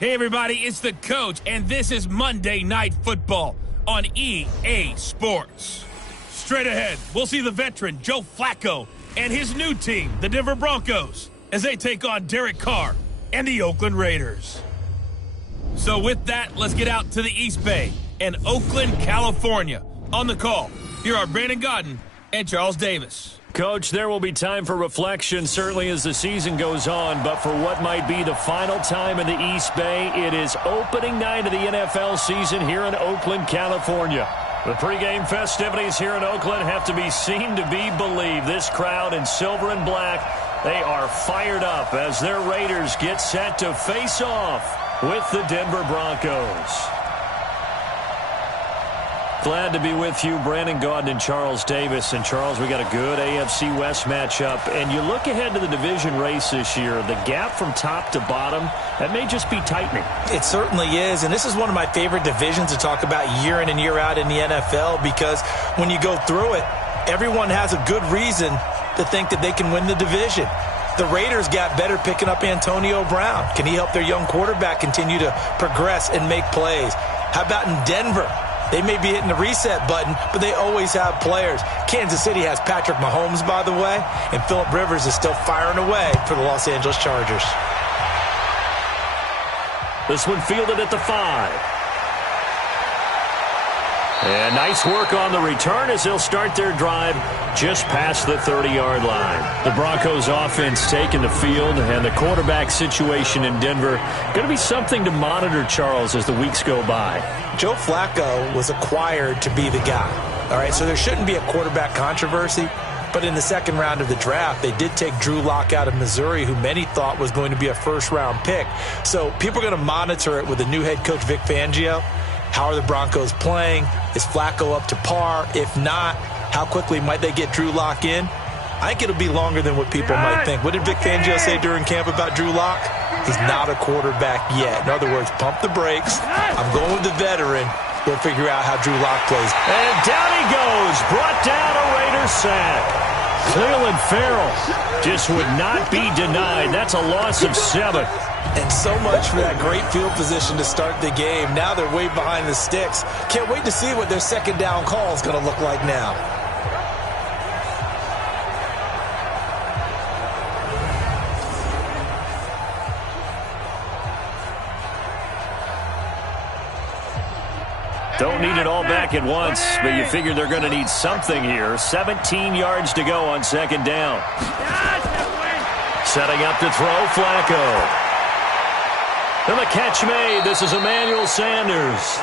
Hey everybody, it's the coach, and this is Monday Night Football on EA Sports. Straight ahead, we'll see the veteran Joe Flacco and his new team, the Denver Broncos, as they take on Derek Carr and the Oakland Raiders. So with that, let's get out to the East Bay and Oakland, California. On the call, here are Brandon Godden and Charles Davis. Coach, there will be time for reflection, certainly as the season goes on, but for what might be the final time in the East Bay, it is opening night of the NFL season here in Oakland, California. The pregame festivities here in Oakland have to be seen to be believed. This crowd in silver and black, they are fired up as their Raiders get set to face off with the Denver Broncos. Glad to be with you, Brandon Gaudin and Charles Davis. And, Charles, we got a good AFC West matchup. And you look ahead to the division race this year, the gap from top to bottom, that may just be tightening. It certainly is. And this is one of my favorite divisions to talk about year in and year out in the NFL, because when you go through it, everyone has a good reason to think that they can win the division. The Raiders got better picking up Antonio Brown. Can he help their young quarterback continue to progress and make plays? How about in Denver? They may be hitting the reset button, but they always have players. Kansas City has Patrick Mahomes, by the way, and Phillip Rivers is still firing away for the Los Angeles Chargers. This one fielded at the 5. And nice work on the return as they'll start their drive just past the 30-yard line. The Broncos offense taking the field, and the quarterback situation in Denver going to be something to monitor, Charles, as the weeks go by. Joe Flacco was acquired to be the guy. All right, so there shouldn't be a quarterback controversy. But in the second round of the draft, they did take Drew Lock out of Missouri, who many thought was going to be a first-round pick. So people are going to monitor it with the new head coach, Vic Fangio. How are the Broncos playing? Is Flacco up to par? If not, how quickly might they get Drew Lock in? I think it'll be longer than what people might think. What did Vic Fangio say during camp about Drew Lock? He's not a quarterback yet. In other words, pump the brakes. I'm going with the veteran. We'll figure out how Drew Lock plays. And down he goes. Brought down a Raiders sack. Cleveland Farrell just would not be denied. That's a loss of 7. And so much for that great field position to start the game. Now they're way behind the sticks. Can't wait to see what their second down call is going to look like now. Don't need it all back at once, but you figure they're going to need something here. 17 yards to go on second down. Setting up to throw, Flacco. And the catch made. This is Emmanuel Sanders.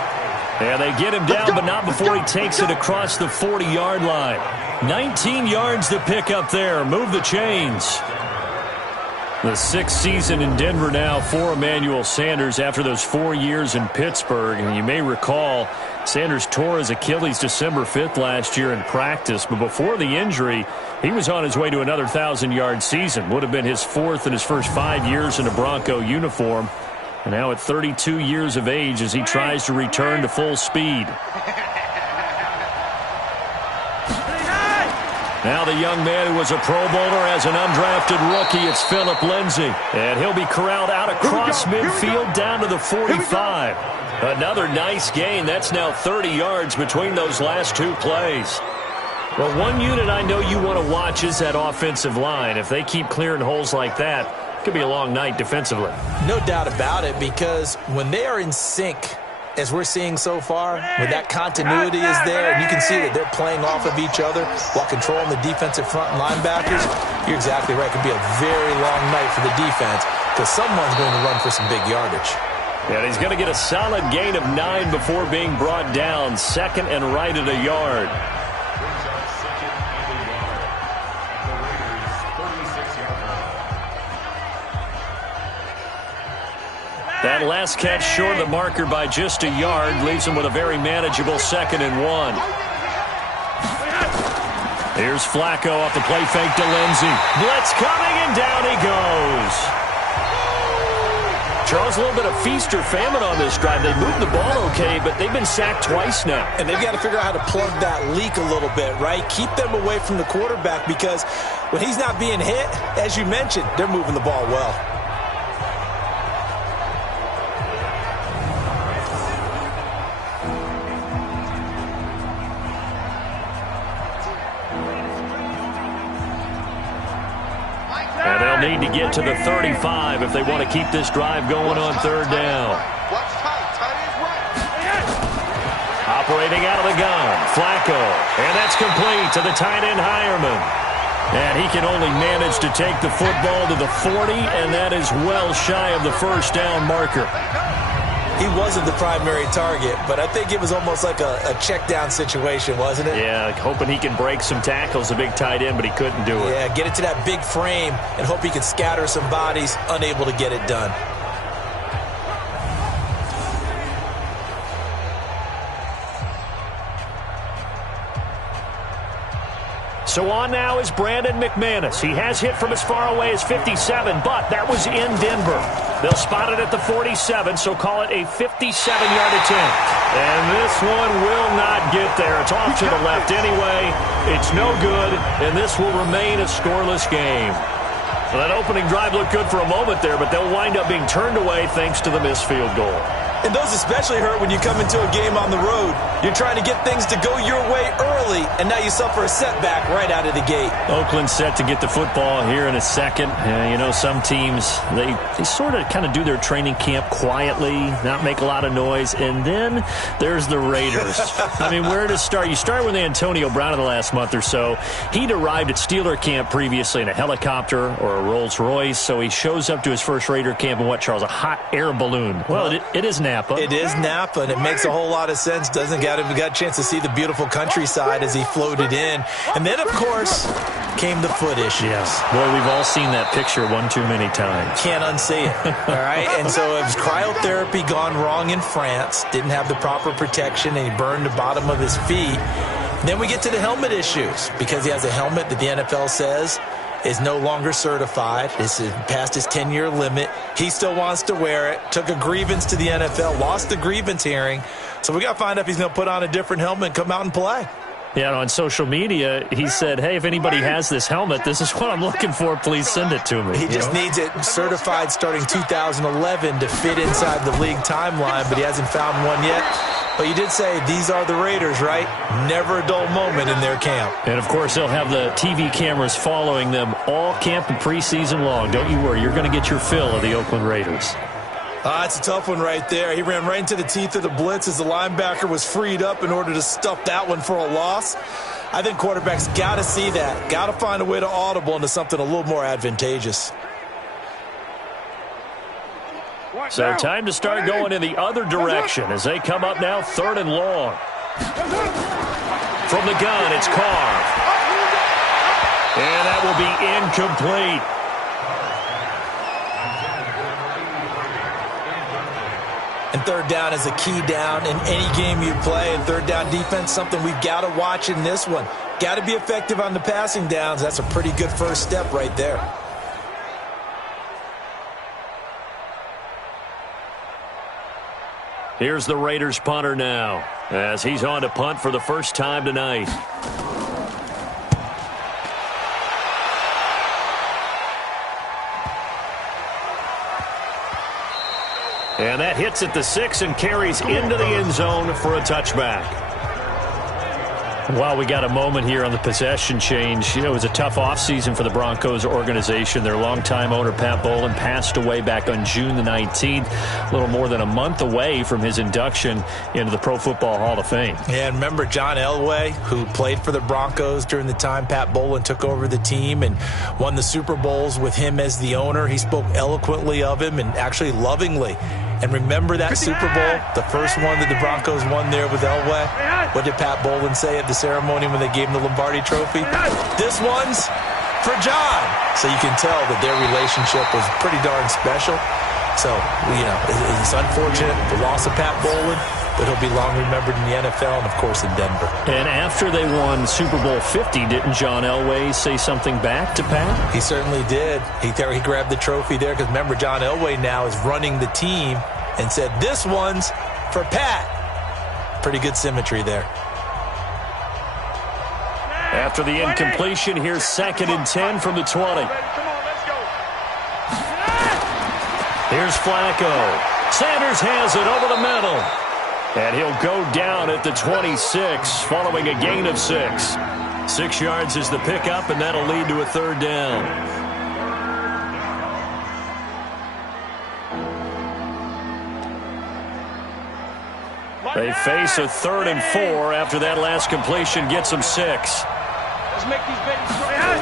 And they get him down, but not before he takes it across the 40-yard line. 19 yards to pick up there. Move the chains. The 6th season in Denver now for Emmanuel Sanders after those 4 years in Pittsburgh. And you may recall, Sanders tore his Achilles December 5th last year in practice. But before the injury, he was on his way to another 1,000-yard season. Would have been his 4th in his first 5 years in a Bronco uniform. And now at 32 years of age as he tries to return to full speed. Now the young man who was a Pro Bowler as an undrafted rookie, it's Phillip Lindsay. And he'll be corralled out across midfield down to the 45. Another nice gain. That's now 30 yards between those last 2 plays. Well, one unit I know you want to watch is that offensive line. If they keep clearing holes like that, it could be a long night defensively. No doubt about it, because when they are in sync, as we're seeing so far, when that continuity is there and you can see that they're playing off of each other while controlling the defensive front and linebackers, you're exactly right. It could be a very long night for the defense because someone's going to run for some big yardage. Yeah, he's going to get a solid gain of 9 before being brought down. Second and right at a yard. That last catch short of the marker by just a yard leaves him with a very manageable 2nd and 1. Here's Flacco off the play fake to Lindsay. Blitz coming, and down he goes. Charles, a little bit of feast or famine on this drive. They moved the ball okay, but they've been sacked twice now. And they've got to figure out how to plug that leak a little bit, right? Keep them away from the quarterback, because when he's not being hit, as you mentioned, they're moving the ball well. need to get to the 35 if they want to keep this drive going on third down. Operating out of the gun, Flacco. And that's complete to the tight end, Hireman. And he can only manage to take the football to the 40, and that is well shy of the first down marker. He wasn't the primary target, but I think it was almost like a check down situation, wasn't it? Yeah, hoping he can break some tackles, a big tight end, but he couldn't do it. Yeah, get it to that big frame and hope he can scatter some bodies, unable to get it done. So on now is Brandon McManus. He has hit from as far away as 57, but that was in Denver. They'll spot it at the 47, so call it a 57-yard attempt. And this one will not get there. It's off to the left anyway. It's no good, and this will remain a scoreless game. Well, that opening drive looked good for a moment there, but they'll wind up being turned away thanks to the missed field goal. And those especially hurt when you come into a game on the road. You're trying to get things to go your way early, and now you suffer a setback right out of the gate. Oakland set to get the football here in a second. You know, some teams, they sort of kind of do their training camp quietly, not make a lot of noise, and then there's the Raiders. I mean, where to start? You start with Antonio Brown in the last month or so. He'd arrived at Steeler camp previously in a helicopter or a Rolls Royce, so he shows up to his first Raider camp in what, Charles? A hot air balloon. Well, it is Napa. It is Napa, and it makes a whole lot of sense. Doesn't got a chance to see the beautiful countryside as he floated in. And then, of course, came the foot issues. Yes. Boy, we've all seen that picture one too many times. Can't unsee it. All right? And so it was cryotherapy gone wrong in France. Didn't have the proper protection, and he burned the bottom of his feet. Then we get to the helmet issues because he has a helmet that the NFL says is no longer certified. This is past his 10-year limit. He still wants to wear it. Took a grievance to the NFL. Lost the grievance hearing. So we got to find out if he's going to put on a different helmet and come out and play. Yeah, on social media, he said, hey, if anybody has this helmet, this is what I'm looking for. Please send it to me. He just needs it certified starting 2011 to fit inside the league timeline, but he hasn't found one yet. But you did say these are the Raiders, right? Never a dull moment in their camp. And, of course, they'll have the TV cameras following them all camp and preseason long. Don't you worry. You're going to get your fill of the Oakland Raiders. That's a tough one right there. He ran right into the teeth of the blitz as the linebacker was freed up in order to stuff that one for a loss. I think quarterbacks got to see that. Got to find a way to audible into something a little more advantageous. So time to start going in the other direction as they come up now, 3rd and long. From the gun, it's Carr. And that will be incomplete. And third down is a key down in any game you play. And third down defense, something we've got to watch in this one. Got to be effective on the passing downs. That's a pretty good first step right there. Here's the Raiders punter now as he's on to punt for the first time tonight. And that hits at the 6 and carries into the end zone for a touchback. While we got a moment here on the possession change, you know, it was a tough offseason for the Broncos organization. Their longtime owner, Pat Bowlen, passed away back on June the 19th, a little more than a month away from his induction into the Pro Football Hall of Fame. Yeah, and remember John Elway, who played for the Broncos during the time Pat Bowlen took over the team and won the Super Bowls with him as the owner. He spoke eloquently of him and actually lovingly. And remember that Super Bowl, the first one that the Broncos won there with Elway? What did Pat Bowlen say at the ceremony when they gave him the Lombardi Trophy? This one's for John. So you can tell that their relationship was pretty darn special. So, you know, it's unfortunate, the loss of Pat Bowlen, but he'll be long remembered in the NFL and, of course, in Denver. And after they won Super Bowl 50, didn't John Elway say something back to Pat? He certainly did. He grabbed the trophy there because, remember, John Elway now is running the team and said, this one's for Pat. Pretty good symmetry there. After the incompletion, here's 2nd and 10 from the 20. Here's Flacco. Sanders has it over the middle. And he'll go down at the 26 following a gain of 6. 6 yards is the pickup, and that'll lead to a 3rd down. They face a 3rd and 4 after that last completion gets them 6. Let's make these babies try.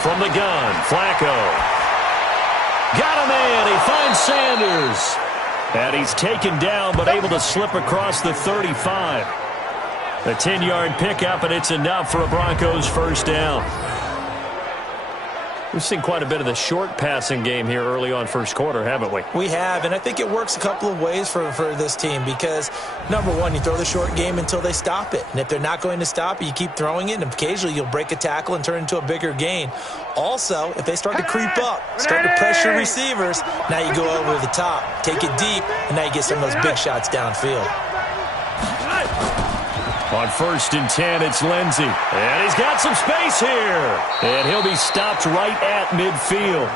From the gun, Flacco. Got a man. He finds Sanders. And he's taken down but able to slip across the 35. A 10-yard pickup, and it's enough for a Broncos first down. We've seen quite a bit of the short passing game here early on first quarter, haven't we? We have, and I think it works a couple of ways for this team because, number one, you throw the short game until they stop it. And if they're not going to stop it, you keep throwing it, and occasionally you'll break a tackle and turn it into a bigger gain. Also, if they start to creep up, start to pressure receivers, now you go over the top, take it deep, and now you get some of those big shots downfield. On 1st and 10, it's Lindsey. And he's got some space here. And he'll be stopped right at midfield.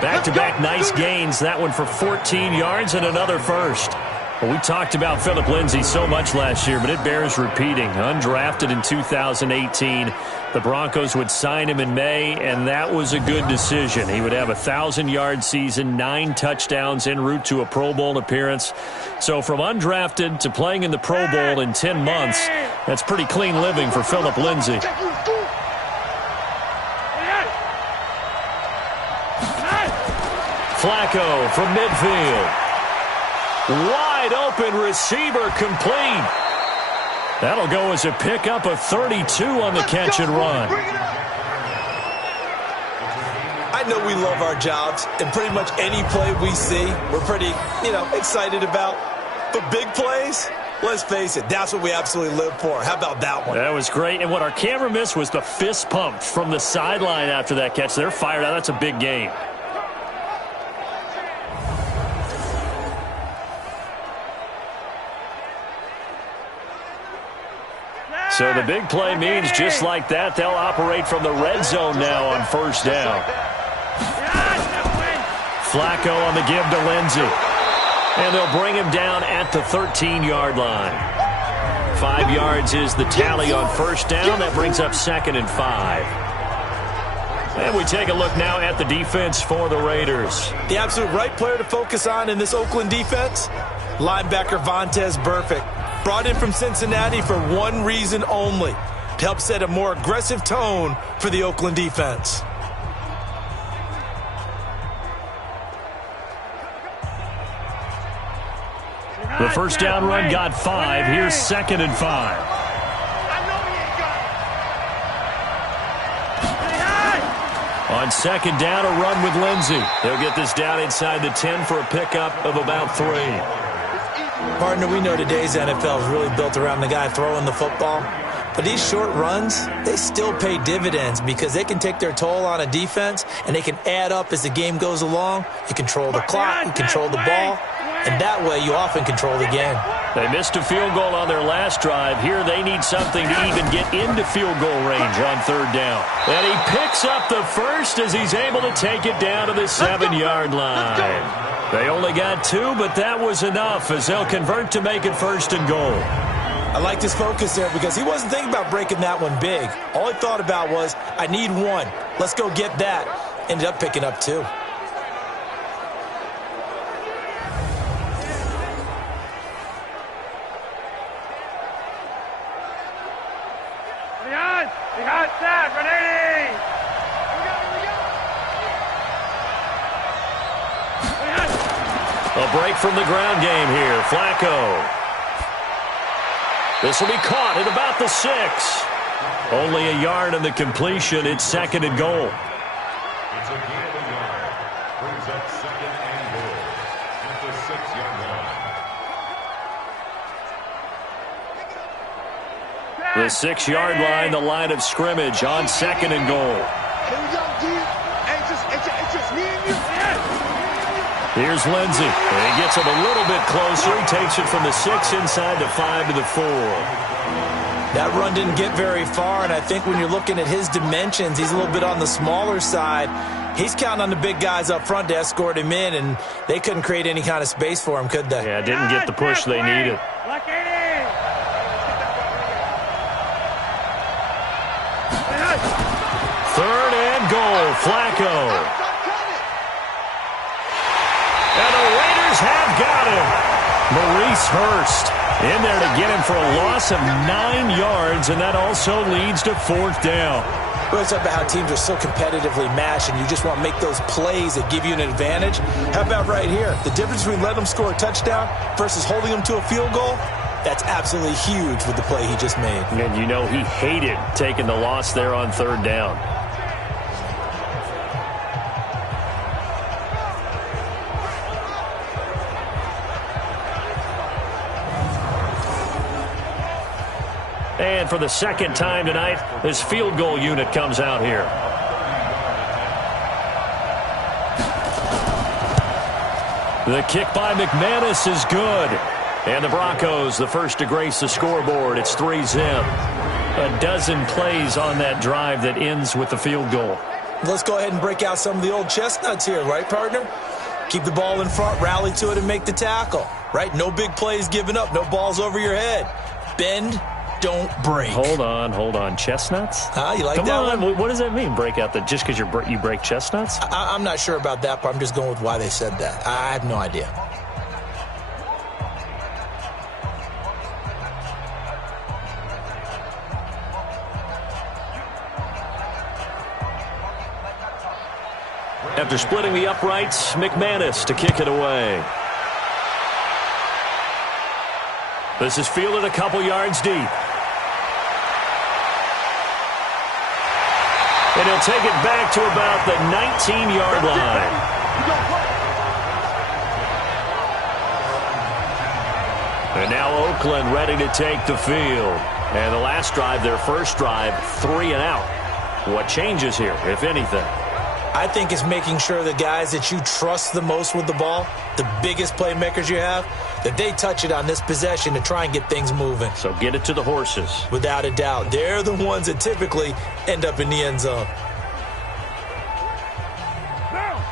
Back-to-back nice gains. That one for 14 yards and another first. Well, we talked about Philip Lindsay so much last year, but it bears repeating. Undrafted in 2018. The Broncos would sign him in May, and that was a good decision. He would have a 1,000-yard season, 9 touchdowns en route to a Pro Bowl appearance. So from undrafted to playing in the Pro Bowl in 10 months, that's pretty clean living for Philip Lindsay. Flacco from midfield. Wide open receiver complete. That'll go as a pickup of 32 on the catch and run. I know we love our jobs, and pretty much any play we see, we're pretty, excited about. But big plays, let's face it, that's what we absolutely live for. How about that one? That was great, and what our camera missed was the fist pump from the sideline after that catch. They're fired out. That's a big game. So the big play means just like that, they'll operate from the red zone now on first down. Flacco on the give to Lindsey. And they'll bring him down at the 13-yard line. 5 yards is the tally on first down. That brings up 2nd and 5. And we take a look now at the defense for the Raiders. The absolute right player to focus on in this Oakland defense, linebacker Vontaze Burfict. Brought in from Cincinnati for one reason only, to help set a more aggressive tone for the Oakland defense. The first down run got 5. Here's 2nd and 5. On 2nd down, a run with Lindsey. They'll get this down inside the 10 for a pickup of about 3. Partner, we know today's NFL is really built around the guy throwing the football. But these short runs, they still pay dividends because they can take their toll on a defense and they can add up as the game goes along. You control the clock, you control the ball, and that way you often control the game. They missed a field goal on their last drive. Here they need something to even get into field goal range on 3rd down. And he picks up the first as he's able to take it down to the 7-yard line. They only got 2, but that was enough as they'll convert to make it 1st and goal. I like this focus there because he wasn't thinking about breaking that one big. All he thought about was, I need 1. Let's go get that. Ended up picking up 2. Behind that, ready! A break from the ground game here. Flacco. This will be caught at about the 6. Only a yard on the completion. It's 2nd and goal. It's a gain of a yard. Brings up 2nd and goal at the 6-yard line. The 6-yard line, the line of scrimmage on 2nd and goal. Here we go, D. It's just me and you. Here's Lindsey. And he gets him a little bit closer. He takes it from the 6 inside the 5 to the 4. That run didn't get very far, and I think when you're looking at his dimensions, he's a little bit on the smaller side. He's counting on the big guys up front to escort him in, and they couldn't create any kind of space for him, could they? Yeah, didn't get the push they needed. Third and goal, Flacco. And a Broncos have got him. Maurice Hurst in there to get him for a loss of 9 yards, and that also leads to 4th down. Well, it's about how teams are so competitively matched, and you just want to make those plays that give you an advantage. How about right here? The difference between letting them score a touchdown versus holding them to a field goal, that's absolutely huge with the play he just made. And you know he hated taking the loss there on 3rd down. And for the 2nd time tonight, this field goal unit comes out here. The kick by McManus is good. And the Broncos, the first to grace the scoreboard. It's 3-zip. A dozen plays on that drive that ends with the field goal. Let's go ahead and break out some of the old chestnuts here, right, partner? Keep the ball in front, rally to it, and make the tackle, right? No big plays given up, no balls over your head. Bend, don't break. Hold on. Chestnuts? You like Come that on. one? What does that mean, break out? Just because you break chestnuts? I'm not sure about that, but I'm just going with why they said that. I have no idea. After splitting the uprights, McManus to kick it away. This is fielded a couple yards deep. And he'll take it back to about the 19-yard line. And now Oakland ready to take the field. And the last drive, their first drive, 3 and out. What changes here, if anything? I think it's making sure the guys that you trust the most with the ball, the biggest playmakers you have, that they touch it on this possession to try and get things moving. So get it to the horses. Without a doubt. They're the ones that typically end up in the end zone.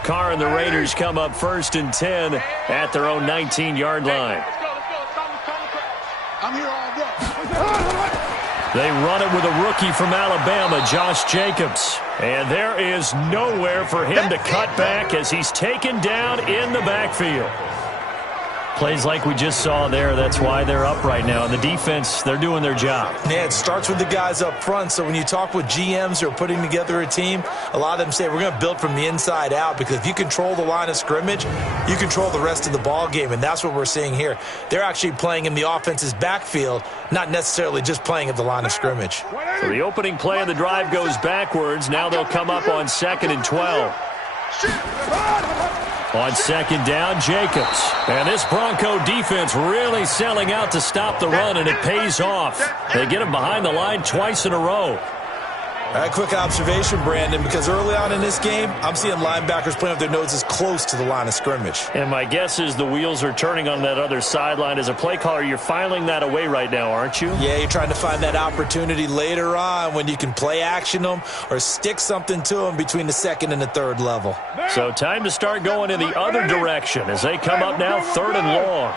Carr and the Raiders come up 1st and 10 at their own 19-yard line. I'm here all day. They run it with a rookie from Alabama, Josh Jacobs. And there is nowhere for him to cut back as he's taken down in the backfield. Plays like we just saw there, that's why they're up right now. And the defense, they're doing their job. Yeah, it starts with the guys up front. So when you talk with GMs who are putting together a team, a lot of them say we're going to build from the inside out, because if you control the line of scrimmage, you control the rest of the ball game, and that's what we're seeing here. They're actually playing in the offense's backfield, not necessarily just playing at the line of scrimmage. So the opening play of the drive goes backwards. Now they'll come up on 2nd and 12. On 2nd down, Jacobs. And this Bronco defense really selling out to stop the run, and it pays off. They get him behind the line twice in a row. All right, quick observation, Brandon, because early on in this game, I'm seeing linebackers playing with their noses close to the line of scrimmage. And my guess is the wheels are turning on that other sideline. As a play caller, you're filing that away right now, aren't you? Yeah, you're trying to find that opportunity later on when you can play action them or stick something to them between the 2nd and the 3rd level. So time to start going in the other direction as they come up now 3rd and long.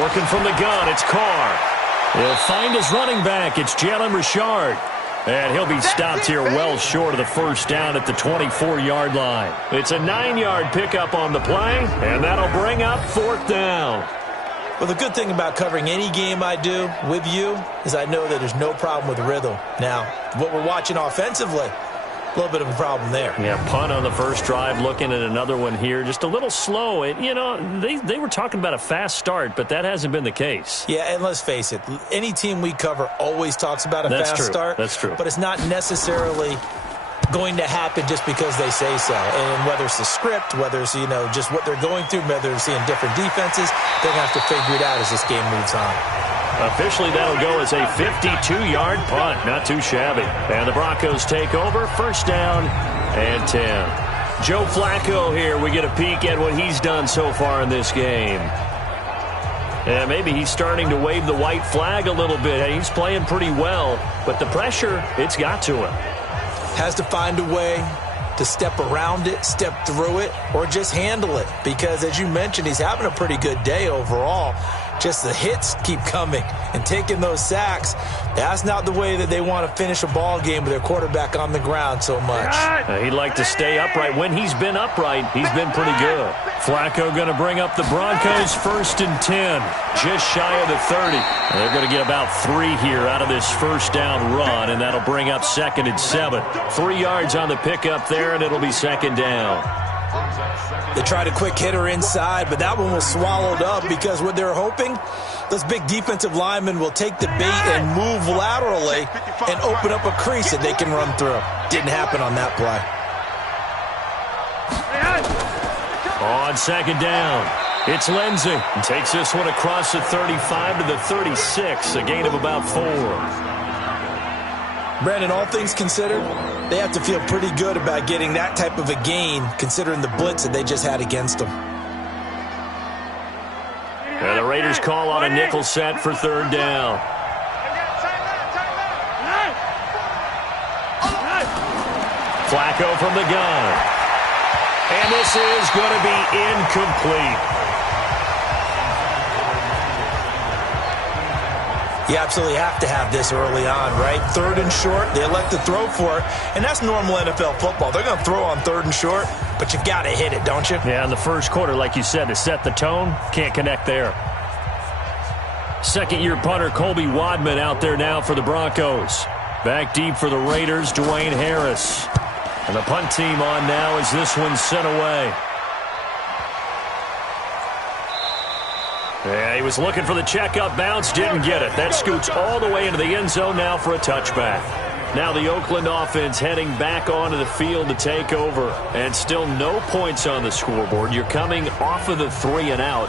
Working from the gun, it's Carr. He'll find his running back. It's Jalen Richard. And he'll be stopped here well short of the 1st down at the 24-yard line. It's a 9-yard pickup on the play, and that'll bring up 4th down. Well, the good thing about covering any game I do with you is I know that there's no problem with rhythm. Now, what we're watching offensively, a little bit of a problem there. Yeah, punt on the first drive, looking at another one here. Just a little slow. You know, they were talking about a fast start, but that hasn't been the case. Yeah, and let's face it, any team we cover always talks about a fast start. That's true. But it's not necessarily going to happen just because they say so. And whether it's the script, whether it's, you know, just what they're going through, whether they're seeing different defenses, they're going to have to figure it out as this game moves on. Officially, that'll go as a 52-yard punt. Not too shabby. And the Broncos take over. 1st down and 10. Joe Flacco here. We get a peek at what he's done so far in this game. And maybe he's starting to wave the white flag a little bit. He's playing pretty well. But the pressure, it's got to him. Has to find a way to step around it, step through it, or just handle it. Because, as you mentioned, he's having a pretty good day overall. Just the hits keep coming and taking those sacks. That's not the way that they want to finish a ball game with their quarterback on the ground so much. He'd like to stay upright. When he's been upright, he's been pretty good. Flacco going to bring up the Broncos 1st and 10, just shy of the 30. And they're going to get about 3 here out of this first down run, and that'll bring up 2nd and 7. 3 yards on the pickup there, and it'll be 2nd down. They tried a quick hitter inside, but that one was swallowed up because what they're hoping, those big defensive linemen will take the bait and move laterally and open up a crease that they can run through. Didn't happen on that play. On 2nd down, it's Lindsey. Takes this one across the 35 to the 36, a gain of about 4. Brandon, all things considered, they have to feel pretty good about getting that type of a gain considering the blitz that they just had against them. And the Raiders call on a nickel set for 3rd down. Flacco from the gun. And this is going to be incomplete. You absolutely have to have this early on, right? 3rd and short, they elect to throw for it, and that's normal NFL football. They're going to throw on 3rd and short, but you got to hit it, don't you? Yeah, in the first quarter, like you said, to set the tone, can't connect there. 2nd-year punter Colby Wadman out there now for the Broncos. Back deep for the Raiders, Dwayne Harris. And the punt team on now as this one's sent away. Yeah, he was looking for the checkup bounce, didn't get it. That scoots all the way into the end zone now for a touchback. Now the Oakland offense heading back onto the field to take over. And still no points on the scoreboard. You're coming off of the 3 and out.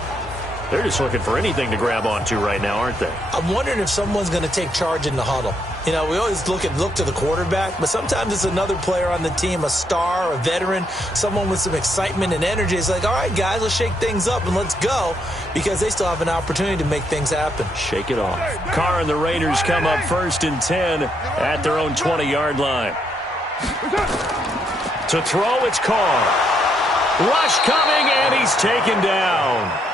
They're just looking for anything to grab onto right now, aren't they? I'm wondering if someone's going to take charge in the huddle. You know, we always look to the quarterback, but sometimes it's another player on the team, a star, a veteran, someone with some excitement and energy. It's like, all right, guys, let's shake things up and let's go, because they still have an opportunity to make things happen. Shake it off. Carr and the Raiders come up 1st and 10 at their own 20-yard line. To throw, it's Carr. Rush coming, and he's taken down.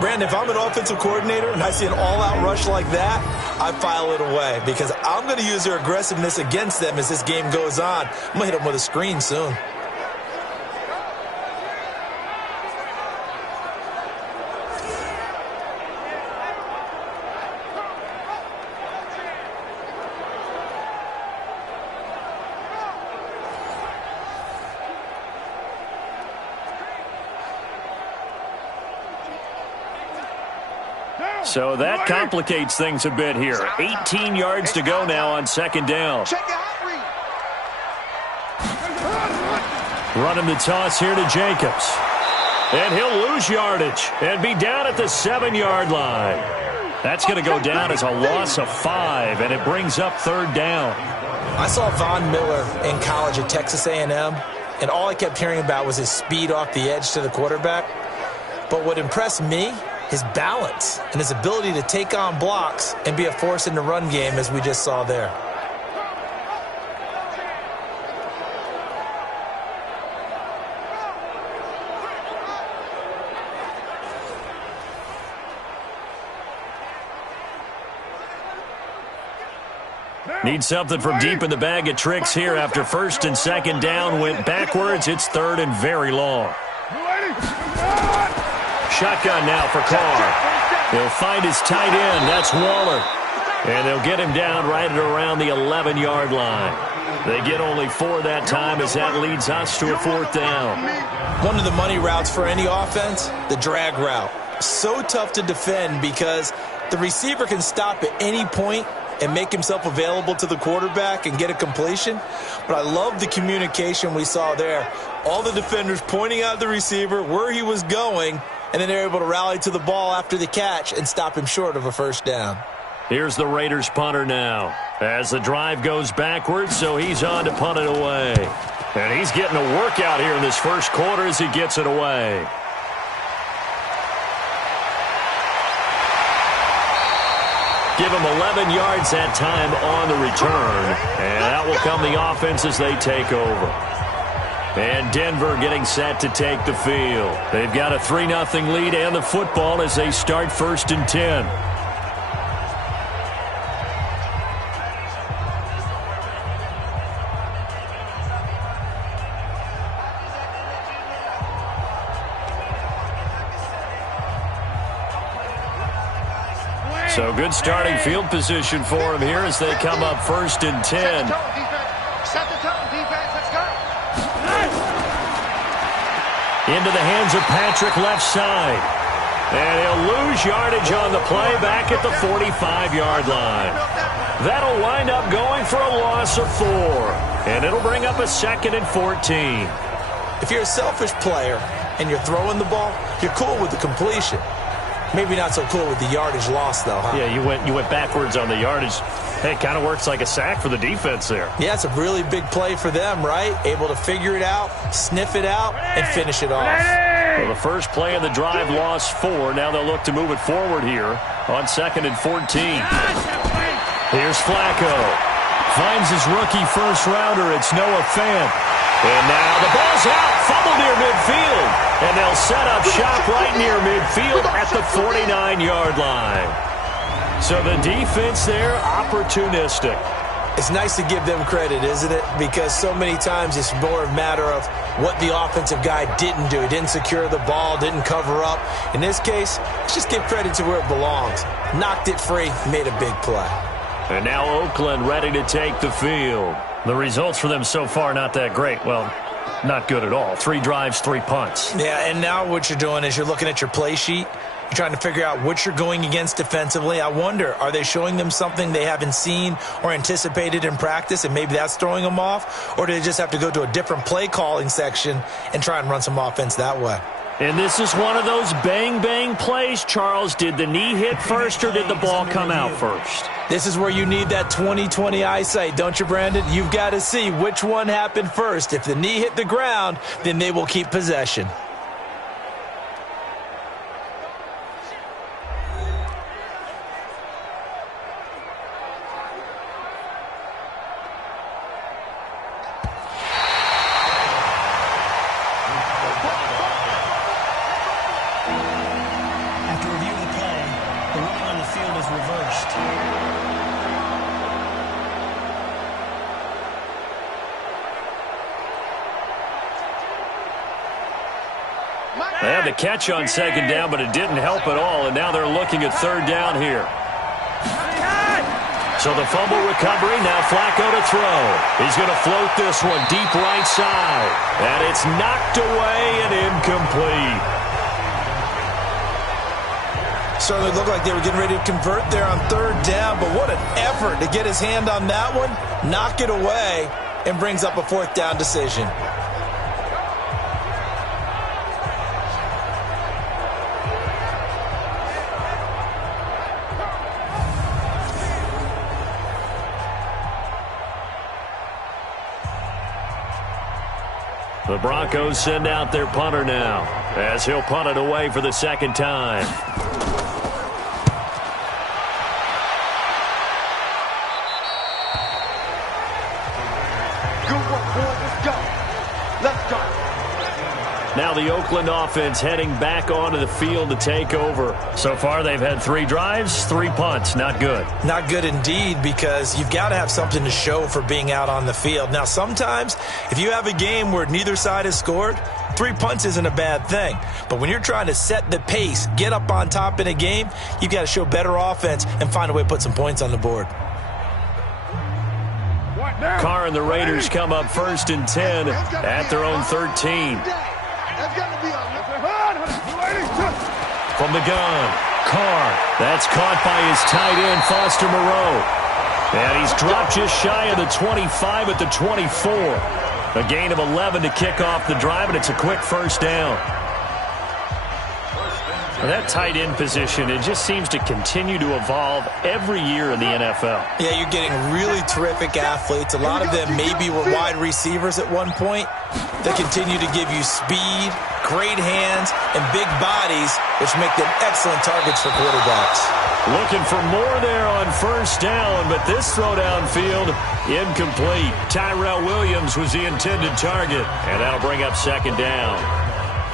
Brandon, if I'm an offensive coordinator and I see an all-out rush like that, I file it away because I'm going to use their aggressiveness against them as this game goes on. I'm going to hit them with a screen soon. So that complicates things a bit here. 18 yards to go now on 2nd down. Running the toss here to Jacobs. And he'll lose yardage and be down at the 7-yard line. That's going to go down as a loss of 5, and it brings up 3rd down. I saw Von Miller in college at Texas A&M, and all I kept hearing about was his speed off the edge to the quarterback. But what impressed me, his balance and his ability to take on blocks and be a force in the run game, as we just saw there. Need something from deep in the bag of tricks here after 1st and 2nd down went backwards. It's 3rd and very long. Shotgun now for Carr. He'll find his tight end. That's Waller. And they'll get him down right at around the 11-yard line. They get only 4 that time as that leads us to a 4th down. One of the money routes for any offense, the drag route. So tough to defend because the receiver can stop at any point and make himself available to the quarterback and get a completion. But I love the communication we saw there. All the defenders pointing out the receiver, where he was going, and then they're able to rally to the ball after the catch and stop him short of a 1st down. Here's the Raiders punter now as the drive goes backwards, so he's on to punt it away. And he's getting a workout here in this first quarter as he gets it away. Give him 11 yards that time on the return, and that will come the offense as they take over. And Denver getting set to take the field. They've got a 3-0 lead and the football as they start 1st and 10. So good starting field position for them here as they come up 1st and 10. Set the tone, defense. Let's go. Into the hands of Patrick left side. And he'll lose yardage on the play back at the 45-yard line. That'll wind up going for a loss of 4. And it'll bring up a 2nd and 14. If you're a selfish player and you're throwing the ball, you're cool with the completion. Maybe not so cool with the yardage loss, though, huh? Yeah, you went backwards on the yardage. Hey, it kind of works like a sack for the defense there. Yeah, it's a really big play for them, right? Able to figure it out, sniff it out, and finish it off. Well, the first play of the drive lost 4. Now they'll look to move it forward here on 2nd and 14. Here's Flacco. Finds his rookie first-rounder. It's Noah Fant. And now the ball's out. Fumble near midfield. And they'll set up shop right near midfield at the 49-yard line. So the defense there, opportunistic. It's nice to give them credit, isn't it? Because so many times it's more a matter of what the offensive guy didn't do. He didn't secure the ball, didn't cover up. In this case, let's just give credit to where it belongs. Knocked it free, made a big play. And now Oakland ready to take the field. The results for them so far not that great. Well, not good at all. 3 drives, 3 punts. Yeah, and now what you're doing is you're looking at your play sheet. You're trying to figure out what you're going against defensively. I wonder, are they showing them something they haven't seen or anticipated in practice, and maybe that's throwing them off? Or do they just have to go to a different play calling section and try and run some offense that way? And this is one of those bang-bang plays, Charles. Did the knee hit first or did the ball come out first? This is where you need that 20/20 eyesight, don't you, Brandon? You've got to see which one happened first. If the knee hit the ground, then they will keep possession. They had the catch on 2nd down, but it didn't help at all, and now they're looking at 3rd down here. So the fumble recovery, now Flacco to throw. He's going to float this one deep right side, and it's knocked away and incomplete. Certainly looked like they were getting ready to convert there on 3rd down, but what an effort to get his hand on that one, knock it away, and brings up a 4th down decision. The Broncos send out their punter now as he'll punt it away for the 2nd time. Good work, boys. Let's go. Let's go. Now the Oakland offense heading back onto the field to take over. So far they've had 3 drives, 3 punts. Not good. Not good indeed, because you've got to have something to show for being out on the field. Now sometimes if you have a game where neither side has scored, 3 punts isn't a bad thing. But when you're trying to set the pace, get up on top in a game, you've got to show better offense and find a way to put some points on the board. Carr and the Raiders come up 1st and 10 at their own 13. From the gun, Carr. That's caught by his tight end, Foster Moreau. And he's dropped just shy of the 25 at the 24. A gain of 11 to kick off the drive, and it's a quick 1st down. That tight end position, it just seems to continue to evolve every year in the NFL. Yeah, you're getting really terrific athletes. A lot of them maybe were wide receivers at one point. They continue to give you speed, great hands, and big bodies, which make them excellent targets for quarterbacks. Looking for more there on first down, but this throw downfield, incomplete. Tyrell Williams was the intended target, and that'll bring up second down.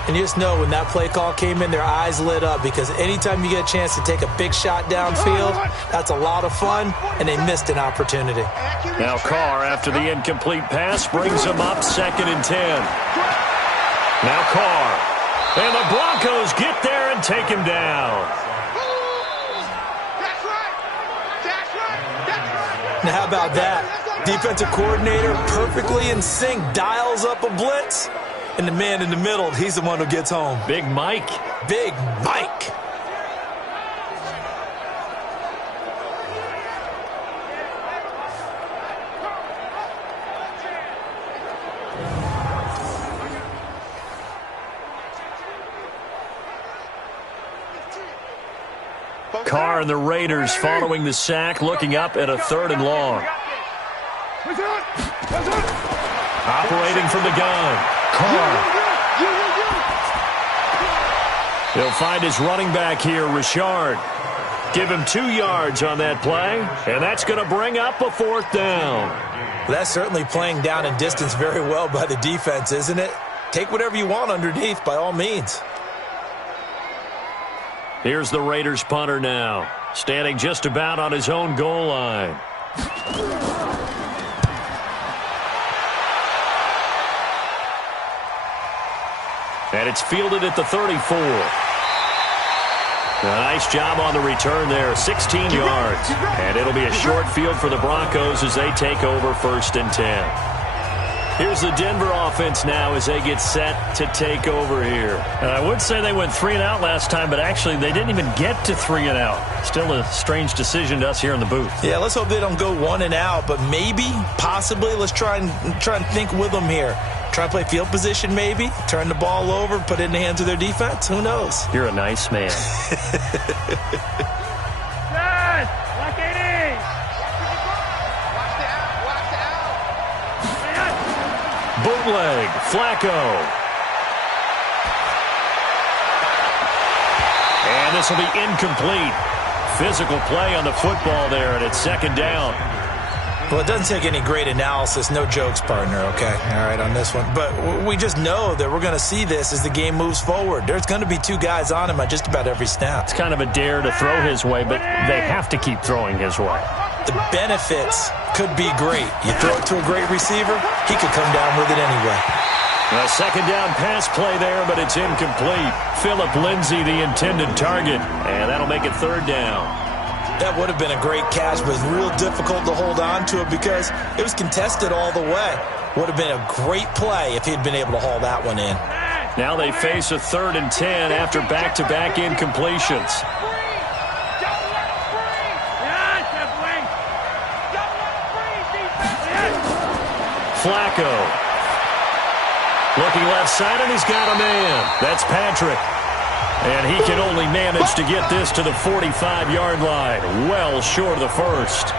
And you just know when that play call came in, their eyes lit up because anytime you get a chance to take a big shot downfield, that's a lot of fun, and they missed an opportunity. Now Carr, after the incomplete pass, brings them up 2nd and 10. Now Carr. And the Broncos get there and take him down. Now how about that? Defensive coordinator perfectly in sync, dials up a blitz, and the man in the middle, he's the one who gets home. Big Mike. Big Mike. Carr and the Raiders following the sack, looking up at a 3rd and long. Operating from the gun. Carr. He'll find his running back here, Richard. Give him 2 yards on that play, and that's going to bring up a 4th down. Well, that's certainly playing down and distance very well by the defense, isn't it? Take whatever you want underneath, by all means. Here's the Raiders punter now, standing just about on his own goal line. And it's fielded at the 34. A nice job on the return there, 16 yards. And it'll be a short field for the Broncos as they take over 1st and 10. Here's the Denver offense now as they get set to take over here. And I would say they went 3 and out last time, but actually they didn't even get to 3 and out. Still a strange decision to us here in the booth. Yeah, let's hope they don't go 1 and out, but maybe, possibly, let's try and think with them here. Try and play field position maybe, turn the ball over, put it in the hands of their defense. Who knows? You're a nice man. Bootleg, Flacco. And this will be incomplete. Physical play on the football there, and it's 2nd down. Well, it doesn't take any great analysis. No jokes, partner, okay? All right, on this one. But we just know that we're going to see this as the game moves forward. There's going to be 2 guys on him at just about every snap. It's kind of a dare to throw his way, but they have to keep throwing his way. The benefits could be great. You throw it to a great receiver, he could come down with it anyway. A 2nd down pass play there, but it's incomplete. Phillip Lindsay, the intended target, and that'll make it 3rd down. That would have been a great catch, but it's real difficult to hold on to it because it was contested all the way. Would have been a great play if he'd been able to haul that one in. Now they face a 3rd and 10 after back-to-back incompletions. Flacco. Looking left side, and he's got a man. That's Patrick. And he can only manage to get this to the 45-yard line, well short of the 1st.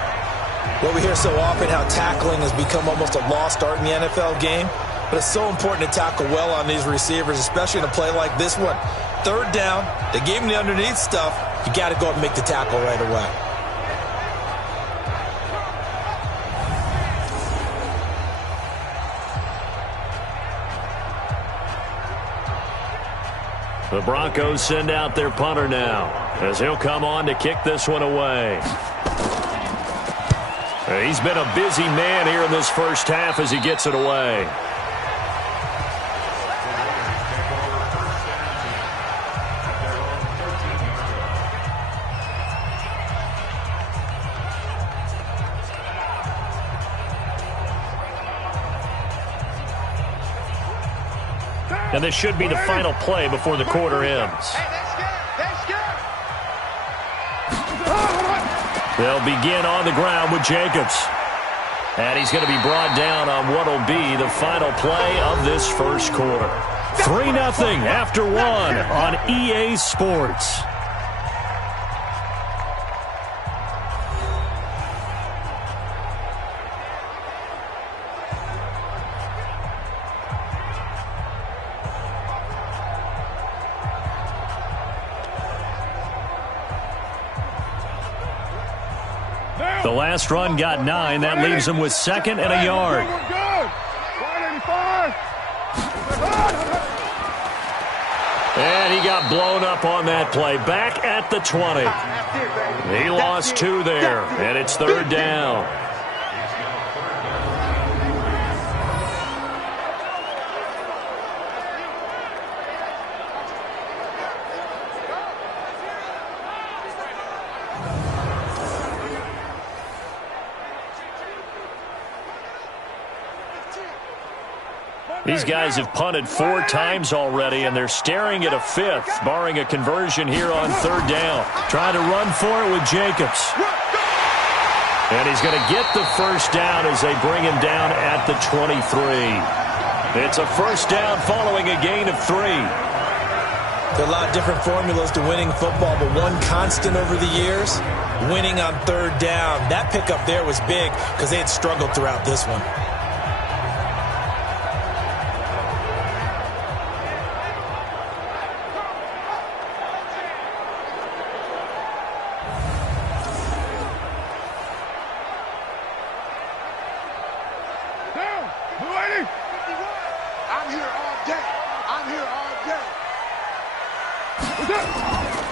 Well, we hear so often how tackling has become almost a lost art in the NFL game, but it's so important to tackle well on these receivers, especially in a play like this one. 3rd down, they gave him the underneath stuff. You got to go and make the tackle right away. The Broncos send out their punter now as he'll come on to kick this one away. He's been a busy man here in this first half as he gets it away. And this should be the final play before the quarter ends. They'll begin on the ground with Jacobs. And he's going to be brought down on what will be the final play of this first quarter. 3-0 after 1 on EA Sports. The last run got 9. That leaves him with 2nd and a yard. And he got blown up on that play. Back at the 20. He lost 2 there, and it's 3rd down. These guys have punted 4 times already, and they're staring at a 5th, barring a conversion here on 3rd down. Trying to run for it with Jacobs. And he's going to get the 1st down as they bring him down at the 23. It's a 1st down following a gain of 3. There are a lot of different formulas to winning football, but one constant over the years, winning on 3rd down. That pickup there was big because they had struggled throughout this one.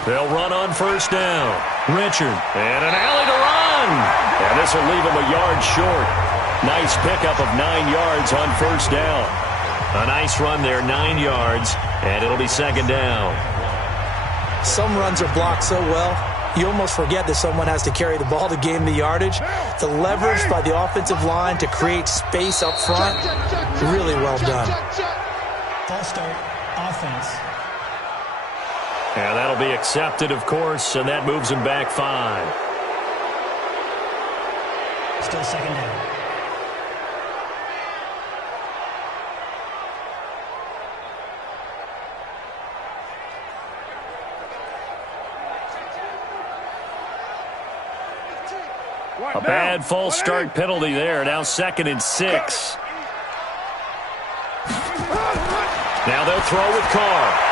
They'll run on 1st down. Richard, and an alley to run. And this will leave him a yard short. Nice pickup of 9 yards on 1st down. A nice run there, 9 yards, and it'll be 2nd down. Some runs are blocked so well, you almost forget that someone has to carry the ball to gain the yardage. The leverage by the offensive line to create space up front, really well done. False start, offense. And that'll be accepted, of course, and that moves him back 5. Still 2nd down. A bad false start penalty there. Now 2nd and 6. Now they'll throw with Carr.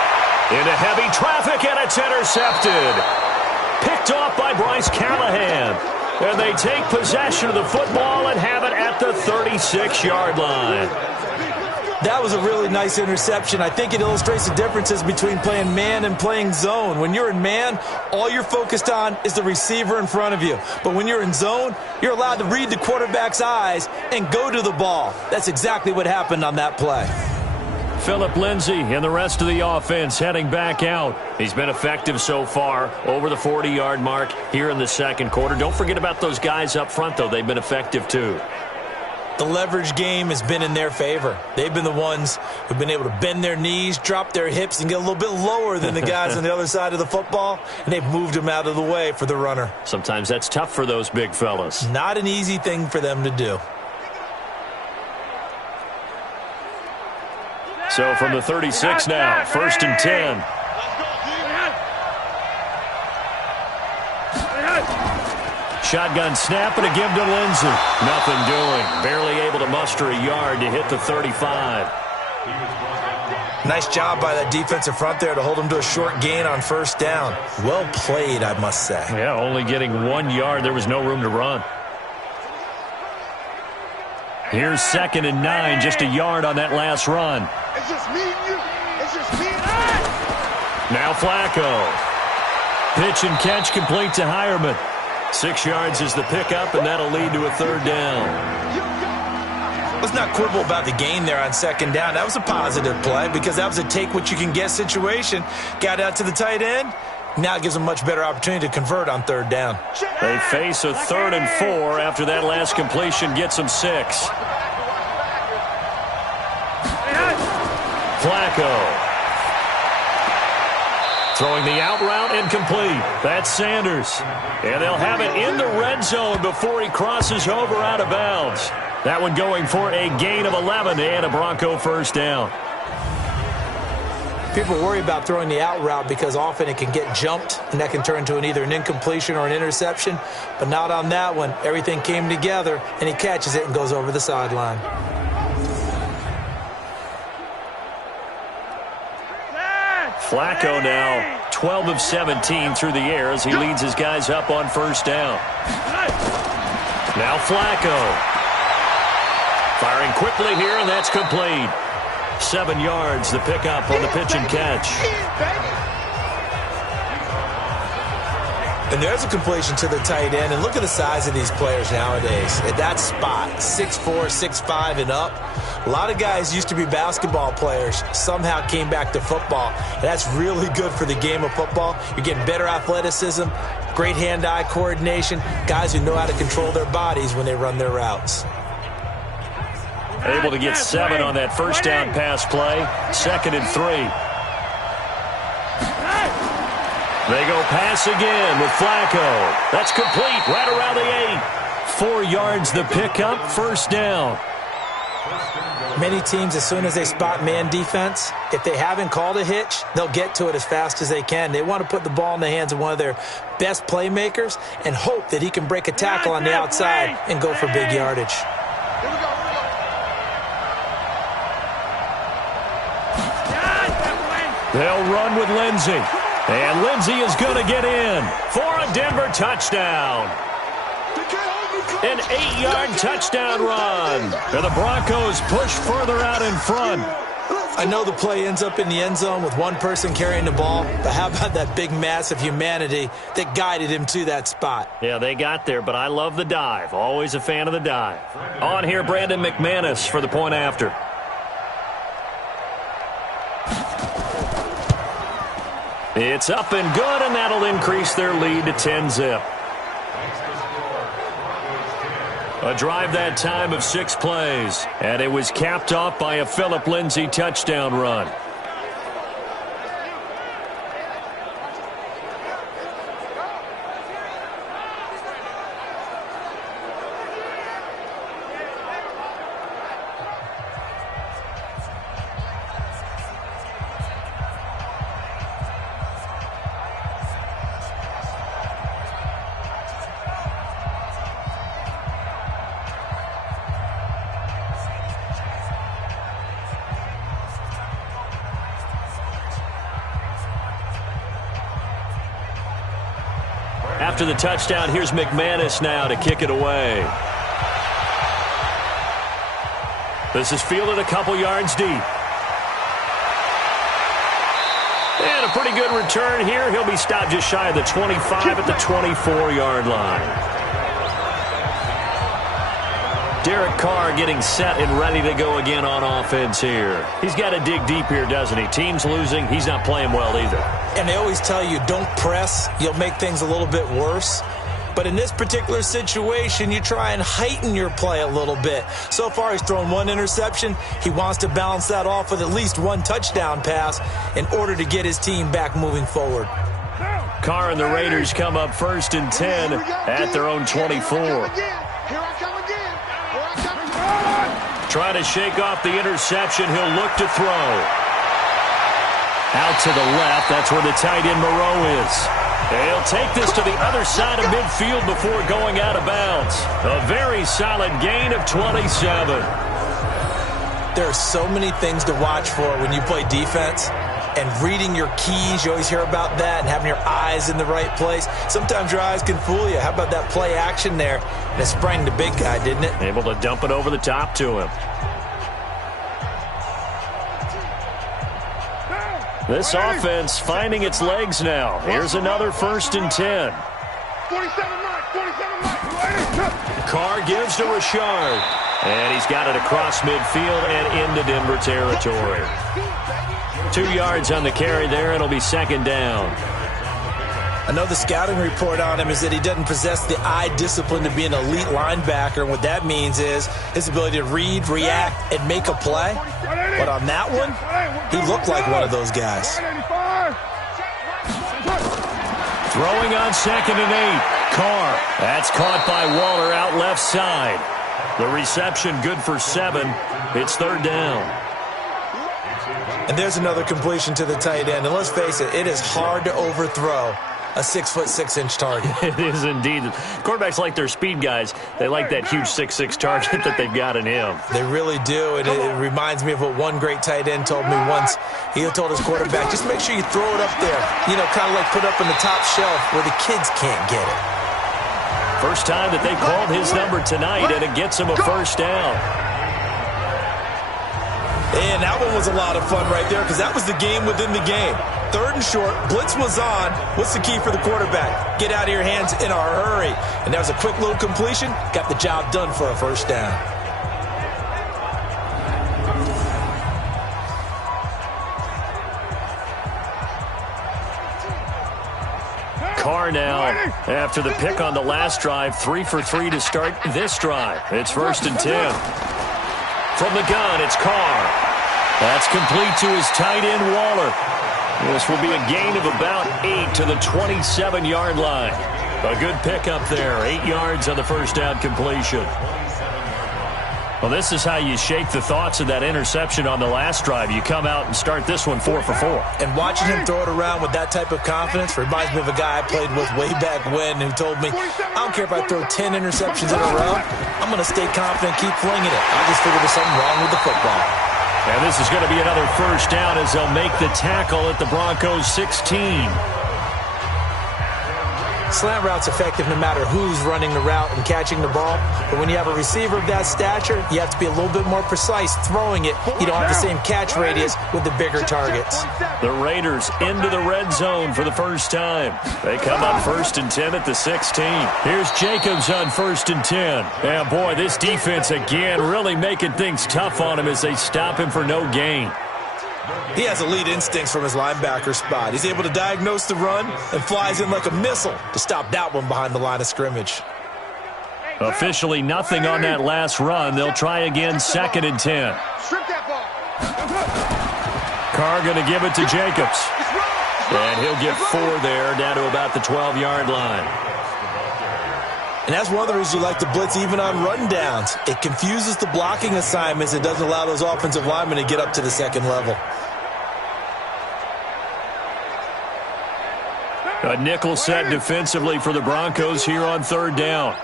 Into heavy traffic, and it's intercepted. Picked off by Bryce Callahan. And they take possession of the football and have it at the 36-yard line. That was a really nice interception. I think it illustrates the differences between playing man and playing zone. When you're in man, all you're focused on is the receiver in front of you. But when you're in zone, you're allowed to read the quarterback's eyes and go to the ball. That's exactly what happened on that play. Phillip Lindsay and the rest of the offense heading back out. He's been effective so far, over the 40-yard mark here in the 2nd quarter. Don't forget about those guys up front, though. They've been effective, too. The leverage game has been in their favor. They've been the ones who've been able to bend their knees, drop their hips, and get a little bit lower than the guys on the other side of the football, and they've moved them out of the way for the runner. Sometimes that's tough for those big fellas. Not an easy thing for them to do. So from the 36 now, 1st and 10. Shotgun snap and a give to Lindsay. Nothing doing. Barely able to muster a yard to hit the 35. Nice job by that defensive front there to hold him to a short gain on 1st down. Well played, I must say. Yeah, only getting 1 yard. There was no room to run. Here's 2nd and 9, just a yard on that last run. It's just me and you. It's just me and Now Flacco. Pitch and catch complete to Hireman. 6 yards is the pickup, and that'll lead to a 3rd down. Let's not quibble about the gain there on 2nd down. That was a positive play because that was a take-what-you-can-get situation. Got out to the tight end. Now it gives them a much better opportunity to convert on 3rd down. They face a 3rd and 4 after that last completion gets them 6. Flacco. Throwing the out route incomplete. That's Sanders. And they'll have it in the red zone before he crosses over out of bounds. That one going for a gain of 11 and a Bronco 1st down. People worry about throwing the out route because often it can get jumped, and that can turn into either an incompletion or an interception. But not on that one. Everything came together, and he catches it and goes over the sideline. Flacco now 12 of 17 through the air as he leads his guys up on 1st down. Now Flacco. Firing quickly here, and that's complete. 7 yards, the pickup on the pitch and catch. And there's a completion to the tight end. And look at the size of these players nowadays. At that spot, 6'4", 6'5", and up. A lot of guys used to be basketball players, somehow came back to football. And that's really good for the game of football. You're getting better athleticism, great hand-eye coordination, guys who know how to control their bodies when they run their routes. Able to get 7 on that first down pass play. 2nd and 3. They go pass again with Flacco. That's complete right around the 8. 4 yards the pickup, first down. Many teams, as soon as they spot man defense, if they haven't called a hitch, they'll get to it as fast as they can. They want to put the ball in the hands of one of their best playmakers and hope that he can break a tackle on the outside and go for big yardage. They'll run with Lindsey. And Lindsey is going to get in for a Denver touchdown. An 8-yard touchdown run. And the Broncos push further out in front. I know the play ends up in the end zone with one person carrying the ball, but how about that big mass of humanity that guided him to that spot? Yeah, they got there, but I love the dive. Always a fan of the dive. On here, Brandon McManus for the point after. It's up and good, and that'll increase their lead to 10-zip. A drive that time of 6 plays, and it was capped off by a Phillip Lindsay touchdown run. After the touchdown, here's McManus now to kick it away. This is fielded a couple yards deep. And a pretty good return here. He'll be stopped just shy of the 25 at the 24-yard line. Derek Carr getting set and ready to go again on offense here. He's got to dig deep here, doesn't he? Team's losing. He's not playing well either. And they always tell you, don't press. You'll make things a little bit worse. But in this particular situation, you try and heighten your play a little bit. So far, he's thrown 1 interception. He wants to balance that off with at least 1 touchdown pass in order to get his team back moving forward. Carr and the Raiders come up 1st and 10 at their own 24. Trying to shake off the interception. He'll look to throw. Out to the left. That's where the tight end Moreau is. He'll take this to the other side of midfield before going out of bounds. A very solid gain of 27. There are so many things to watch for when you play defense. And reading your keys, you always hear about that, and having your eyes in the right place. Sometimes your eyes can fool you. How about that play action there? And it sprang the big guy, didn't it? Able to dump it over the top to him. This offense finding its legs now. Here's another 1st and 10. 47 Carr gives to Richard. And he's got it across midfield and into Denver territory. 2 yards on the carry there. It'll be 2nd down. I know the scouting report on him is that he doesn't possess the eye discipline to be an elite linebacker. And what that means is his ability to read, react, and make a play. But on that one, he looked like one of those guys. Throwing on 2nd and 8. Carr. That's caught by Waller out left side. The reception good for 7. It's 3rd down. And there's another completion to the tight end. And let's face it, it is hard to overthrow a 6'6" target. It is indeed. Quarterbacks like their speed guys. They like that huge 6'6" target that they've got in him. They really do. And it reminds me of what one great tight end told me once. He told his quarterback, just make sure you throw it up there. You know, kind of like put up in the top shelf where the kids can't get it. First time that they called his number tonight, and it gets him a first down. And that one was a lot of fun right there because that was the game within the game. 3rd and short, blitz was on. What's the key for the quarterback? Get out of your hands in a hurry. And that was a quick little completion. Got the job done for a first down. Carr now, after the pick on the last drive, 3 for 3 to start this drive. It's 1st and 10. From the gun, it's Carr. That's complete to his tight end, Waller. This will be a gain of about 8 to the 27-yard line. A good pickup there, 8 yards on the first down completion. Well, this is how you shake the thoughts of that interception on the last drive. You come out and start this one 4 for 4. And watching him throw it around with that type of confidence reminds me of a guy I played with way back when who told me, I don't care if I throw 10 interceptions in a row, I'm going to stay confident, keep flinging it. I just figured there's something wrong with the football. And this is going to be another first down as they'll make the tackle at the Broncos 16. Slant route's effective no matter who's running the route and catching the ball. But when you have a receiver of that stature, you have to be a little bit more precise throwing it. You don't have the same catch radius with the bigger targets. The Raiders into the red zone for the first time. They come up 1st and 10 at the 16. Here's Jacobs on 1st and 10. Yeah, boy, this defense again really making things tough on him as they stop him for no gain. He has elite instincts from his linebacker spot. He's able to diagnose the run and flies in like a missile to stop that one behind the line of scrimmage. Officially nothing on that last run. They'll try again 2nd and 10. Carr going to give it to Jacobs. And he'll get 4 there, down to about the 12-yard line. And that's one of the reasons you like to blitz even on rundowns. It confuses the blocking assignments. It doesn't allow those offensive linemen to get up to the second level. A nickel set defensively for the Broncos here on 3rd down.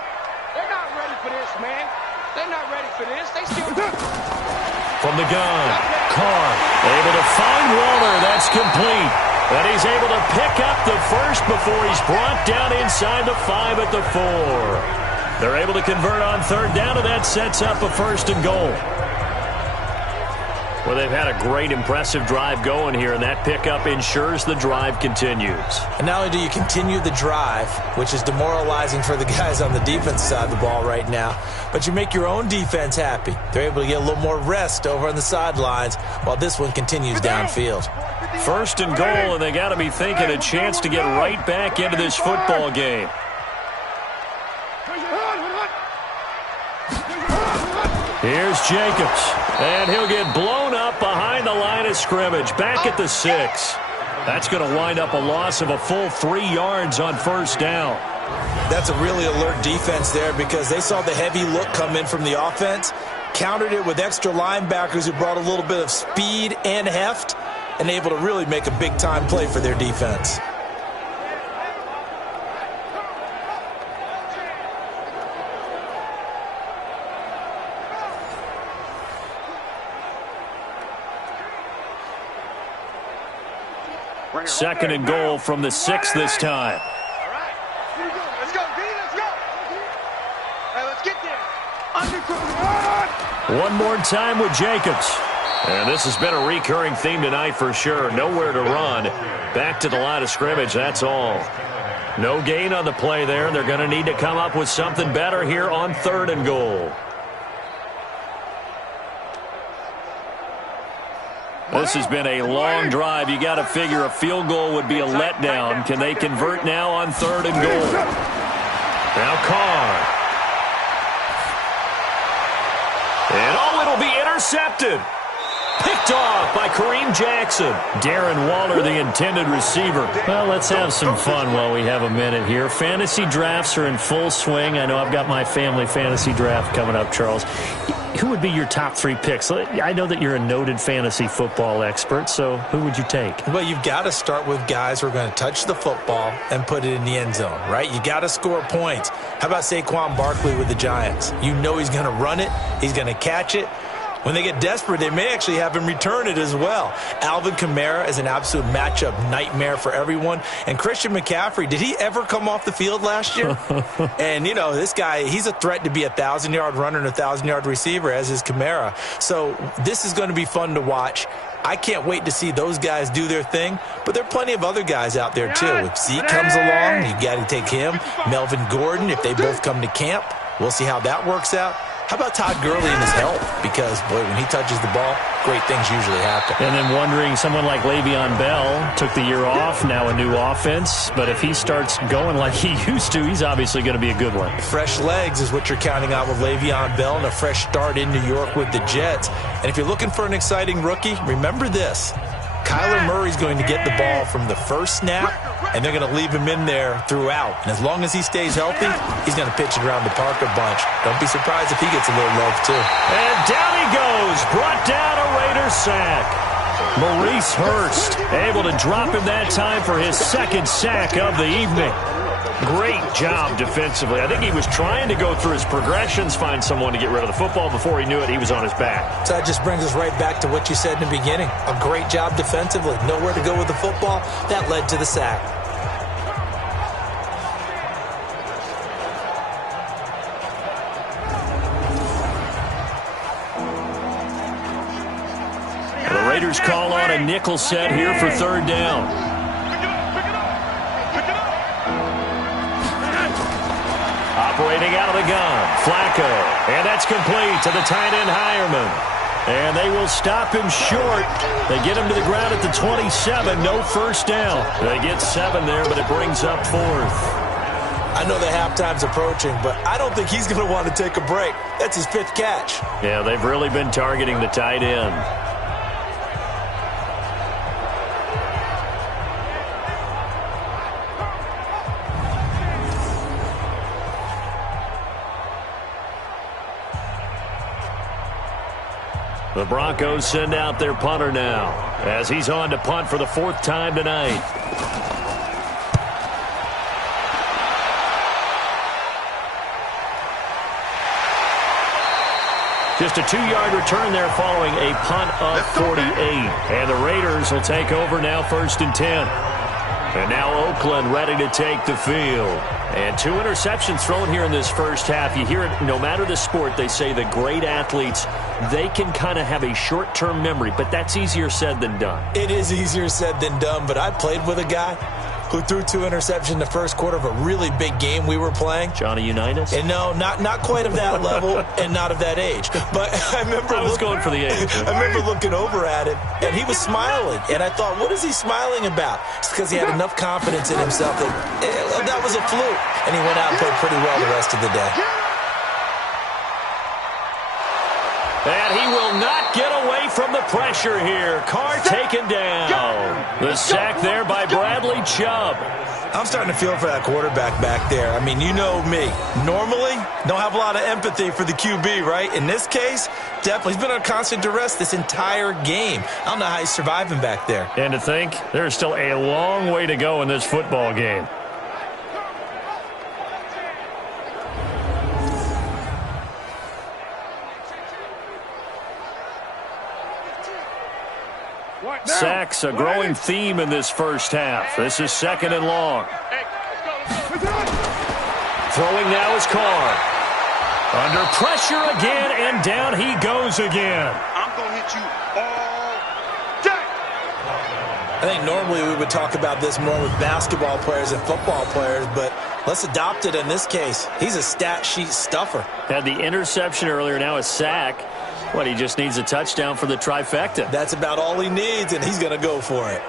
They're not ready for this, man. They're not ready for this. They still... From the gun, Carr able to find Waller. That's complete. And he's able to pick up the first before he's brought down inside the 5 at the 4. They're able to convert on 3rd down, and that sets up a 1st and goal. Well, they've had a great, impressive drive going here, and that pickup ensures the drive continues. And not only do you continue the drive, which is demoralizing for the guys on the defense side of the ball right now, but you make your own defense happy. They're able to get a little more rest over on the sidelines while this one continues downfield. 1st and goal, and they got to be thinking a chance to get right back into this football game. Here's Jacobs, and he'll get blown up behind the line of scrimmage, back at the 6. That's going to wind up a loss of a full 3 yards on 1st down. That's a really alert defense there because they saw the heavy look come in from the offense, countered it with extra linebackers who brought a little bit of speed and heft, and able to really make a big-time play for their defense. Second and goal from the 6 this time. All right. Here we go. Let's go, B. Let's go. All right, let's get there. One more time with Jacobs. And this has been a recurring theme tonight for sure. Nowhere to run. Back to the line of scrimmage, that's all. No gain on the play there. They're going to need to come up with something better here on 3rd and goal. This has been a long drive. You got to figure a field goal would be a letdown. Can they convert now on 3rd and goal? Now Carr. And it'll be intercepted. Picked off by Kareem Jackson. Darren Waller, the intended receiver. Well, let's have some fun while we have a minute here. Fantasy drafts are in full swing. I know I've got my family fantasy draft coming up, Charles. Who would be your top 3 picks? I know that you're a noted fantasy football expert, so who would you take? Well, you've got to start with guys who are going to touch the football and put it in the end zone, right? You got to score points. How about Saquon Barkley with the Giants? You know he's going to run it. He's going to catch it. When they get desperate, they may actually have him return it as well. Alvin Kamara is an absolute matchup nightmare for everyone. And Christian McCaffrey, did he ever come off the field last year? And, you know, this guy, he's a threat to be a 1,000-yard runner and a 1,000-yard receiver, as is Kamara. So this is going to be fun to watch. I can't wait to see those guys do their thing, but there are plenty of other guys out there, too. If Zeke comes along, you got to take him. Melvin Gordon, if they both come to camp, we'll see how that works out. How about Todd Gurley and his health? Because, boy, when he touches the ball, great things usually happen. And then wondering, someone like Le'Veon Bell took the year off, now a new offense. But if he starts going like he used to, he's obviously going to be a good one. Fresh legs is what you're counting out with Le'Veon Bell and a fresh start in New York with the Jets. And if you're looking for an exciting rookie, remember this. Kyler Murray's going to get the ball from the first snap, and they're going to leave him in there throughout. And as long as he stays healthy, he's going to pitch it around the park a bunch. Don't be surprised if he gets a little love, too. And down he goes. Brought down a Raiders sack. Maurice Hurst able to drop him that time for his second sack of the evening. Great job defensively. I think he was trying to go through his progressions, find someone to get rid of the football. Before he knew it, he was on his back. So that just brings us right back to what you said in the beginning. A great job defensively. Nowhere to go with the football. That led to the sack. The Raiders call on a nickel set here for third down. Operating out of the gun, Flacco. And that's complete to the tight end, Hireman. And they will stop him short. They get him to the ground at the 27. No first down. They get 7 there, but it brings up 4th. I know the halftime's approaching, but I don't think he's going to want to take a break. That's his 5th catch. Yeah, they've really been targeting the tight end. The Broncos send out their punter now as he's on to punt for the 4th time tonight. Just a 2-yard return there following a punt of 48. And the Raiders will take over now 1st and 10. And now Oakland ready to take the field. And 2 interceptions thrown here in this first half. You hear it, no matter the sport, they say the great athletes, they can kind of have a short-term memory, but that's easier said than done. It is easier said than done, but I played with a guy who threw 2 interceptions in the first quarter of a really big game we were playing. Johnny Unitas? And no, not quite of that level and not of that age. But I remember I was going for the age. I remember looking over at him, and he was smiling. And I thought, what is he smiling about? It's because he had enough confidence in himself that that was a fluke. And he went out and played pretty well the rest of the day. And he will not get away from the pressure here. Carr taken down. The sack there by Bradley Chubb. I'm starting to feel for that quarterback back there. I mean, you know me. Normally, don't have a lot of empathy for the QB, right? In this case, definitely. He's been on constant duress this entire game. I don't know how he's surviving back there. And to think, there's still a long way to go in this football game. Sacks, a growing theme in this first half. This is 2nd and long. Throwing now is Carr. Under pressure again, and down he goes again. I'm going to hit you all day. I think normally we would talk about this more with basketball players and football players, but let's adopt it in this case. He's a stat sheet stuffer. Had the interception earlier, now a sack. What, he just needs a touchdown for the trifecta. That's about all he needs, and he's going to go for it.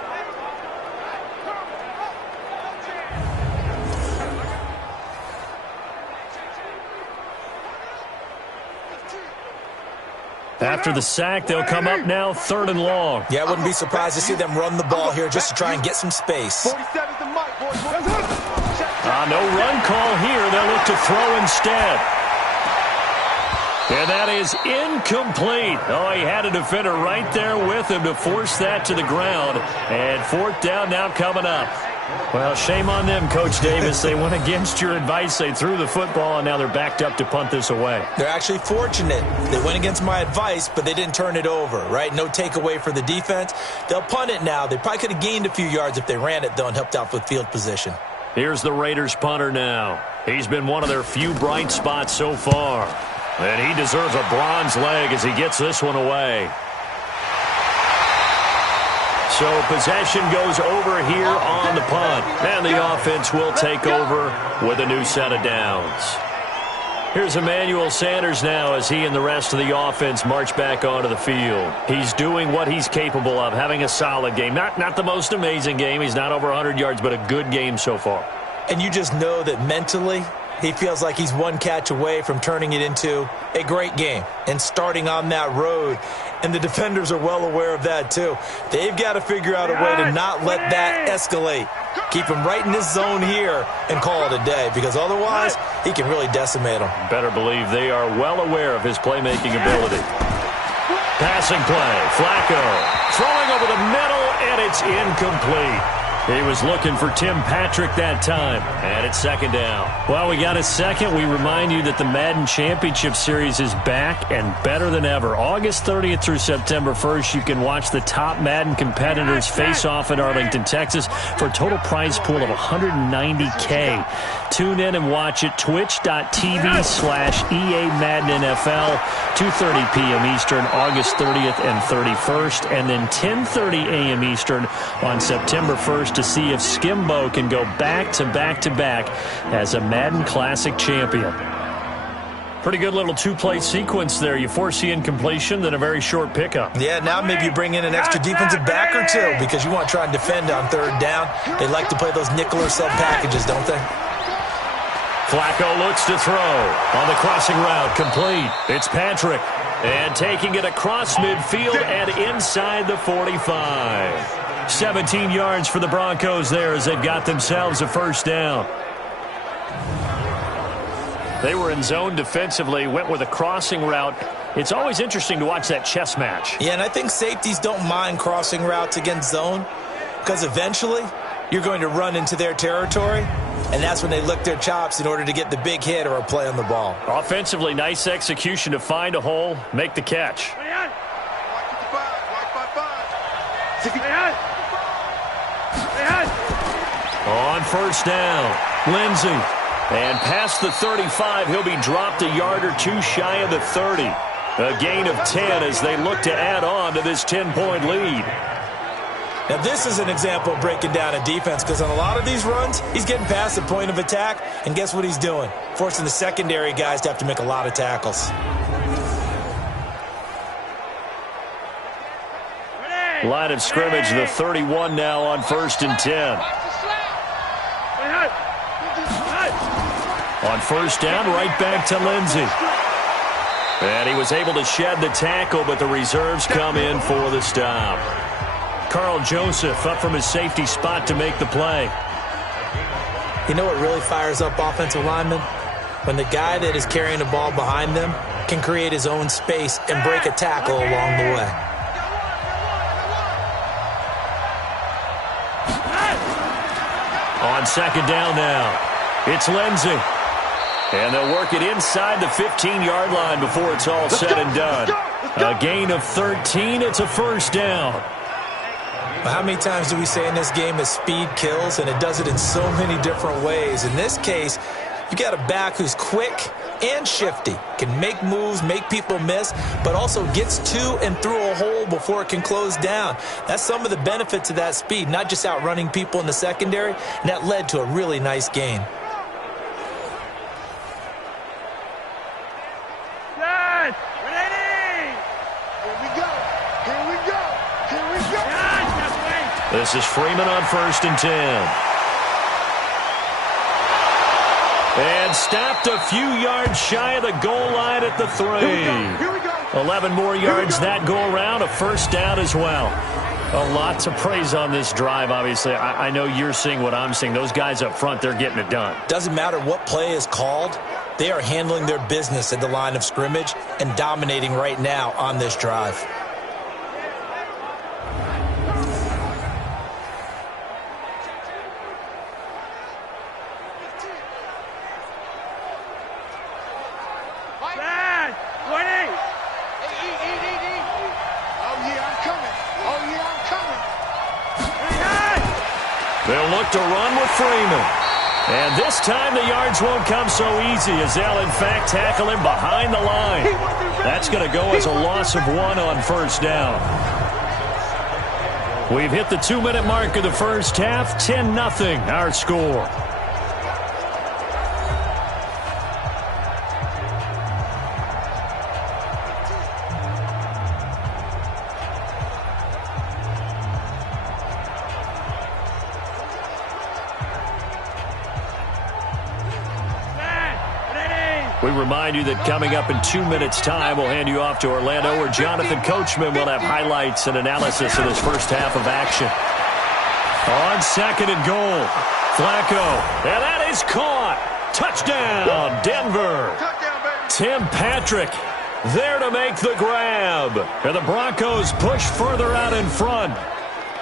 After the sack, they'll come up now 3rd and long. Yeah, I wouldn't be surprised to see them run the ball here just to try and get some space. 47's the mic, boys. No run call here. They'll look to throw instead. And that is incomplete. Oh, he had a defender right there with him to force that to the ground. And 4th down now coming up. Well, shame on them, Coach Davis. They went against your advice. They threw the football, and now they're backed up to punt this away. They're actually fortunate. They went against my advice, but they didn't turn it over, right? No takeaway for the defense. They'll punt it now. They probably could have gained a few yards if they ran it, though, and helped out with field position. Here's the Raiders punter now. He's been one of their few bright spots so far. And he deserves a bronze leg as he gets this one away. So possession goes over here on the punt. And the offense will take over with a new set of downs. Here's Emmanuel Sanders now as he and the rest of the offense march back onto the field. He's doing what he's capable of, having a solid game. Not the most amazing game. He's not over 100 yards, but a good game so far. And you just know that mentally he feels like he's one catch away from turning it into a great game and starting on that road. And the defenders are well aware of that, too. They've got to figure out a way to not let that escalate. Keep him right in this zone here and call it a day, because otherwise he can really decimate them. Better believe they are well aware of his playmaking ability. Passing play. Flacco throwing over the middle, and it's incomplete. He was looking for Tim Patrick that time, and it's second down. Well, we got a second. We remind you that the Madden Championship Series is back and better than ever. August 30th through September 1st, you can watch the top Madden competitors face off in Arlington, Texas for a total prize pool of $190K. Tune in and watch it, twitch.tv/EA Madden NFL, 2:30 p.m. Eastern, August 30th and 31st, and then 10:30 a.m. Eastern on September 1st to see if Skimbo can go back-to-back-to-back as a Madden Classic champion. Pretty good little two-play sequence there. You force the incompletion, then a very short pickup. Yeah, now maybe you bring in an extra defensive back or two because you want to try and defend on third down. They like to play those nickel or sub packages, don't they? Flacco looks to throw on the crossing route. Complete. It's Patrick. And taking it across midfield and inside the 45. 17 yards for the Broncos there as they've got themselves a first down. They were in zone defensively, went with a crossing route. It's always interesting to watch that chess match. Yeah, and I think safeties don't mind crossing routes against zone because eventually you're going to run into their territory, and that's when they lick their chops in order to get the big hit or a play on the ball. Offensively, nice execution to find a hole, make the catch. On first down, Lindsey. And past the 35, he'll be dropped a yard or two shy of the 30. A gain of 10 as they look to add on to this 10-point lead. Now, this is an example of breaking down a defense because on a lot of these runs, he's getting past the point of attack, and guess what he's doing? Forcing the secondary guys to have to make a lot of tackles. Line of scrimmage, the 31 now on 1st and 10. On first down, right back to Lindsey. And he was able to shed the tackle, but the reserves come in for the stop. Carl Joseph up from his safety spot to make the play. You know what really fires up offensive linemen? When the guy that is carrying the ball behind them can create his own space and break a tackle along the way. On second down now, it's Lindsey. And they'll work it inside the 15-yard line before it's all said and done. A gain of 13, it's a first down. How many times do we say in this game that speed kills, and it does it in so many different ways? In this case, you got a back who's quick and shifty, can make moves, make people miss, but also gets to and through a hole before it can close down. That's some of the benefits of that speed, not just outrunning people in the secondary, and that led to a really nice gain. This is Freeman on 1st and 10. And stopped a few yards shy of the goal line at the 3. 11 more yards that go around, a first down as well. A lot to praise on this drive, obviously. I know you're seeing what I'm seeing. Those guys up front, they're getting it done. Doesn't matter what play is called. They are handling their business at the line of scrimmage and dominating right now on this drive. They'll look to run with Freeman. And this time the yards won't come so easy as they'll, in fact, tackle him behind the line. That's going to go as a loss of 1 on first down. We've hit the 2-minute mark of the first half. 10-0 our score. We remind you that coming up in 2 minutes' time, we'll hand you off to Orlando, where Jonathan Coachman will have highlights and analysis of this first half of action. On 2nd and goal, Flacco, and that is caught. Touchdown, Denver. Tim Patrick there to make the grab. And the Broncos push further out in front.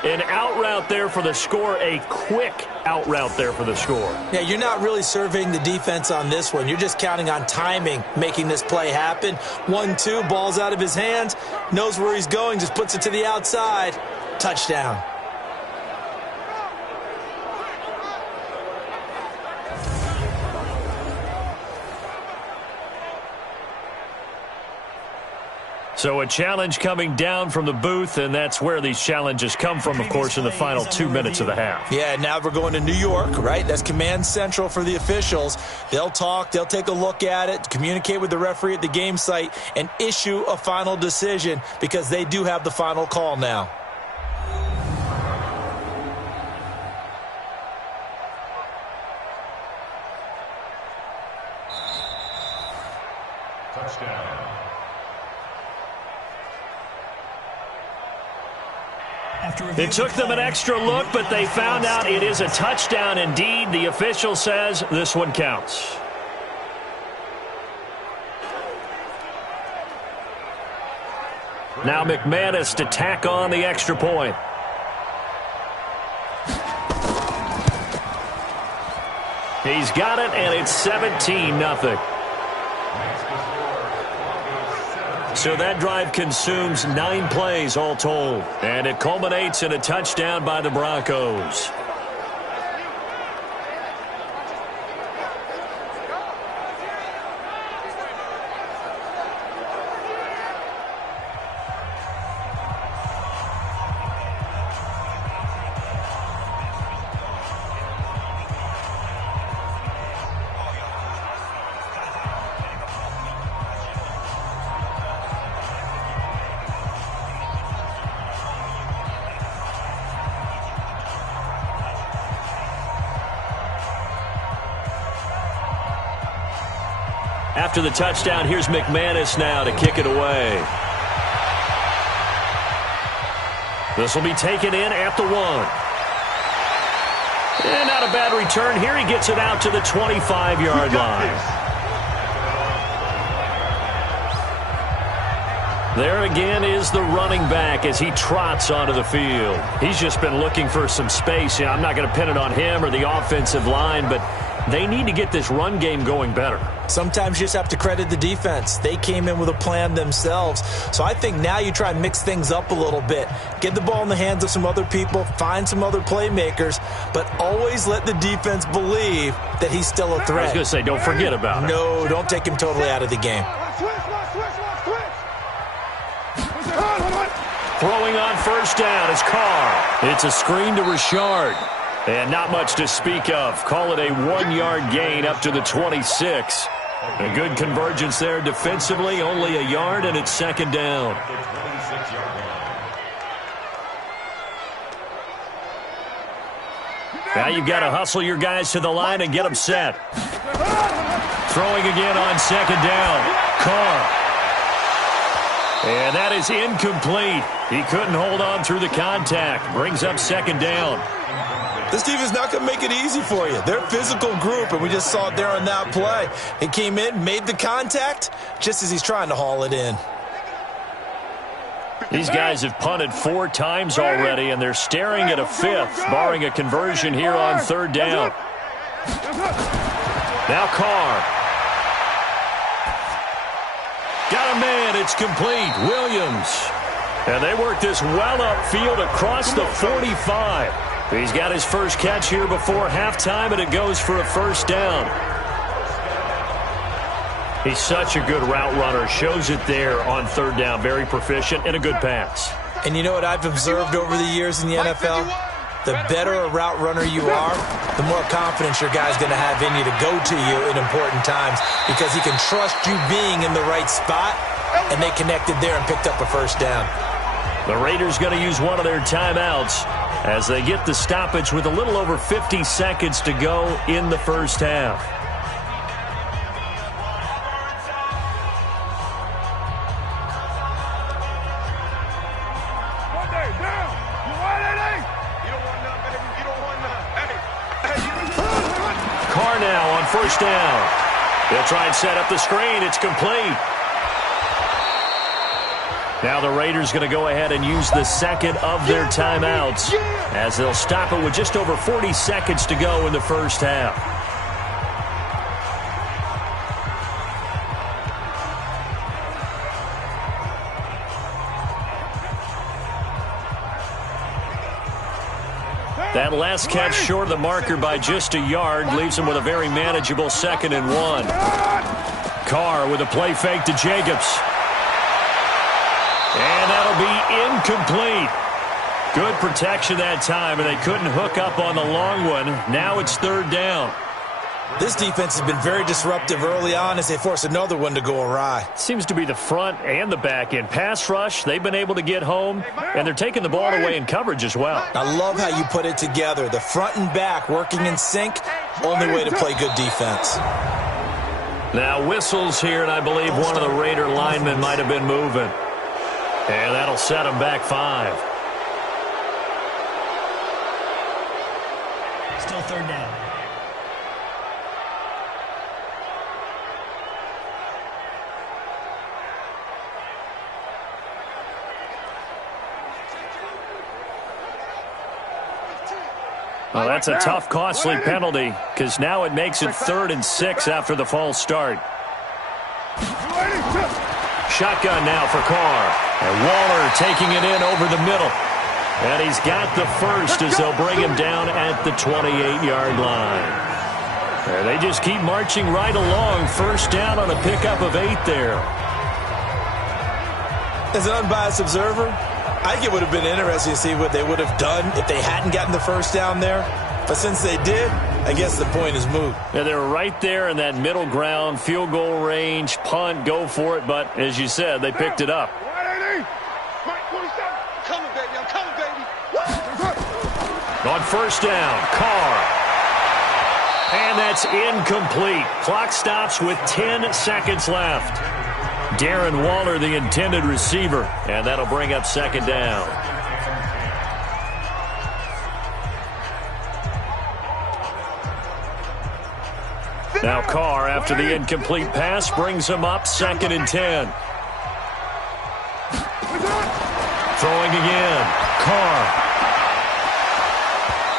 An out route there for the score, a quick out route there for the score. Yeah, you're not really surveying the defense on this one. You're just counting on timing, making this play happen. 1-2, ball's out of his hands, knows where he's going, just puts it to the outside. Touchdown. So a challenge coming down from the booth, and that's where these challenges come from, of course, in the final 2 minutes of the half. Yeah, now we're going to New York, right? That's command central for the officials. They'll talk, they'll take a look at it, communicate with the referee at the game site, and issue a final decision because they do have the final call now. Touchdown. It took them an extra look, but they found out it is a touchdown indeed. The official says this one counts. Now McManus to tack on the extra point. He's got it, and it's 17-0. So that drive consumes 9 plays all told. And it culminates in a touchdown by the Broncos. After the touchdown, here's McManus now to kick it away. This will be taken in at the 1. And not a bad return here. He gets it out to the 25-yard line. There again is the running back as he trots onto the field. He's just been looking for some space. You know, I'm not going to pin it on him or the offensive line, but they need to get this run game going better. Sometimes you just have to credit the defense. They came in with a plan themselves. So I think now you try and mix things up a little bit. Get the ball in the hands of some other people, find some other playmakers, but always let the defense believe that he's still a threat. I was going to say, don't forget about it. No, don't take him totally out of the game. Throwing on first down is Carr. It's a screen to Richard. And not much to speak of. Call it a 1-yard gain up to the 26. A good convergence there defensively, only a yard, and it's second down. Now you've got to hustle your guys to the line and get them set. Throwing again on second down. Carr. And that is incomplete. He couldn't hold on through the contact. Brings up second down. This team is not going to make it easy for you. They're a physical group, and we just saw it there on that play. He came in, made the contact, just as he's trying to haul it in. These guys have punted 4 times already, and they're staring at a 5th, barring a conversion here on third down. Now Carr. Got a man. It's complete. Williams. And they work this well upfield across the 45. He's got his first catch here before halftime, and it goes for a first down. He's such a good route runner. Shows it there on third down. Very proficient and a good pass. And you know what I've observed over the years in the NFL? The better a route runner you are, the more confidence your guy's going to have in you to go to you in important times because he can trust you being in the right spot, and they connected there and picked up a first down. The Raiders going to use one of their timeouts as they get the stoppage with a little over 50 seconds to go in the first half. Carr now on first down. They'll try and set up the screen. It's complete. Now the Raiders going to go ahead and use the second of their timeouts as they'll stop it with just over 40 seconds to go in the first half. That last catch short of the marker by just a yard leaves him with a very manageable 2nd and 1. Carr with a play fake to Jacobs. And that'll be incomplete. Good protection that time, and they couldn't hook up on the long one. Now it's third down. This defense has been very disruptive early on as they force another one to go awry. Seems to be the front and the back end. Pass rush, they've been able to get home, and they're taking the ball away in coverage as well. I love how you put it together. The front and back working in sync, only way to play good defense. Now whistles here, and I believe one of the Raider linemen might have been moving. And that'll set them back 5. Still third down. Well, that's a tough, costly penalty because now it makes it 3rd and 6 after the false start. Shotgun now for Carr. And Waller taking it in over the middle. And he's got the first as they'll bring him down at the 28-yard line. And they just keep marching right along. First down on a pickup of 8 there. As an unbiased observer, I think it would have been interesting to see what they would have done if they hadn't gotten the first down there. But since they did, I guess the point is moot. Yeah, they're right there in that middle ground, field goal range, punt, go for it. But as you said, they picked it up. Coming, baby. I'm coming, baby. On first down, Carr. And that's incomplete. Clock stops with 10 seconds left. Darren Waller, the intended receiver, and that'll bring up 2nd down. Now Carr, after the incomplete pass, brings him up 2nd and 10. Throwing again, Carr.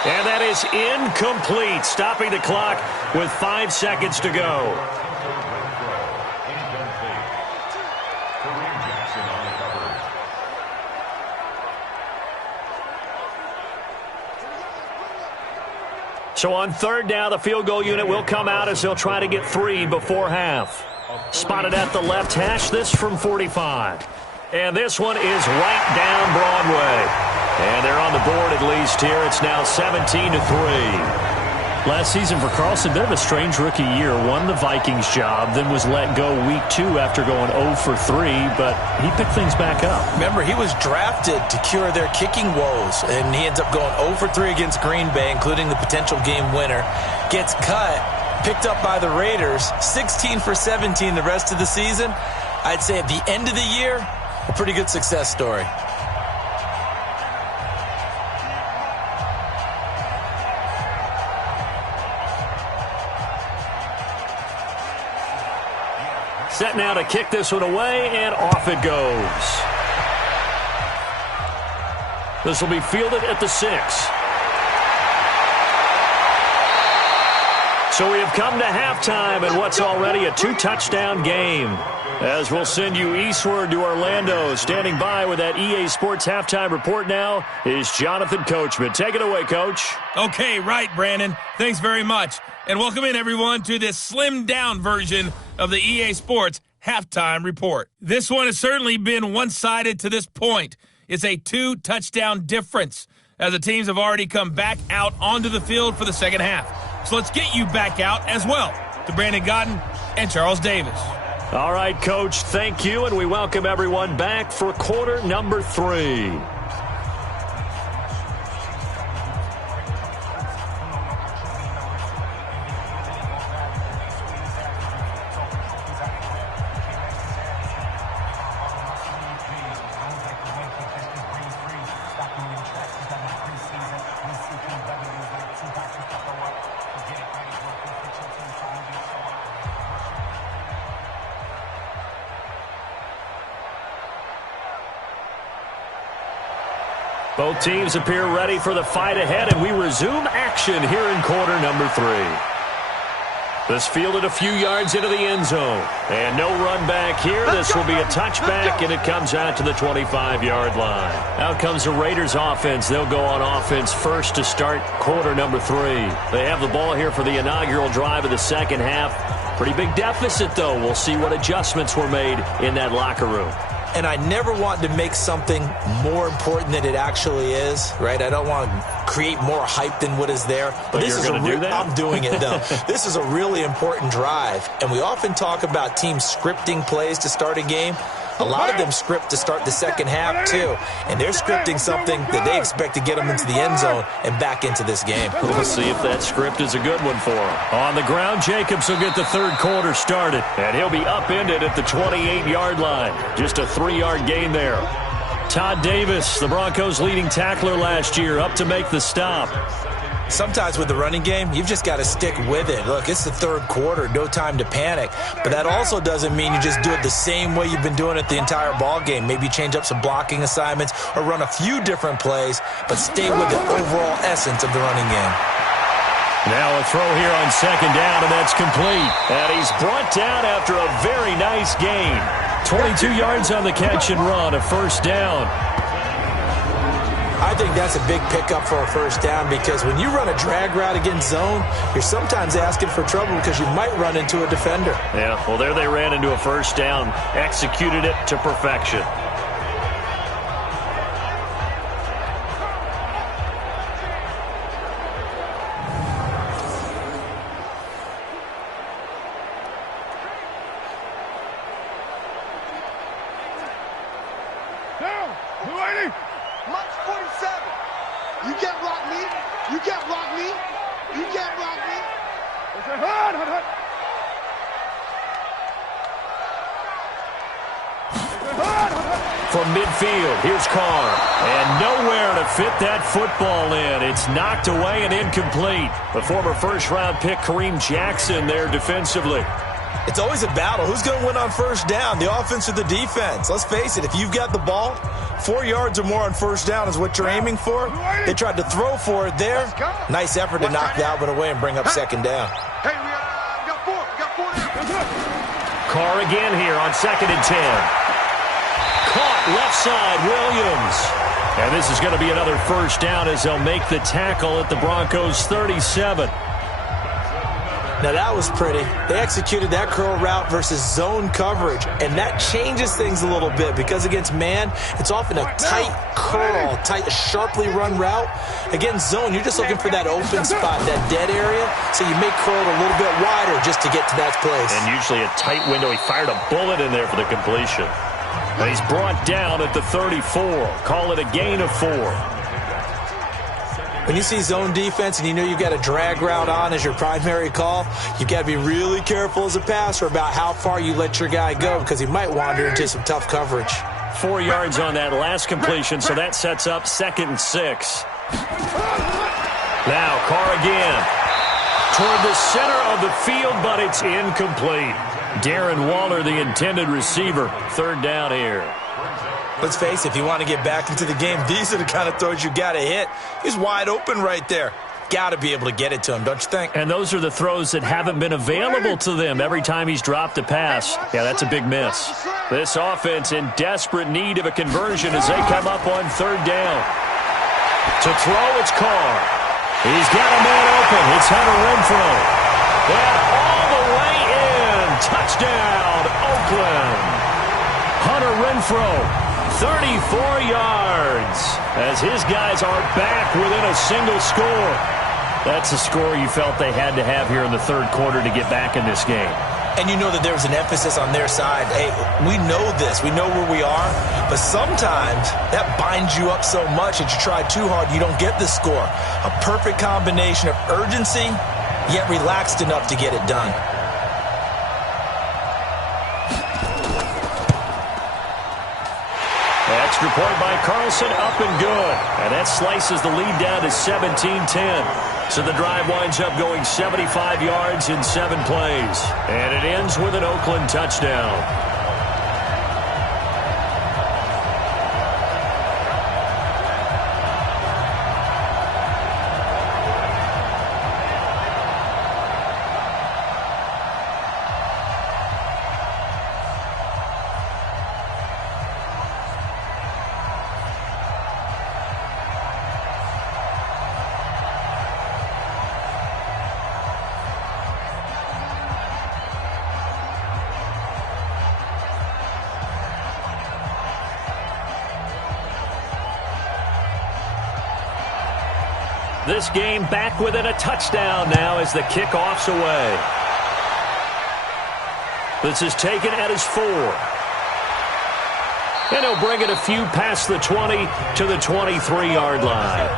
And that is incomplete, stopping the clock with 5 seconds to go. So on third down, the field goal unit will come out as they'll try to get 3 before half. Spotted at the left hash, this from 45. And this one is right down Broadway. And they're on the board at least here. It's now 17-3. Last season for Carlson, bit of a strange rookie year. Won the Vikings job, then was let go week 2 after going 0 for 3, but he picked things back up. Remember, he was drafted to cure their kicking woes, and he ends up going 0 for 3 against Green Bay, including the potential game winner. Gets cut, picked up by the Raiders, 16 for 17 the rest of the season. I'd say at the end of the year, a pretty good success story. Set now to kick this one away, and off it goes. This will be fielded at the 6. So we have come to halftime in what's already a 2-touchdown game. As we'll send you eastward to Orlando. Standing by with that EA Sports halftime report now is Jonathan Coachman. Take it away, Coach. Okay, right, Brandon. Thanks very much. And welcome in, everyone, to this slimmed-down version of the EA Sports halftime report. This one has certainly been one-sided to this point. It's a 2-touchdown difference as the teams have already come back out onto the field for the second half. So let's get you back out as well to Brandon Godden and Charles Davis. All right, Coach, thank you, and we welcome everyone back for quarter number 3. Both teams appear ready for the fight ahead, and we resume action here in quarter number 3. This fielded a few yards into the end zone. And no run back here. This will be a touchback, and it comes out to the 25-yard line. Out comes the Raiders offense. They'll go on offense first to start quarter number 3. They have the ball here for the inaugural drive of the second half. Pretty big deficit, though. We'll see what adjustments were made in that locker room. And I never want to make something more important than it actually is, right? I don't want to create more hype than what is there. But this is going to do that? I'm doing it, though. This is a really important drive. And we often talk about teams scripting plays to start a game. A lot of them script to start the second half, too. And they're scripting something that they expect to get them into the end zone and back into this game. We'll see if that script is a good one for them. On the ground, Jacobs will get the third quarter started. And he'll be upended at the 28-yard line. Just a 3-yard gain there. Todd Davis, the Broncos' leading tackler last year, up to make the stop. Sometimes with the running game, you've just got to stick with it. Look, it's the third quarter, no time to panic. But that also doesn't mean you just do it the same way you've been doing it the entire ball game. Maybe change up some blocking assignments or run a few different plays, but stay with the overall essence of the running game. Now a throw here on second down, and that's complete. And he's brought down after a very nice gain. 22 yards on the catch and run, a first down. I think that's a big pickup for a first down because when you run a drag route against zone, you're sometimes asking for trouble because you might run into a defender. Yeah, well, there they ran into a first down, executed it to perfection. From midfield, here's Carr. And nowhere to fit that football in. It's knocked away and incomplete. The former first-round pick, Kareem Jackson, there defensively. It's always a battle. Who's going to win on first down, the offense or the defense? Let's face it, if you've got the ball, 4 yards or more on first down is what you're aiming for. They tried to throw for it there. Nice effort to knock that one away and bring up second down. Hey, we got four. Carr again here on 2nd and 10. Caught left side, Williams. And this is going to be another first down as they'll make the tackle at the Broncos' 37. Now that was pretty. They executed that curl route versus zone coverage, and that changes things a little bit because against man, it's often a tight curl, sharply run route. Against zone, you're just looking for that open spot, that dead area, so you may curl it a little bit wider just to get to that place. And usually a tight window. He fired a bullet in there for the completion. And he's brought down at the 34. Call it a gain of 4. When you see zone defense and you know you've got a drag route on as your primary call, you've got to be really careful as a passer about how far you let your guy go because he might wander into some tough coverage. 4 yards on that last completion, so that sets up 2nd and 6. Now Carr again. Toward the center of the field, but it's incomplete. Darren Waller, the intended receiver. 3rd down here. Let's face it, if you want to get back into the game, these are the kind of throws you got to hit. He's wide open right there. got to be able to get it to him, don't you think? And those are the throws that haven't been available to them every time he's dropped a pass. Yeah, that's a big miss. This offense in desperate need of a conversion as they come up on third down. To throw, it's Carr. He's got a man open. It's Hunter Renfrow. And all the way in. Touchdown, Oakland. Hunter Renfrow, 34 yards. As his guys are back within a single score. That's a score you felt they had to have here in the third quarter to get back in this game. And you know that there was an emphasis on their side. Hey, we know this. We know where we are. But sometimes that binds you up so much that you try too hard, you don't get the score. A perfect combination of urgency, yet relaxed enough to get it done. Extra point by Carlson, up and good. And that slices the lead down to 17-10. So the drive winds up going 75 yards in 7 plays. And it ends with an Oakland touchdown. This game back within a touchdown now as the kickoff's away. This is taken at his 4. And he'll bring it a few past the 20 to the 23-yard line.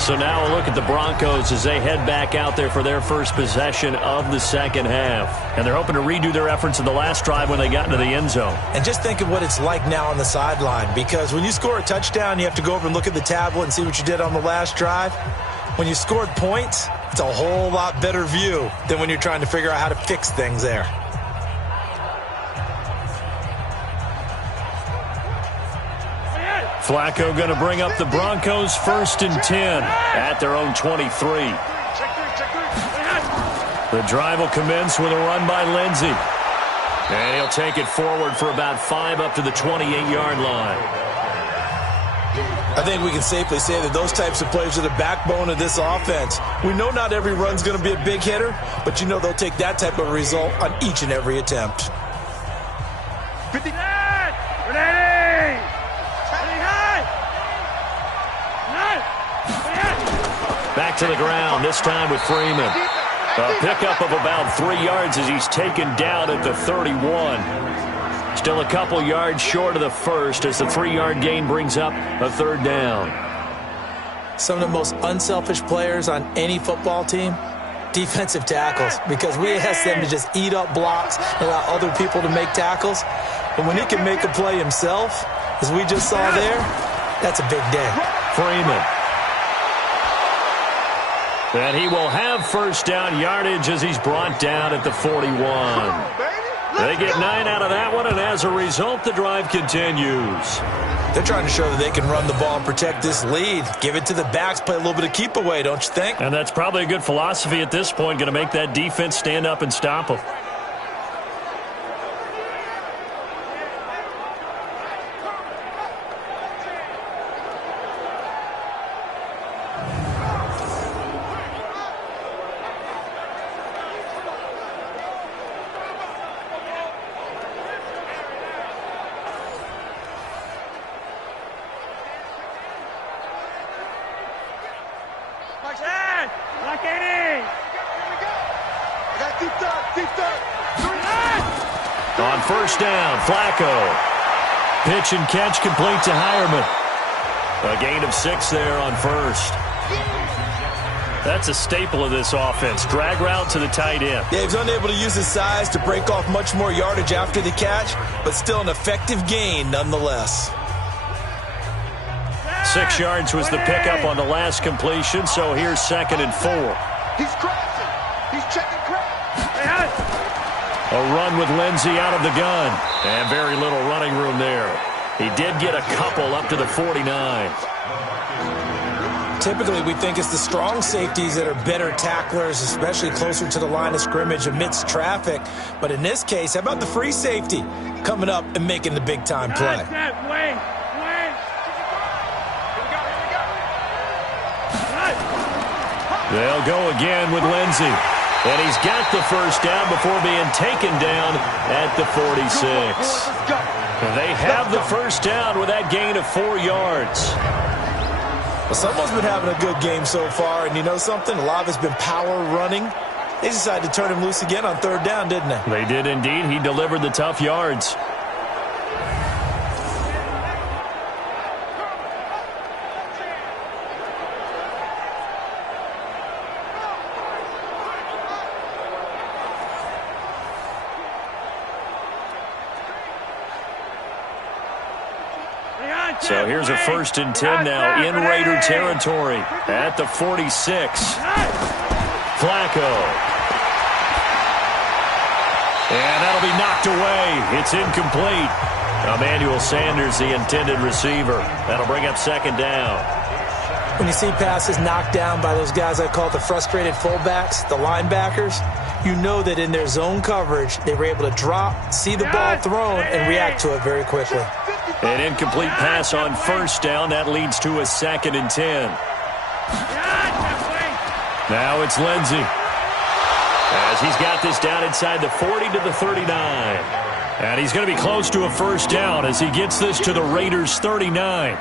So now a look at the Broncos as they head back out there for their first possession of the second half. And they're hoping to redo their efforts in the last drive when they got into the end zone. And just think of what it's like now on the sideline, because when you score a touchdown, you have to go over and look at the tablet and see what you did on the last drive. When you scored points, it's a whole lot better view than when you're trying to figure out how to fix things there. Flacco going to bring up the Broncos 1st and 10 at their own 23. The drive will commence with a run by Lindsey. And he'll take it forward for about 5 up to the 28-yard line. I think we can safely say that those types of plays are the backbone of this offense. We know not every run's going to be a big hitter, but you know they'll take that type of result on each and every attempt. 50. Back to the ground, this time with Freeman. A pickup of about 3 yards as he's taken down at the 31. Still a couple yards short of the first as the 3-yard gain brings up a third down. Some of the most unselfish players on any football team, defensive tackles, because we ask them to just eat up blocks and allow other people to make tackles. But when he can make a play himself, as we just saw there, that's a big day. Freeman. And he will have first down yardage as he's brought down at the 41. They get 9 out of that one, and as a result, the drive continues. They're trying to show that they can run the ball and protect this lead. Give it to the backs, play a little bit of keep away, don't you think? And that's probably a good philosophy at this point, going to make that defense stand up and stop them. On first down, Flacco. Pitch and catch complete to Hireman. A gain of 6 there on first. That's a staple of this offense. Drag route to the tight end. Yeah, he's unable to use his size to break off much more yardage after the catch, but still an effective gain nonetheless. 6 yards was the pickup on the last completion, so here's 2nd and 4. He's crossing. He's checking crowd. A run with Lindsey out of the gun. And very little running room there. He did get a couple up to the 49. Typically, we think it's the strong safeties that are better tacklers, especially closer to the line of scrimmage amidst traffic. But in this case, how about the free safety coming up and making the big-time play? They'll go again with Lindsey. And he's got the first down before being taken down at the 46. They have the first down with that gain of 4 yards. Well, someone's been having a good game so far, and you know something? A lot of it's been power running. They decided to turn him loose again on third down, didn't they? They did indeed. He delivered the tough yards. So here's a 1st and 10 now in Raider territory at the 46. Flacco. And that'll be knocked away. It's incomplete. Emmanuel Sanders, the intended receiver. That'll bring up 2nd down. When you see passes knocked down by those guys I call the frustrated fullbacks, the linebackers, you know that in their zone coverage, they were able to drop, see the ball thrown, and react to it very quickly. An incomplete pass on 1st down. That leads to a 2nd and 10. Now it's Lindsey. As he's got this down inside the 40 to the 39. And he's going to be close to a 1st down as he gets this to the Raiders' 39.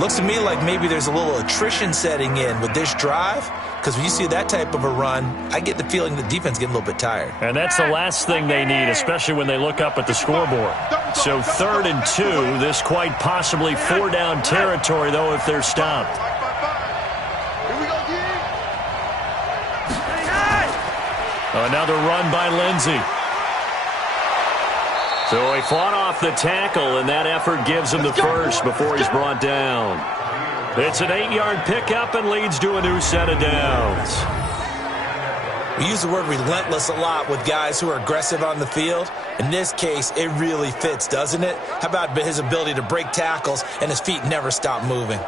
Looks to me like maybe there's a little attrition setting in with this drive, because when you see that type of a run, I get the feeling the defense getting a little bit tired. And that's the last thing they need, especially when they look up at the scoreboard. So 3rd and 2, this quite possibly 4-down territory, though, if they're stopped. Another run by Lindsey. So he fought off the tackle, and that effort gives him the first before he's brought down. It's an 8-yard pickup and leads to a new set of downs. We use the word relentless a lot with guys who are aggressive on the field. In this case, it really fits, doesn't it? How about his ability to break tackles and his feet never stop moving?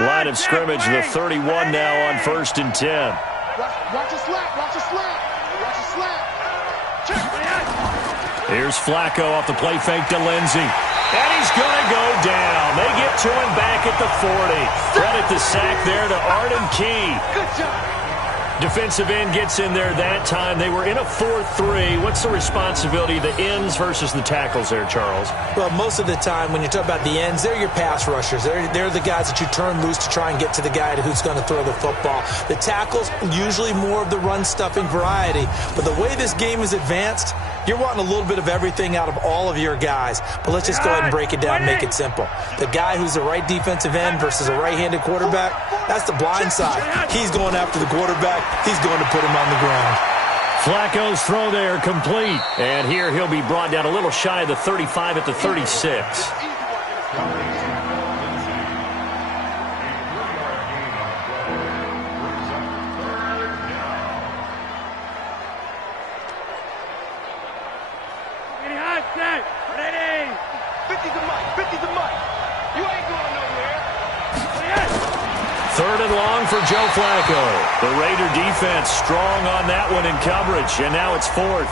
Line of scrimmage, the 31 now on 1st and 10. Watch a slap, watch a slap, watch a slap. Check. Here's Flacco off the play fake to Lindsey. And he's going to go down. They get to him back at the 40. Credit the sack there to Arden Key. Good job. Defensive end gets in there that time. They were in a 4-3. What's the responsibility of the ends versus the tackles there, Charles? Well, most of the time when you talk about the ends, they're your pass rushers. They're the guys that you turn loose to try and get to the guy who's going to throw the football. The tackles, usually more of the run-stuffing variety. But the way this game is advanced, you're wanting a little bit of everything out of all of your guys. But let's just go ahead and break it down and make it simple. The guy who's the right defensive end versus a right-handed quarterback, that's the blind side. He's going after the quarterback. He's going to put him on the ground. Flacco's throw there complete. And here he'll be brought down a little shy of the 35 at the 36. For Joe Flacco. The Raider defense strong on that one in coverage, and now it's 4th.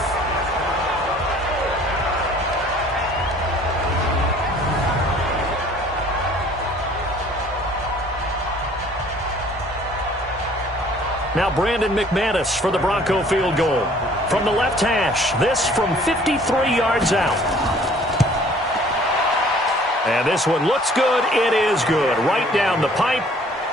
Now Brandon McManus for the Bronco field goal. From the left hash, this from 53 yards out. And this one looks good. It is good. Right down the pipe.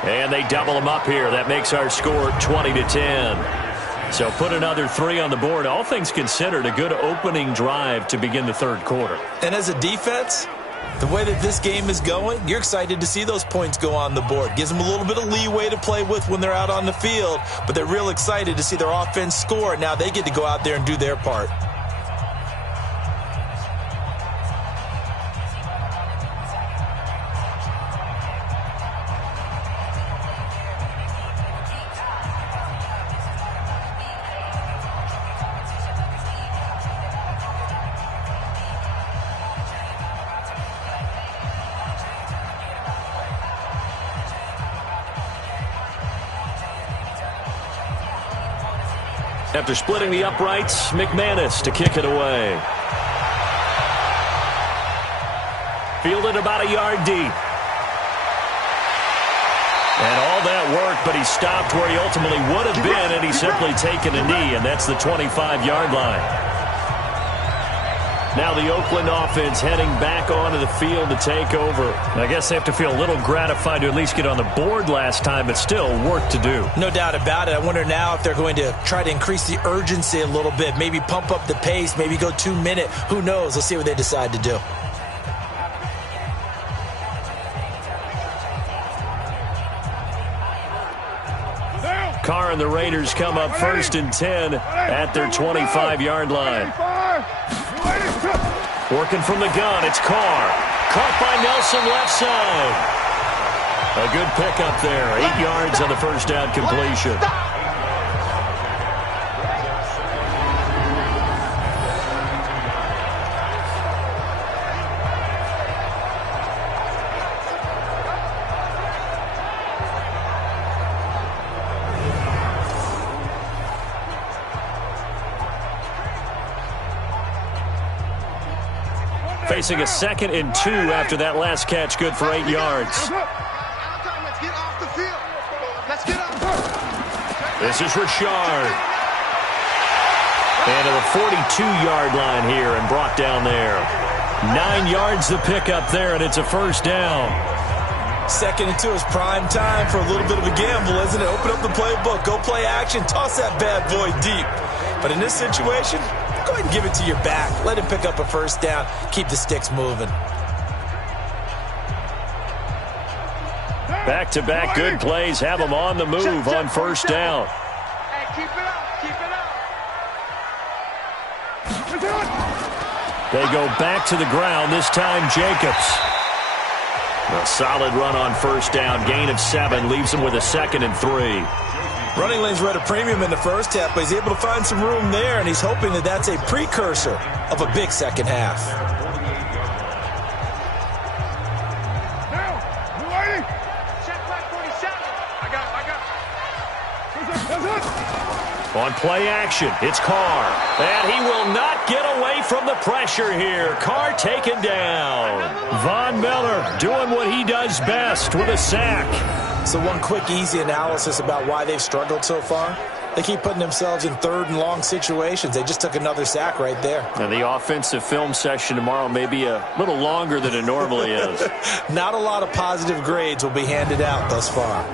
And they double them up here. That makes our score 20-10. So put another 3 on the board. All things considered, a good opening drive to begin the 3rd quarter. And as a defense, the way that this game is going, you're excited to see those points go on the board. Gives them a little bit of leeway to play with when they're out on the field, but they're real excited to see their offense score. Now they get to go out there and do their part. After splitting the uprights, McManus to kick it away. Fielded about a yard deep. And all that work, but he stopped where he ultimately would have been, and he's simply taken a knee, and that's the 25-yard line. Now the Oakland offense heading back onto the field to take over. I guess they have to feel a little gratified to at least get on the board last time, but still work to do. No doubt about it. I wonder now if they're going to try to increase the urgency a little bit, maybe pump up the pace, maybe go 2-minute. Who knows? Let's see what they decide to do. Carr and the Raiders come up 1st and 10 at their 25-yard line. Working from the gun, it's Carr. Caught by Nelson left side. A good pickup there. 8 yards on the first down completion. Facing a 2nd and 2 after that last catch, good for 8 yards. This is Richard. And to the 42-yard line here and brought down there. 9 yards the pickup there, and it's a first down. 2nd and 2 is prime time for a little bit of a gamble, isn't it? Open up the playbook, go play action, toss that bad boy deep. But in this situation, go ahead and give it to your back. Let him pick up a first down. Keep the sticks moving. Back-to-back good plays have them on the move on first down. Hey, keep it up. Keep it up. They go back to the ground, this time Jacobs. A solid run on first down. Gain of 7 leaves them with a 2nd and 3. Running lanes were at a premium in the first half, but he's able to find some room there, and he's hoping that that's a precursor of a big second half. Now, you ready? Check back 47. I got it. On play action, it's Carr. And he will not get away from the pressure here. Carr taken down. Von Miller doing what he does best with a sack. So one quick, easy analysis about why they've struggled so far. They keep putting themselves in 3rd and long situations. They just took another sack right there. And the offensive film session tomorrow may be a little longer than it normally is. Not a lot of positive grades will be handed out thus far.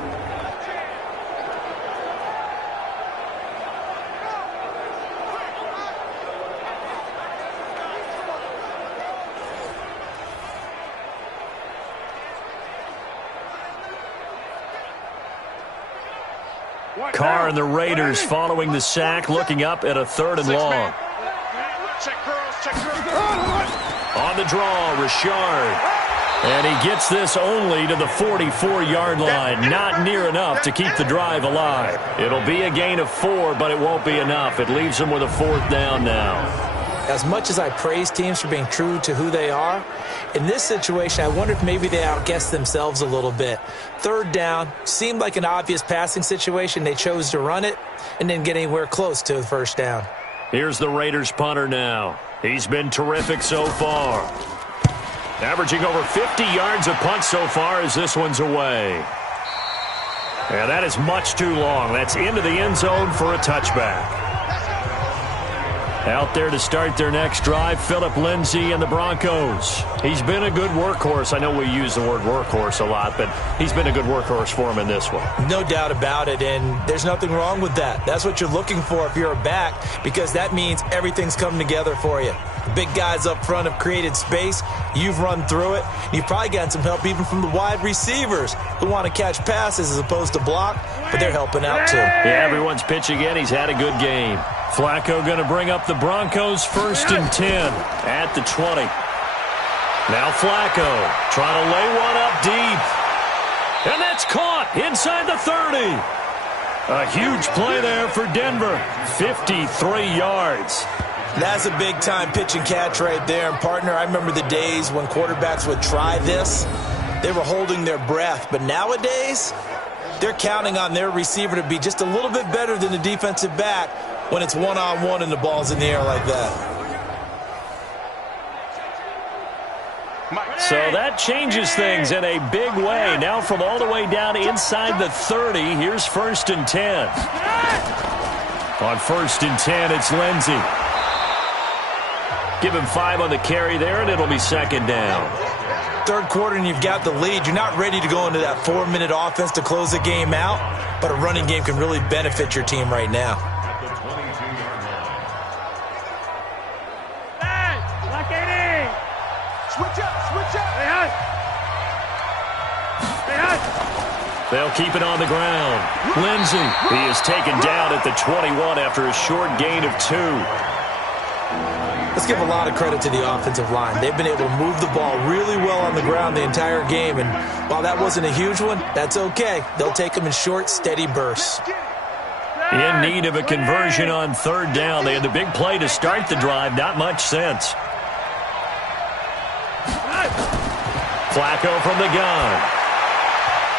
Carr and the Raiders following the sack, looking up at a 3rd and long. Check girls, check girls. On the draw, Richard. And he gets this only to the 44-yard line. Not near enough to keep the drive alive. It'll be a gain of 4, but it won't be enough. It leaves them with a 4th down now. As much as I praise teams for being true to who they are, in this situation, I wonder if maybe they outguessed themselves a little bit. 3rd down seemed like an obvious passing situation. They chose to run it and didn't get anywhere close to the first down. Here's the Raiders punter now. He's been terrific so far. Averaging over 50 yards a punt so far as this one's away. And that is much too long. That's into the end zone for a touchback. Out there to start their next drive, Phillip Lindsay and the Broncos. He's been a good workhorse. I know we use the word workhorse a lot, but he's been a good workhorse for him in this one. No doubt about it, and there's nothing wrong with that. That's what you're looking for if you're a back, because that means everything's coming together for you. The big guys up front have created space. You've run through it. You've probably gotten some help even from the wide receivers who want to catch passes as opposed to block, but they're helping out too. Yeah, everyone's pitching in. He's had a good game. Flacco going to bring up the Broncos 1st and 10 at the 20. Now Flacco trying to lay one up deep. And that's caught inside the 30. A huge play there for Denver. 53 yards. That's a big-time pitch and catch right there. And, partner, I remember the days when quarterbacks would try this. They were holding their breath. But nowadays, they're counting on their receiver to be just a little bit better than the defensive back when it's one-on-one and the ball's in the air like that. So that changes things in a big way. Now from all the way down inside the 30, here's 1st and 10. On 1st and 10, it's Lindsey. Give him 5 on the carry there, and it'll be 2nd down. Third quarter and you've got the lead. You're not ready to go into that 4-minute offense to close the game out, but a running game can really benefit your team right now. At the 22-yard line. Switch up, switch up. They'll keep it on the ground. Lindsey, he is taken down at the 21 after a short gain of 2. Let's give a lot of credit to the offensive line. They've been able to move the ball really well on the ground the entire game, and while that wasn't a huge one, that's okay. They'll take them in short, steady bursts. In need of a conversion on 3rd down. They had the big play to start the drive. Not much sense. Flacco from the gun.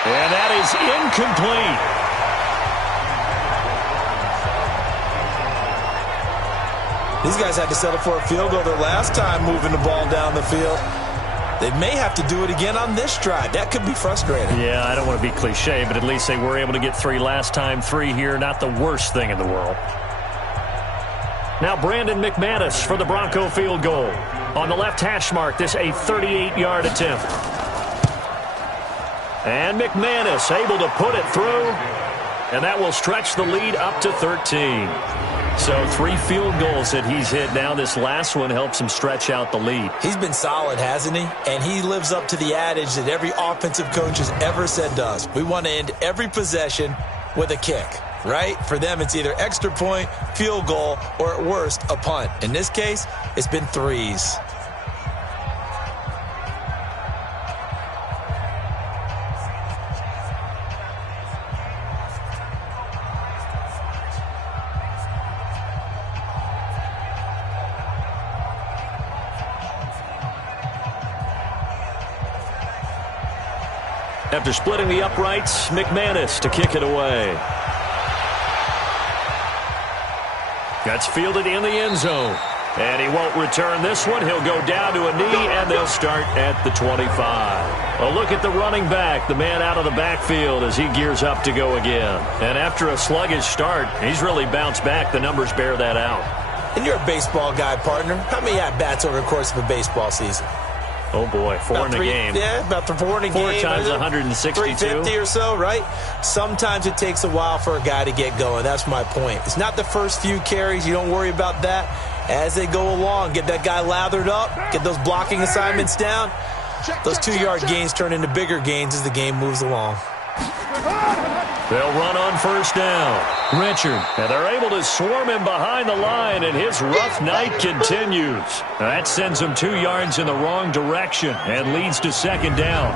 And that is incomplete. These guys had to settle for a field goal their last time moving the ball down the field. They may have to do it again on this drive. That could be frustrating. Yeah, I don't want to be cliche, but at least they were able to get 3 last time. 3 here, not the worst thing in the world. Now Brandon McManus for the Bronco field goal. On the left hash mark, this a 38-yard attempt. And McManus able to put it through, and that will stretch the lead up to 13. So 3 field goals that he's hit now. This last one helps him stretch out the lead. He's been solid, hasn't he? And he lives up to the adage that every offensive coach has ever said to us. We want to end every possession with a kick, right? For them, it's either extra point, field goal, or at worst, a punt. In this case, it's been 3s. After splitting the uprights, McManus to kick it away. That's fielded in the end zone. And he won't return this one. He'll go down to a knee, and they'll start at the 25. A look at the running back, the man out of the backfield as he gears up to go again. And after a sluggish start, he's really bounced back. The numbers bear that out. And you're a baseball guy, partner. How many at-bats over the course of a baseball season? Oh, boy, 4 in a game. Yeah, about 4 in a game. 4 times 162. 350 or so, right? Sometimes it takes a while for a guy to get going. That's my point. It's not the first few carries. You don't worry about that. As they go along, get that guy lathered up, get those blocking assignments down. Those 2-yard gains turn into bigger gains as the game moves along. They'll run on 1st down. Richard, and they're able to swarm him behind the line, and his rough night continues. That sends him 2 yards in the wrong direction and leads to 2nd down.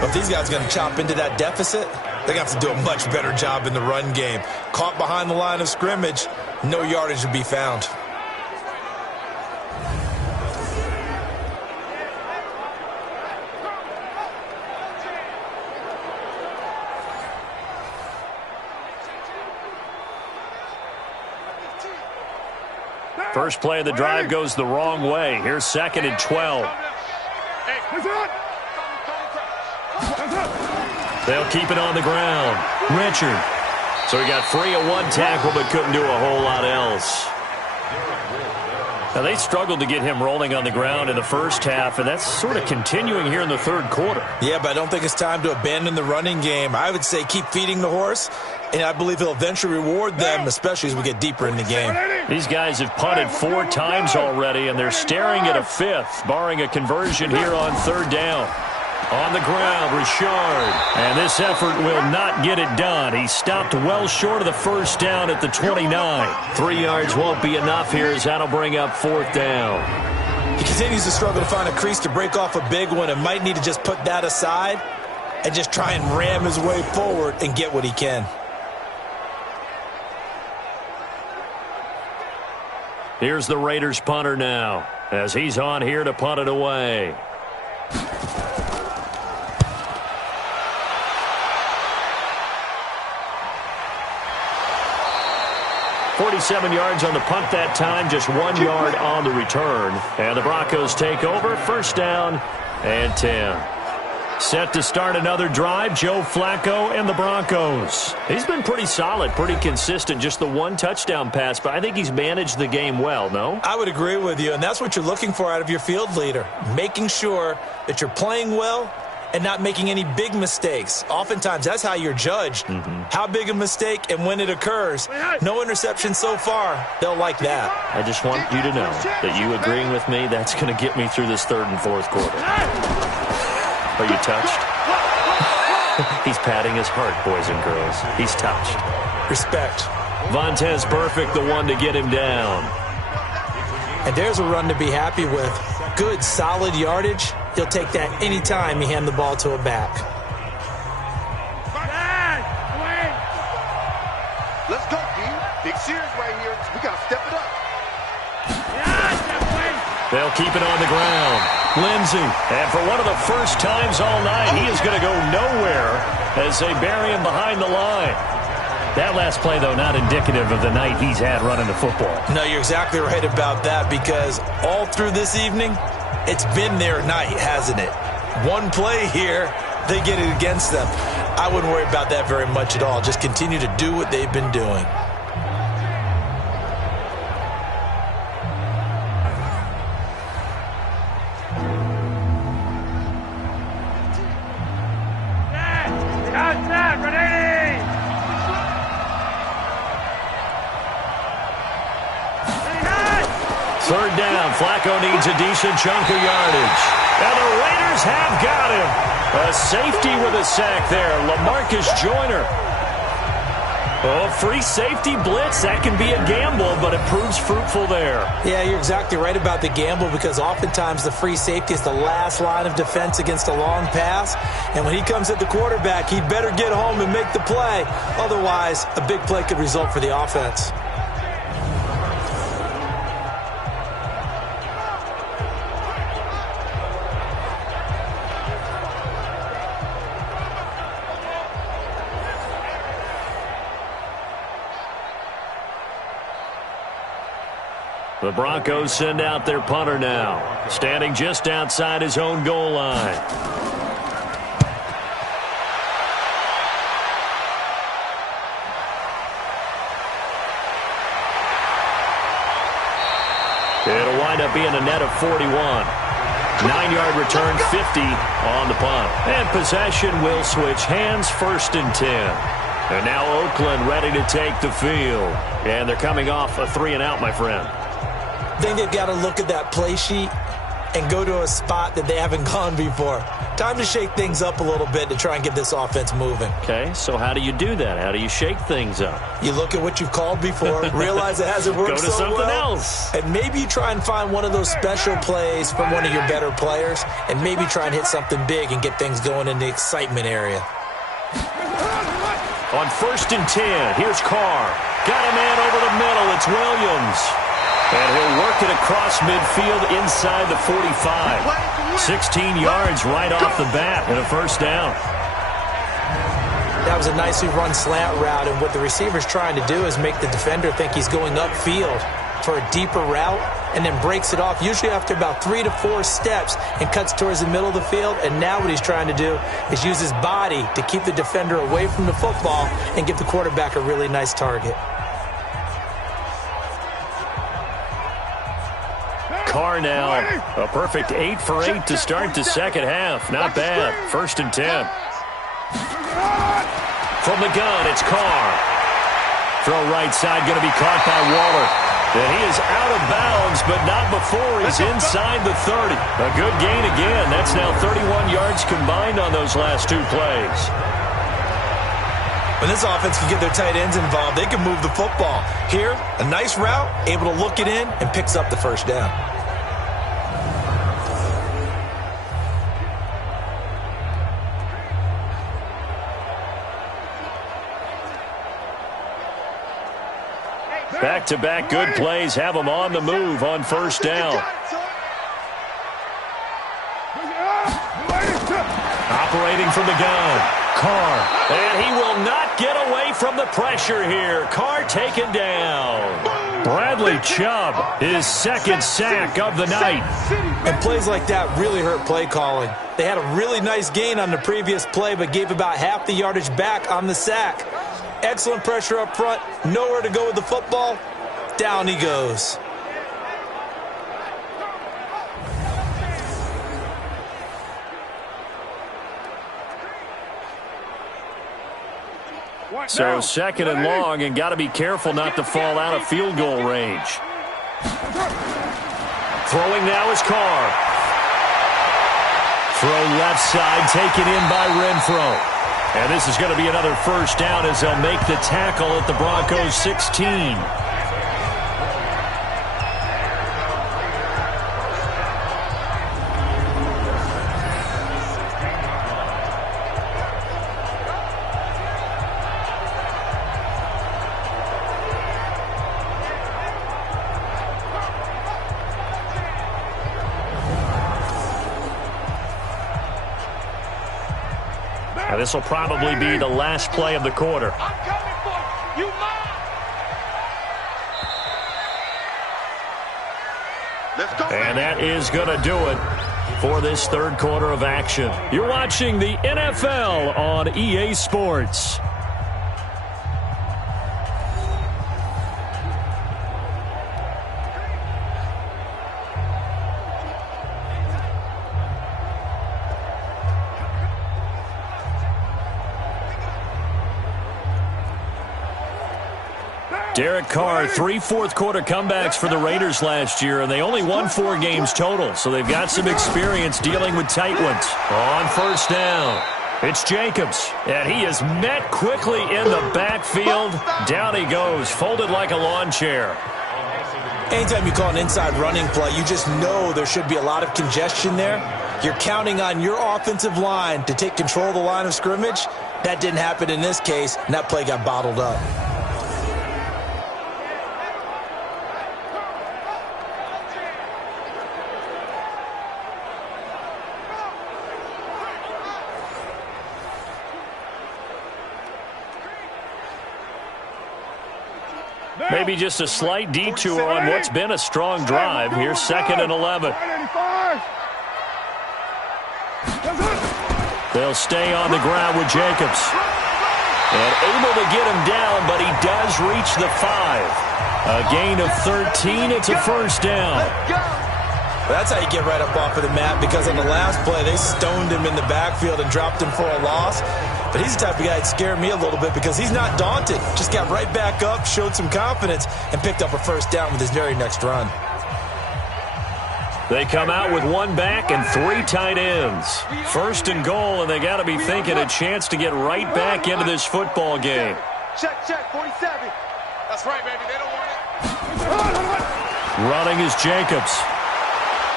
But if these guys are going to chop into that deficit, they're going to have to do a much better job in the run game. Caught behind the line of scrimmage, no yardage to be found. First play of the drive goes the wrong way. Here's 2nd and 12. They'll keep it on the ground. Richard. So he got free of 1 tackle but couldn't do a whole lot else. Now, they struggled to get him rolling on the ground in the first half, and that's sort of continuing here in the 3rd quarter. Yeah, but I don't think it's time to abandon the running game. I would say keep feeding the horse, and I believe he'll eventually reward them, especially as we get deeper in the game. These guys have punted 4 times already, and they're staring at a 5th, barring a conversion here on 3rd down. On the ground, Richard. And this effort will not get it done. He stopped well short of the 1st down at the 29. 3 yards won't be enough here as that'll bring up 4th down. He continues to struggle to find a crease to break off a big one and might need to just put that aside and just try and ram his way forward and get what he can. Here's the Raiders punter now as he's on here to punt it away. 47 yards on the punt that time, just 1 yard on the return. And the Broncos take over, first down and 10. Set to start another drive, Joe Flacco and the Broncos. He's been pretty solid, pretty consistent, just the one touchdown pass, but I think he's managed the game well, no? I would agree with you, and that's what you're looking for out of your field leader, making sure that you're playing well and not making any big mistakes. Oftentimes, that's how you're judged. How big a mistake and when it occurs. No interception so far. They'll like that. I just want you to know that you agreeing with me, that's going to get me through this third and fourth quarter. Are you touched? He's patting his heart, boys and girls. He's touched. Respect. Vontaze Burfict, the one to get him down. And there's a run to be happy with. Good, solid yardage. He'll take that any time you hand the ball to a back. Let's go, D. Big series right here. We got to step it up. They'll keep it on the ground. Lindsey, and for one of the first times all night, he is going to go nowhere as they bury him behind the line. That last play, though, not indicative of the night he's had running the football. No, you're exactly right about that, because all through this evening, it's been their night, hasn't it? One play here, they get it against them. I wouldn't worry about that very much at all. Just continue to do what they've been doing. Third down, Flacco needs a decent chunk of yardage. And the Raiders have got him. A safety with a sack there, LaMarcus Joyner. Oh, free safety blitz, that can be a gamble, but it proves fruitful there. Yeah, you're exactly right about the gamble, because oftentimes the free safety is the last line of defense against a long pass. And when he comes at the quarterback, he'd better get home and make the play. Otherwise, a big play could result for the offense. The Broncos send out their punter now, standing just outside his own goal line. It'll wind up being a net of 41. 9-yard return, 50 on the punt. And possession will switch hands, first and 10. And now Oakland ready to take the field. And they're coming off a 3-and-out, my friend. I think they've got to look at that play sheet and go to a spot that they haven't gone before. Time to shake things up a little bit to try and get this offense moving. Okay, so how do you do that? How do you shake things up? You look at what you've called before, realize it hasn't worked Go to so something well, else. and maybe try and find one of those special plays from one of your better players, and maybe try and hit something big and get things going in the excitement area. On first and 10, here's Carr. Got a man over the middle. It's Williams. And he'll work it across midfield inside the 45. 16 yards right off the bat and a first down. That was a nicely run slant route, and what the receiver's trying to do is make the defender think he's going upfield for a deeper route, and then breaks it off, usually after about 3 to 4 steps, and cuts towards the middle of the field. And now what he's trying to do is use his body to keep the defender away from the football and give the quarterback a really nice target. Carr now, a perfect 8 for 8 to start the second half. Not bad. First and 10. From the gun, it's Carr. Throw right side, going to be caught by Waller. And he is out of bounds, but not before he's inside the 30. A good gain again. That's now 31 yards combined on those last 2 plays. When this offense can get their tight ends involved, they can move the football. Here, a nice route, able to look it in, and picks up the first down. Back-to-back good plays have them on the move on first down. Operating from the gun, Carr. And he will not get away from the pressure here. Carr taken down. Bradley Chubb, his second sack of the night. And plays like that really hurt play calling. They had a really nice gain on the previous play, but gave about half the yardage back on the sack. Excellent pressure up front. Nowhere to go with the football. Down he goes. So second and long, and got to be careful not to fall out of field goal range. Throwing now is Carr. Throw left side, taken in by Renfro. And this is going to be another first down as they'll make the tackle at the Broncos 16. Now, this will probably be the last play of the quarter. I'm coming for you. You Let's go. And that is going to do it for this third quarter of action. You're watching the NFL on EA Sports. Derek Carr, 3 fourth-quarter comebacks for the Raiders last year, and they only won 4 games total, so they've got some experience dealing with tight ones. On first down, it's Jacobs, and he is met quickly in the backfield. Down he goes, folded like a lawn chair. Anytime you call an inside running play, you just know there should be a lot of congestion there. You're counting on your offensive line to take control of the line of scrimmage. That didn't happen in this case, and that play got bottled up. Maybe just a slight detour on what's been a strong drive. Here's 2nd and 11. They'll stay on the ground with Jacobs. And able to get him down, but he does reach the 5. A gain of 13. It's a first down. That's how you get right up off of the mat, because on the last play, they stoned him in the backfield and dropped him for a loss. But he's the type of guy that scared me a little bit because he's not daunted. Just got right back up, showed some confidence, and picked up a first down with his very next run. They come out with 1 back and 3 tight ends. 1st and goal, and they got to be thinking a chance to get right back into this football game. Check, 47. That's right, baby. They don't want it. Running is Jacobs.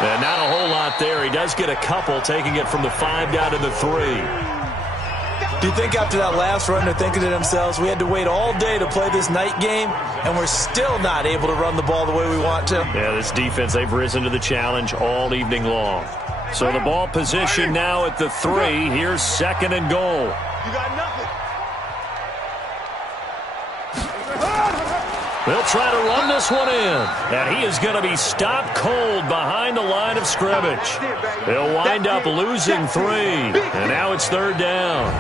And not a whole lot there. He does get a couple, taking it from the 5 down to the 3. Do you think after that last run they're thinking to themselves, we had to wait all day to play this night game, and we're still not able to run the ball the way we want to? Yeah, this defense, they've risen to the challenge all evening long. So the ball position now at the 3. Here's 2nd and goal. You got nothing. They'll try to run this one in. And he is going to be stopped cold behind the line of scrimmage. They'll wind up losing 3. And now it's 3rd down.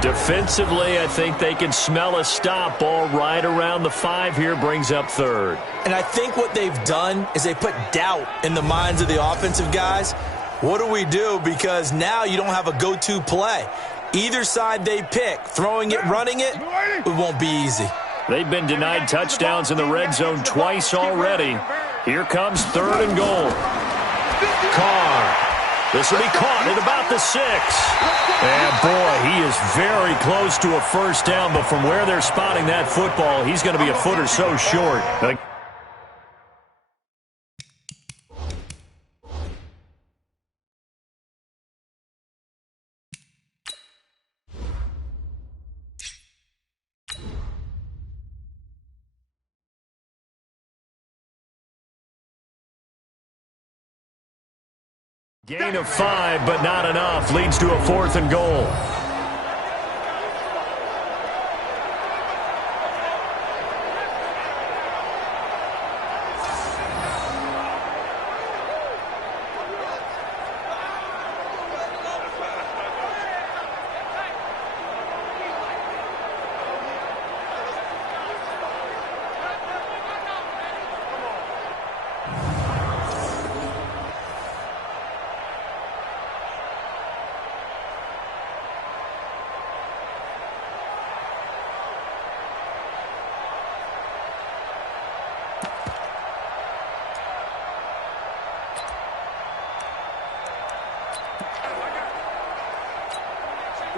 Defensively, I think they can smell a stop ball right around the 5 here, brings up 3rd. And I think what they've done is they put doubt in the minds of the offensive guys. What do we do? Because now you don't have a go-to play. Either side they pick, throwing it, running it, it won't be easy. They've been denied touchdowns in the red zone twice already. Here comes 3rd and goal. Carr. This will be caught at about the 6. And, boy, he is very close to a first down, but from where they're spotting that football, he's going to be a foot or so short. Gain of 5, but not enough. Leads to a 4th and goal.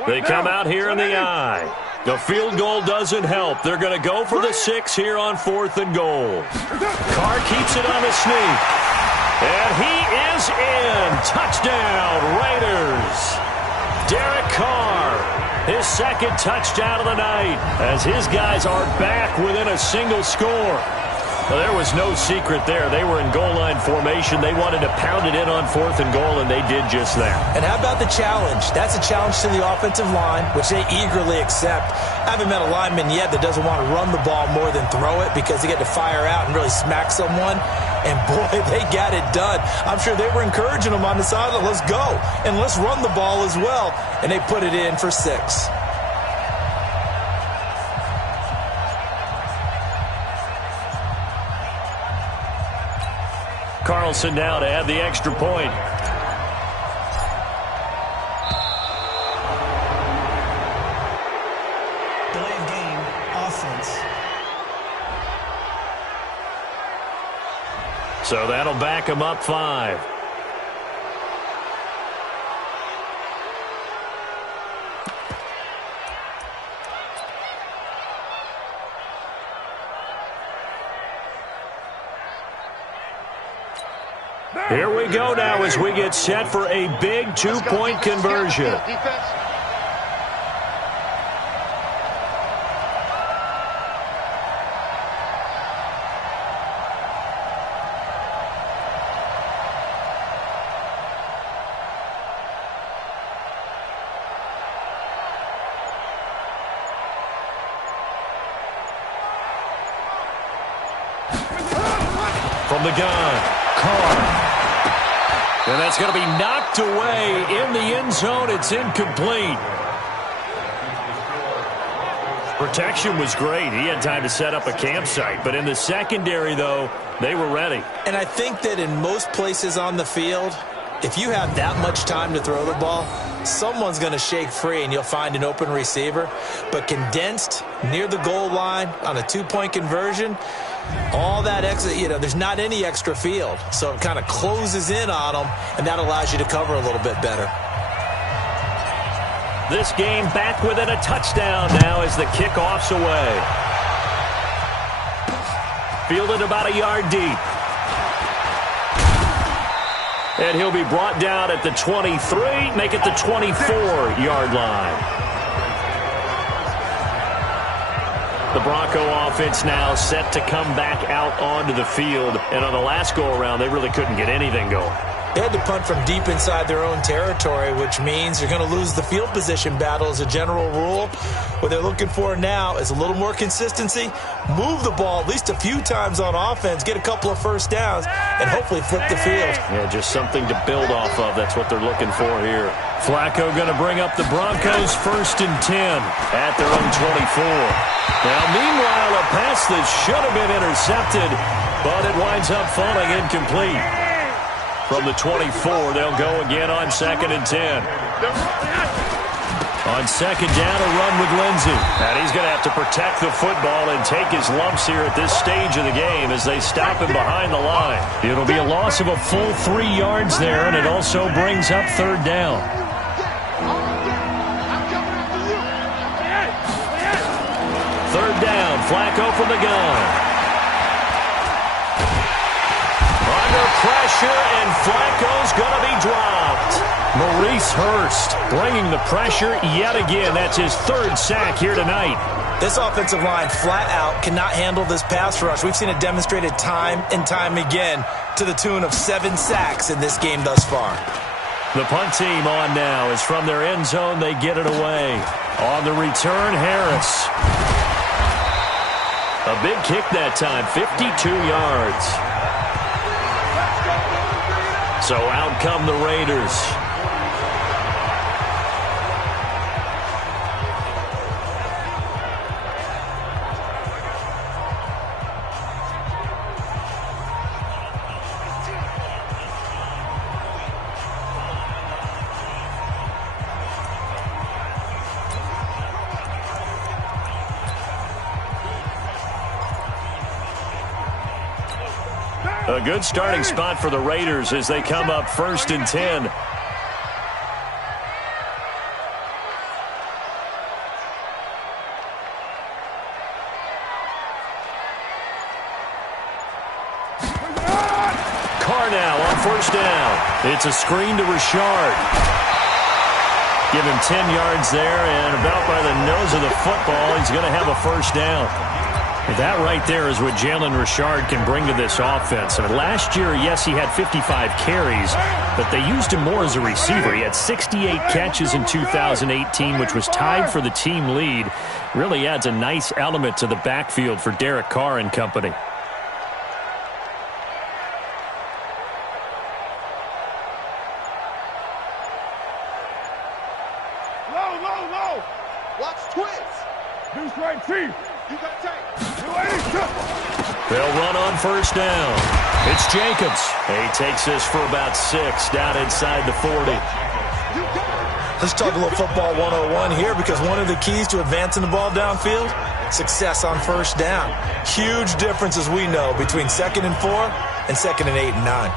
They come out here in the eye. The field goal doesn't help. They're going to go for the 6 here on 4th and goal. Carr keeps it on the sneak. And he is in. Touchdown, Raiders. Derek Carr, his 2nd touchdown of the night, as his guys are back within a single score. Well, there was no secret there. They were in goal line formation. They wanted to pound it in on 4th and goal, and they did just that. And how about the challenge? That's a challenge to the offensive line, which they eagerly accept. I haven't met a lineman yet that doesn't want to run the ball more than throw it because they get to fire out and really smack someone. And, boy, they got it done. I'm sure they were encouraging them on the sideline. Let's go, and let's run the ball as well. And they put it in for 6. Carlson now to add the extra point. Delay of game, offense. So that'll back him up 5. Here we go now as we get set for a big 2-point conversion. From the gun, Carr. And that's going to be knocked away in the end zone. It's incomplete. Protection was great. He had time to set up a campsite. But in the secondary, though, they were ready. And I think that in most places on the field, if you have that much time to throw the ball, someone's going to shake free and you'll find an open receiver. But condensed near the goal line on a 2-point conversion, all that extra, there's not any extra field. So it kind of closes in on them, and that allows you to cover a little bit better. This game back within a touchdown now as the kickoff's away. Fielded about a yard deep. And he'll be brought down at the 23, make it the 24-yard line. The Bronco offense now set to come back out onto the field. And on the last go-around, they really couldn't get anything going. They had to punt from deep inside their own territory, which means you're going to lose the field position battle as a general rule. What they're looking for now is a little more consistency, move the ball at least a few times on offense, get a couple of first downs, and hopefully flip the field. Yeah, just something to build off of. That's what they're looking for here. Flacco going to bring up the Broncos 1st and 10 at their own 24. Now, meanwhile, a pass that should have been intercepted, but it winds up falling incomplete. From the 24, they'll go again on 2nd and 10. On 2nd down, a run with Lindsey. And he's going to have to protect the football and take his lumps here at this stage of the game as they stop him behind the line. It'll be a loss of a full 3 yards there, and it also brings up 3rd down. 3rd down, Flacco from the gun. Under pressure, and Flacco's going to be dropped. Maurice Hurst bringing the pressure yet again. That's his 3rd sack here tonight. This offensive line flat out cannot handle this pass rush. We've seen it demonstrated time and time again to the tune of 7 sacks in this game thus far. The punt team on now is from their end zone. They get it away. On the return, Harris. A big kick that time, 52 yards. So out come the Raiders. A good starting spot for the Raiders as they come up 1st and 10. Carr now on 1st down. It's a screen to Richard. Give him 10 yards there, and about by the nose of the football, he's going to have a 1st down. That right there is what Jalen Richard can bring to this offense. I mean, last year, yes, he had 55 carries, but they used him more as a receiver. He had 68 catches in 2018, which was tied for the team lead. Really adds a nice element to the backfield for Derek Carr and company. Low. Watch twins. Deuce right, Chief. You got tape. They'll run on 1st down. It's Jacobs. He takes this for about 6 down inside the 40. Let's talk a little football 101 here, because one of the keys to advancing the ball downfield, success on 1st down. Huge difference, as we know, between 2nd and 4 and 2nd and 8 and 9.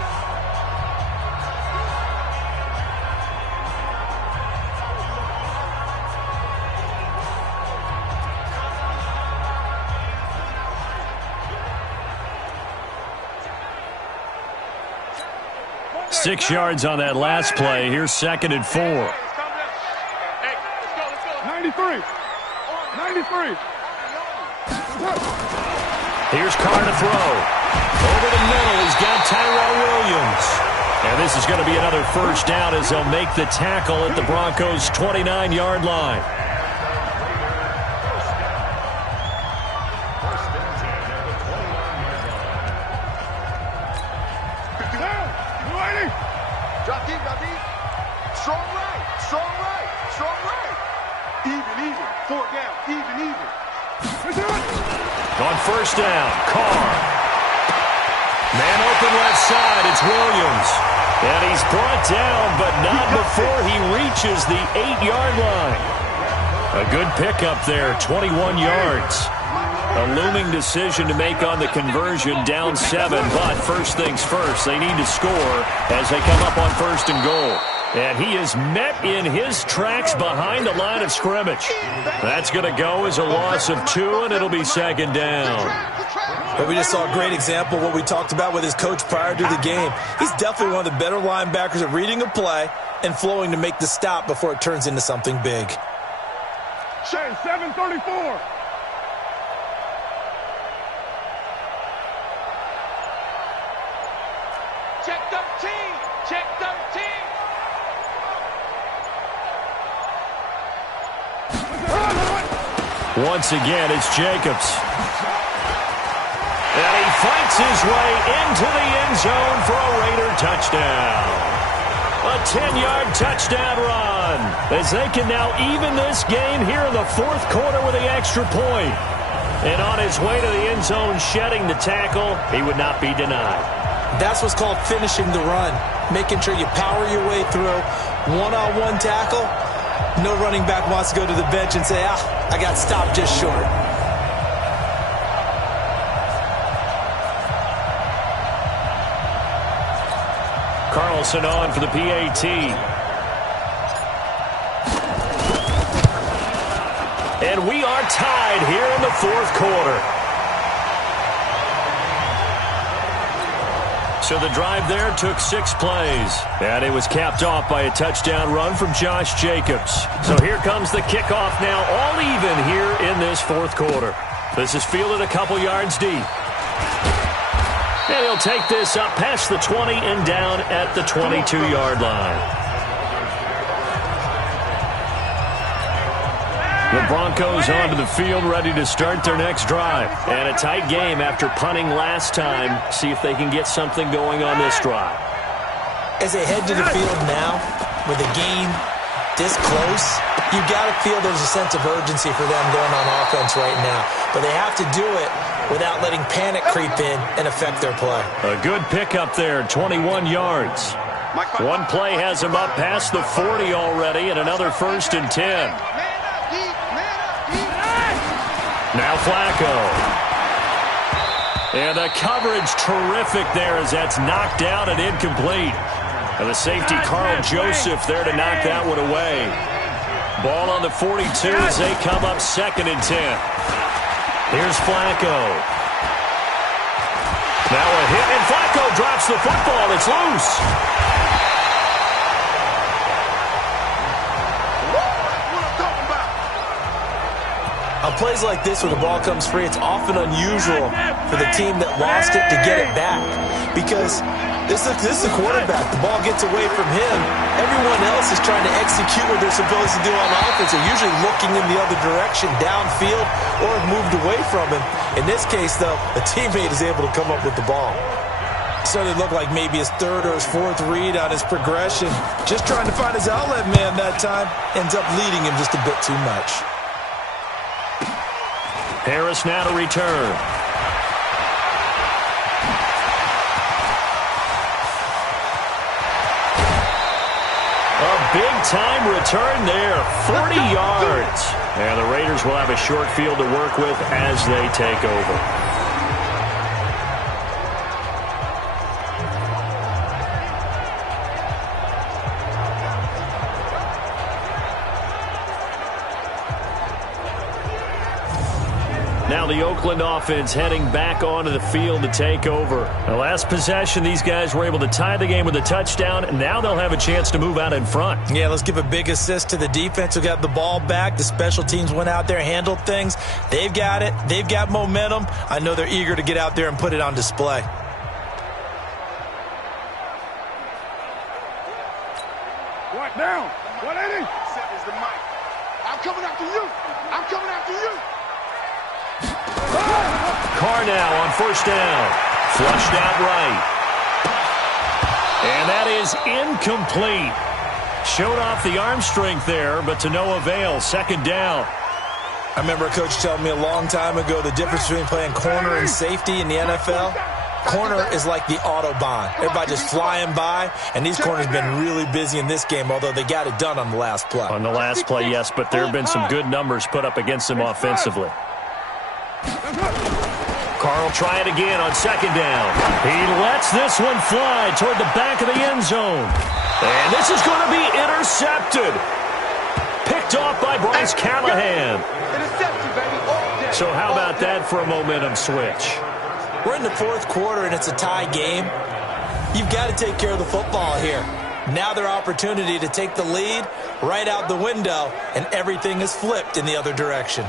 Six yards on that last play. Here's 2nd and 4. 93. Here's Carr to throw. Over the middle, he's got Tyrell Williams. And this is going to be another 1st down as they'll make the tackle at the Broncos' 29-yard line. Drop deep. Strong right. Even. 4 down. Even. On 1st down, Carr. Man open left side, it's Williams. And he's brought down, but not before he reaches the 8-yard line. A good pickup there, 21 yards. A looming decision to make on the conversion, down 7, but first things first, they need to score as they come up on 1st and goal. And he is met in his tracks behind the line of scrimmage. That's going to go as a loss of 2, and it'll be 2nd down. But we just saw a great example of what we talked about with his coach prior to the game. He's definitely one of the better linebackers at reading a play and flowing to make the stop before it turns into something big. Shane, 734. Check 13. Once again, it's Jacobs. And he fights his way into the end zone for a Raider touchdown. A 10-yard touchdown run as they can now even this game here in the 4th quarter with the extra point. And on his way to the end zone, shedding the tackle, he would not be denied. That's what's called finishing the run, making sure you power your way through. One-on-one tackle. No running back wants to go to the bench and say, I got stopped just short. Carlson on for the PAT. And we are tied here in the 4th quarter. So the drive there took 6 plays. And it was capped off by a touchdown run from Josh Jacobs. So here comes the kickoff now, all even here in this 4th quarter. This is fielded a couple yards deep. And he'll take this up past the 20 and down at the 22-yard line. The Broncos onto the field, ready to start their next drive. And a tight game after punting last time. See if they can get something going on this drive. As they head to the field now, with the game this close, you got to feel there's a sense of urgency for them going on offense right now. But they have to do it without letting panic creep in and affect their play. A good pickup there, 21 yards. One play has him up past the 40 already, and another 1st and 10. Now Flacco. And the coverage terrific there as that's knocked out and incomplete. And the safety, Carl Joseph, there to knock that one away. Ball on the 42 as they come up 2nd and 10. Here's Flacco. Now a hit, and Flacco drops the football. It's loose. On plays like this where the ball comes free, it's often unusual for the team that lost it to get it back. Because this is the quarterback. The ball gets away from him. Everyone else is trying to execute what they're supposed to do on offense. They're usually looking in the other direction, downfield, or moved away from him. In this case, though, a teammate is able to come up with the ball. So it looked like maybe his 3rd or his 4th read on his progression. Just trying to find his outlet man that time. Ends up leading him just a bit too much. Harris now to return. A big-time return there, 40 yards. And the Raiders will have a short field to work with as they take over. Now the Oakland offense heading back onto the field to take over. The last possession, these guys were able to tie the game with a touchdown, and now they'll have a chance to move out in front. Yeah, let's give a big assist to the defense who got the ball back. The special teams went out there, handled things. They've got it. They've got momentum. I know they're eager to get out there and put it on display. What now? What ain't it? Is the mic. I'm coming after you. I'm coming after you. Carr now on 1st down. Flushed out right. And that is incomplete. Showed off the arm strength there, but to no avail. 2nd down. I remember a coach telling me a long time ago the difference between playing corner and safety in the NFL. Corner is like the Autobahn. Everybody just flying by, and these corners have been really busy in this game, although they got it done on the last play. On the last play, yes, but there have been some good numbers put up against them offensively. Carl try it again on 2nd down. He lets this one fly toward the back of the end zone. And this is going to be intercepted. Picked off by Bryce Callahan. So how about that for a momentum switch? We're in the 4th quarter, and it's a tie game. You've got to take care of the football here. Now their opportunity to take the lead right out the window, and everything is flipped in the other direction.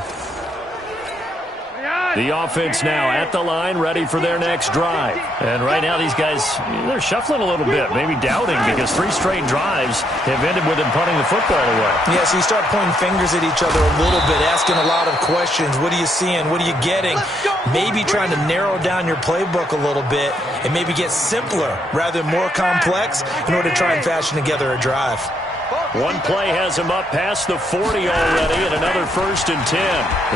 The offense now at the line, ready for their next drive. And right now these guys, they're shuffling a little bit, maybe doubting, because 3 straight drives have ended with them punting the football away. Yeah, so you start pointing fingers at each other a little bit, asking a lot of questions. What are you seeing? What are you getting? Maybe trying to narrow down your playbook a little bit and maybe get simpler rather than more complex in order to try and fashion together a drive. One play has him up past the 40 already, and another 1st and 10.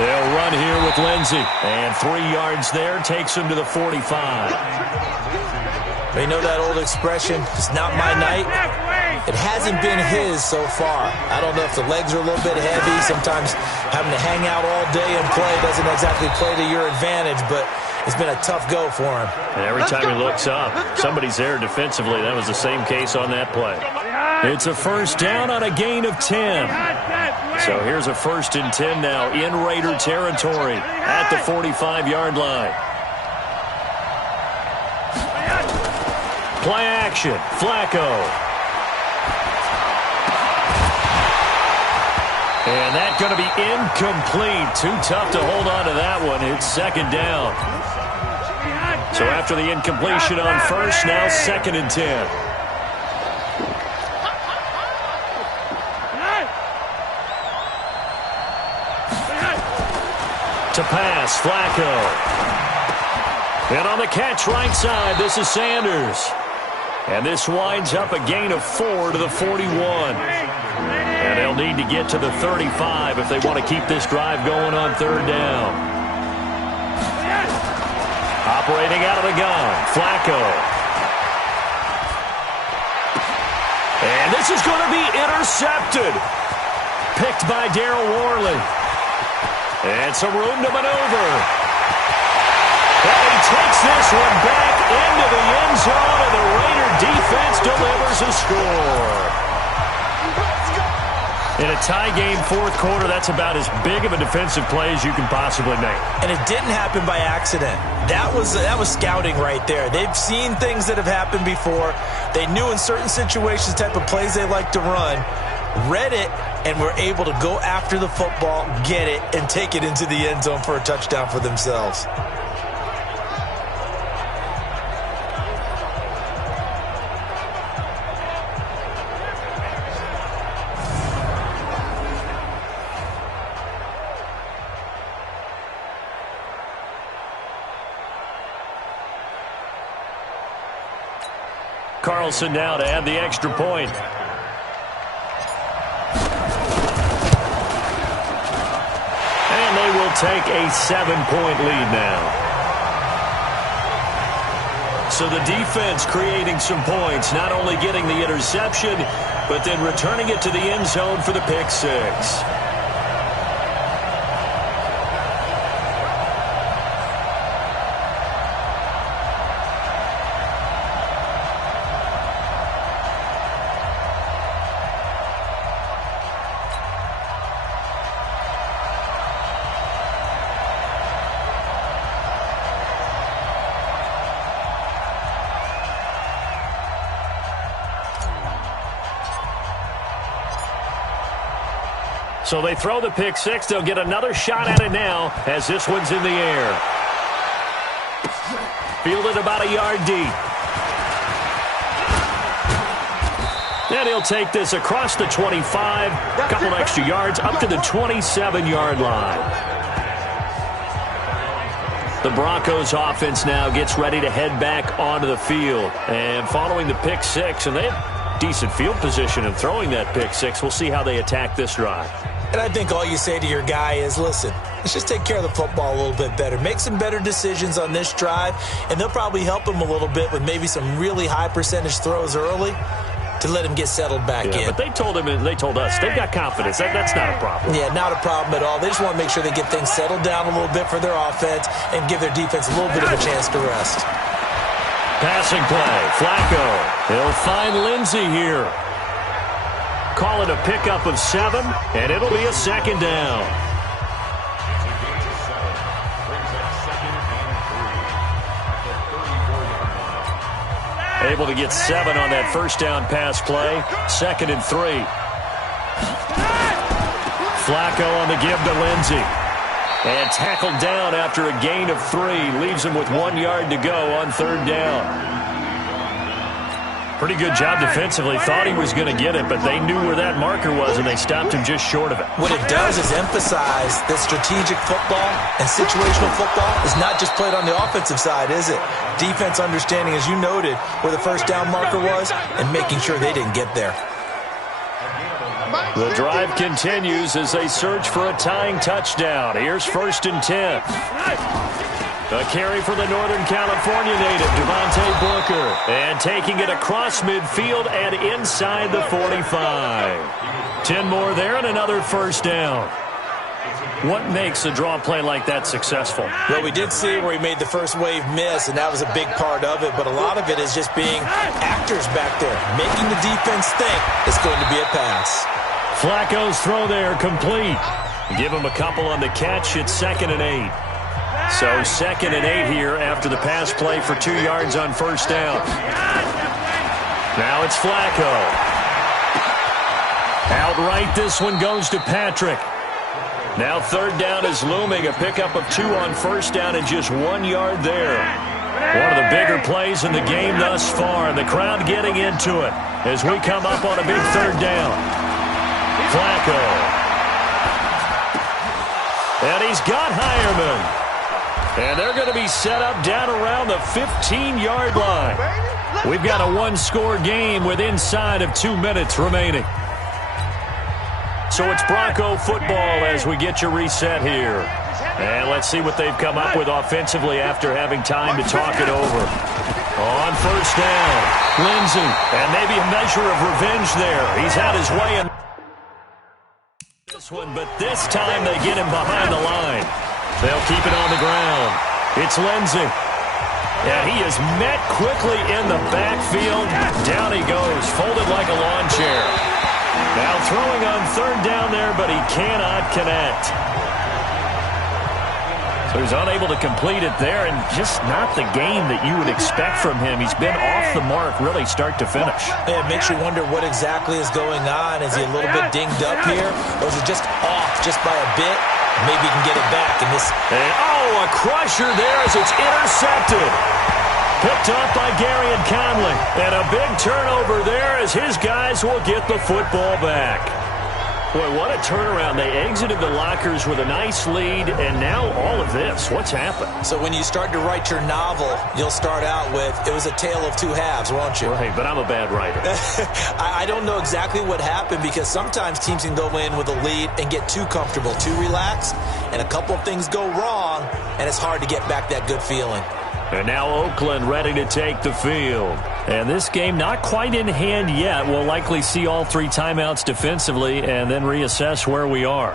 They'll run here with Lindsey. And 3 yards there takes him to the 45. You know that old expression, it's not my night? It hasn't been his so far. I don't know if the legs are a little bit heavy. Sometimes having to hang out all day and play doesn't exactly play to your advantage, but it's been a tough go for him. And every time he looks up, somebody's there defensively. That was the same case on that play. It's a 1st down on a gain of 10. So here's a 1st and 10 now in Raider territory at the 45-yard line. Play action. Flacco. And that's going to be incomplete. Too tough to hold on to that one. It's 2nd down. So after the incompletion on 1st, now 2nd and 10. pass, Flacco. And on the catch right side, this is Sanders. And this winds up a gain of 4 to the 41. And they'll need to get to the 35 if they want to keep this drive going on third down. Operating out of the gun, Flacco. And this is going to be intercepted. Picked by Darryl Worley. And some room to maneuver. And he takes this one back into the end zone, and the Raider defense delivers a score. In a tie game fourth quarter, that's about as big of a defensive play as you can possibly make. And it didn't happen by accident. That was scouting right there. They've seen things that have happened before. They knew in certain situations the type of plays they like to run, read it, and were able to go after the football, get it, and take it into the end zone for a touchdown for themselves. Carlson now to add the extra point. And they will take a 7-point lead now. So the defense creating some points, not only getting the interception, but then returning it to the end zone for the pick six. So they throw the pick six. They'll get another shot at it now as this one's in the air. Fielded about a yard deep. And he'll take this across the 25, a couple extra yards, up to the 27-yard line. The Broncos offense now gets ready to head back onto the field. And following the pick six, and they have decent field position in throwing that pick six. We'll see how they attack this drive. And I think all you say to your guy is, listen, let's just take care of the football a little bit better. Make some better decisions on this drive, and they'll probably help him a little bit with maybe some really high percentage throws early to let him get settled back in. But they told him and they told us they've got confidence. That's not a problem. Yeah, not a problem at all. They just want to make sure they get things settled down a little bit for their offense and give their defense a little bit of a chance to rest. Passing play, Flacco. He'll find Lindsey here. Call it a pickup of 7, and it'll be a second down. Able to get 7 on that first down pass play. 2nd and 3. Flacco on the give to Lindsey. And tackled down after a gain of 3. Leaves him with 1 yard to go on third down. Pretty good job defensively. Thought he was going to get it, but they knew where that marker was, and they stopped him just short of it. What it does is emphasize that strategic football and situational football is not just played on the offensive side, is it? Defense understanding, as you noted, where the first down marker was and making sure they didn't get there. The drive continues as they search for a tying touchdown. Here's 1st and 10. A carry for the Northern California native, Devontae Booker. And taking it across midfield and inside the 45. 10 more there and another first down. What makes a draw play like that successful? Well, we did see where he made the first wave miss, and that was a big part of it. But a lot of it is just being actors back there, making the defense think it's going to be a pass. Flacco's throw there complete. Give him a couple on the catch. It's 2nd and 8. So 2nd and 8 here after the pass play for 2 yards on first down. Now it's Flacco. Outright, this one goes to Patrick. Now third down is looming. A pickup of 2 on first down and just 1 yard there. One of the bigger plays in the game thus far. And the crowd getting into it as we come up on a big third down. Flacco. And he's got Hireman. And they're going to be set up down around the 15-yard line. We've got a one-score game with inside of 2 minutes remaining. So it's Bronco football as we get your reset here. And let's see what they've come up with offensively after having time to talk it over. On first down, Lindsey. And maybe a measure of revenge there. He's had his way in this one, but this time they get him behind the line. They'll keep it on the ground. It's Lindsey. And he is met quickly in the backfield. Down he goes, folded like a lawn chair. Now throwing on third down there, but he cannot connect. So he's unable to complete it there, and just not the game that you would expect from him. He's been off the mark really start to finish. It makes you wonder what exactly is going on. Is he a little bit dinged up here? Or is it just off just by a bit? Maybe he can get it back in this. And, a crusher there as it's intercepted. Picked up by Gary and Conley. And a big turnover there as his guys will get the football back. Boy, what a turnaround. They exited the lockers with a nice lead, and now all of this. What's happened? So when you start to write your novel, you'll start out with, it was a tale of two halves, won't you? Right, but I'm a bad writer. I don't know exactly what happened, because sometimes teams can go in with a lead and get too comfortable, too relaxed, and a couple of things go wrong, and it's hard to get back that good feeling. And now Oakland ready to take the field. And this game not quite in hand yet. We'll likely see all three timeouts defensively and then reassess where we are.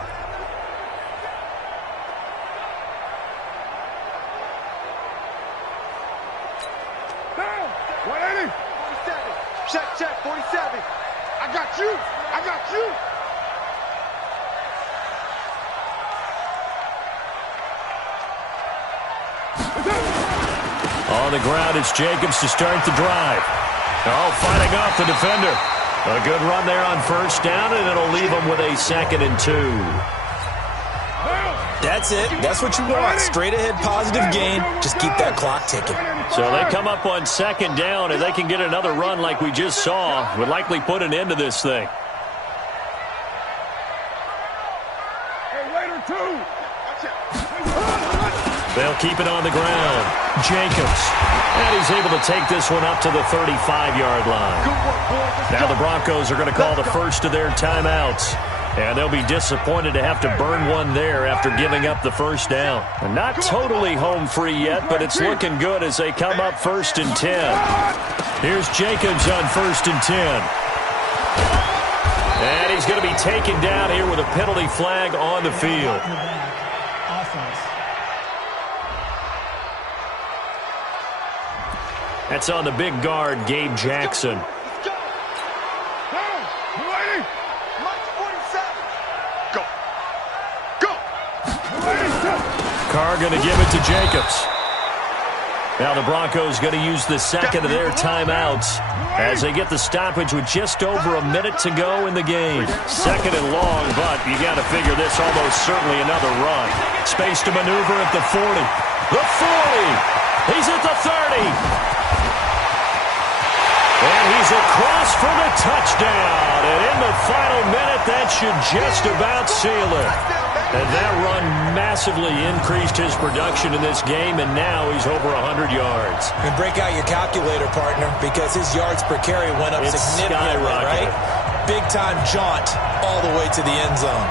Down. 180. 47. Check, 47. I got you. I got you. On the ground, it's Jacobs to start the drive. Fighting off the defender. A good run there on first down, and it'll leave them with a 2nd and 2. That's it. That's what you want. Straight ahead positive gain. Just keep that clock ticking. So they come up on 2nd down, and they can get another run like we just saw. Would likely put an end to this thing. Hey, Raider 2. They'll keep it on the ground. Jacobs. And he's able to take this one up to the 35-yard line. Now the Broncos are going to call the first of their timeouts. And they'll be disappointed to have to burn one there after giving up the first down. And not totally home free yet, but it's looking good as they come up 1st and 10. Here's Jacobs on 1st and 10. And he's going to be taken down here with a penalty flag on the field. That's on the big guard, Gabe Jackson. Carr going to give it to Jacobs. Now the Broncos going to use the 2nd of their timeouts as they get the stoppage with just over a minute to go in the game. 2nd and long, but you got to figure this almost certainly another run. Space to maneuver at the 40. The 40. He's at the 30. And he's across for the touchdown. And in the final minute, that should just about seal it. And that run massively increased his production in this game, and now he's over 100 yards. And break out your calculator, partner, because his yards per carry went up significantly, right? Big-time jaunt all the way to the end zone.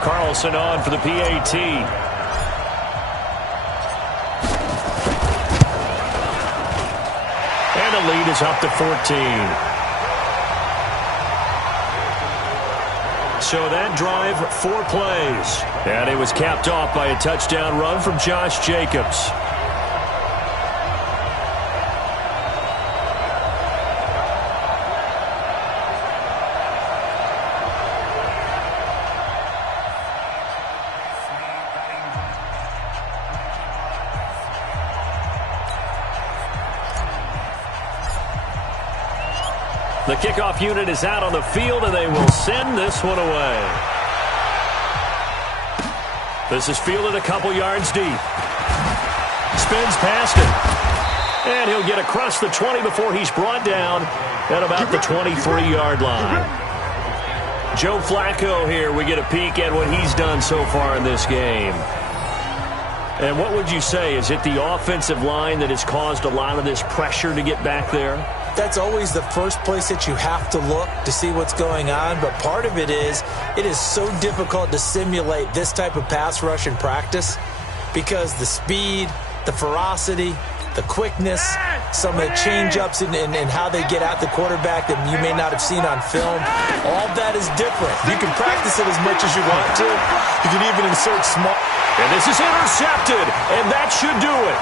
Carlson on for the PAT. And the lead is up to 14. So that drive, 4 plays. And it was capped off by a touchdown run from Josh Jacobs. The kickoff unit is out on the field, and they will send this one away. This is fielded a couple yards deep. spins past it. And he'll get across the 20 before he's brought down at about the 23-yard line. Joe Flacco here. We get a peek at what he's done so far in this game. And what would you say? Is it the offensive line that has caused a lot of this pressure to get back there? That's always the first place that you have to look to see what's going on. But part of it is so difficult to simulate this type of pass rush in practice because the speed, the ferocity, the quickness, some of the change-ups and how they get at the quarterback that you may not have seen on film, all that is different. You can practice it as much as you want to. You can even insert small. And this is intercepted, and that should do it.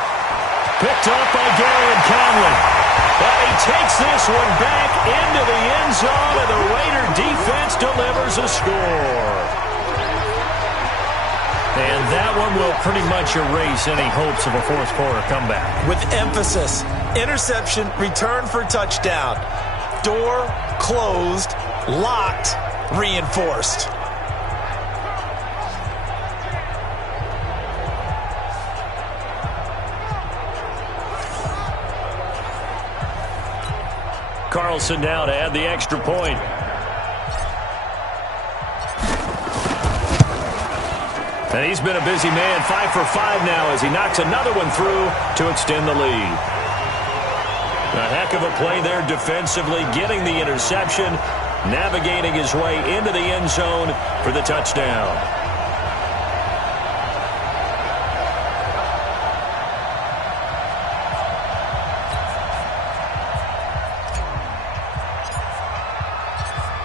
Picked up by Garyon Conley. And he takes this one back into the end zone, and the Raider defense delivers a score. And that one will pretty much erase any hopes of a fourth quarter comeback. With emphasis, interception, return for touchdown. Door closed, locked, reinforced. Carlson now to add the extra point. And he's been a busy man, 5 for 5 now as he knocks another one through to extend the lead. A heck of a play there defensively, getting the interception, navigating his way into the end zone for the touchdown.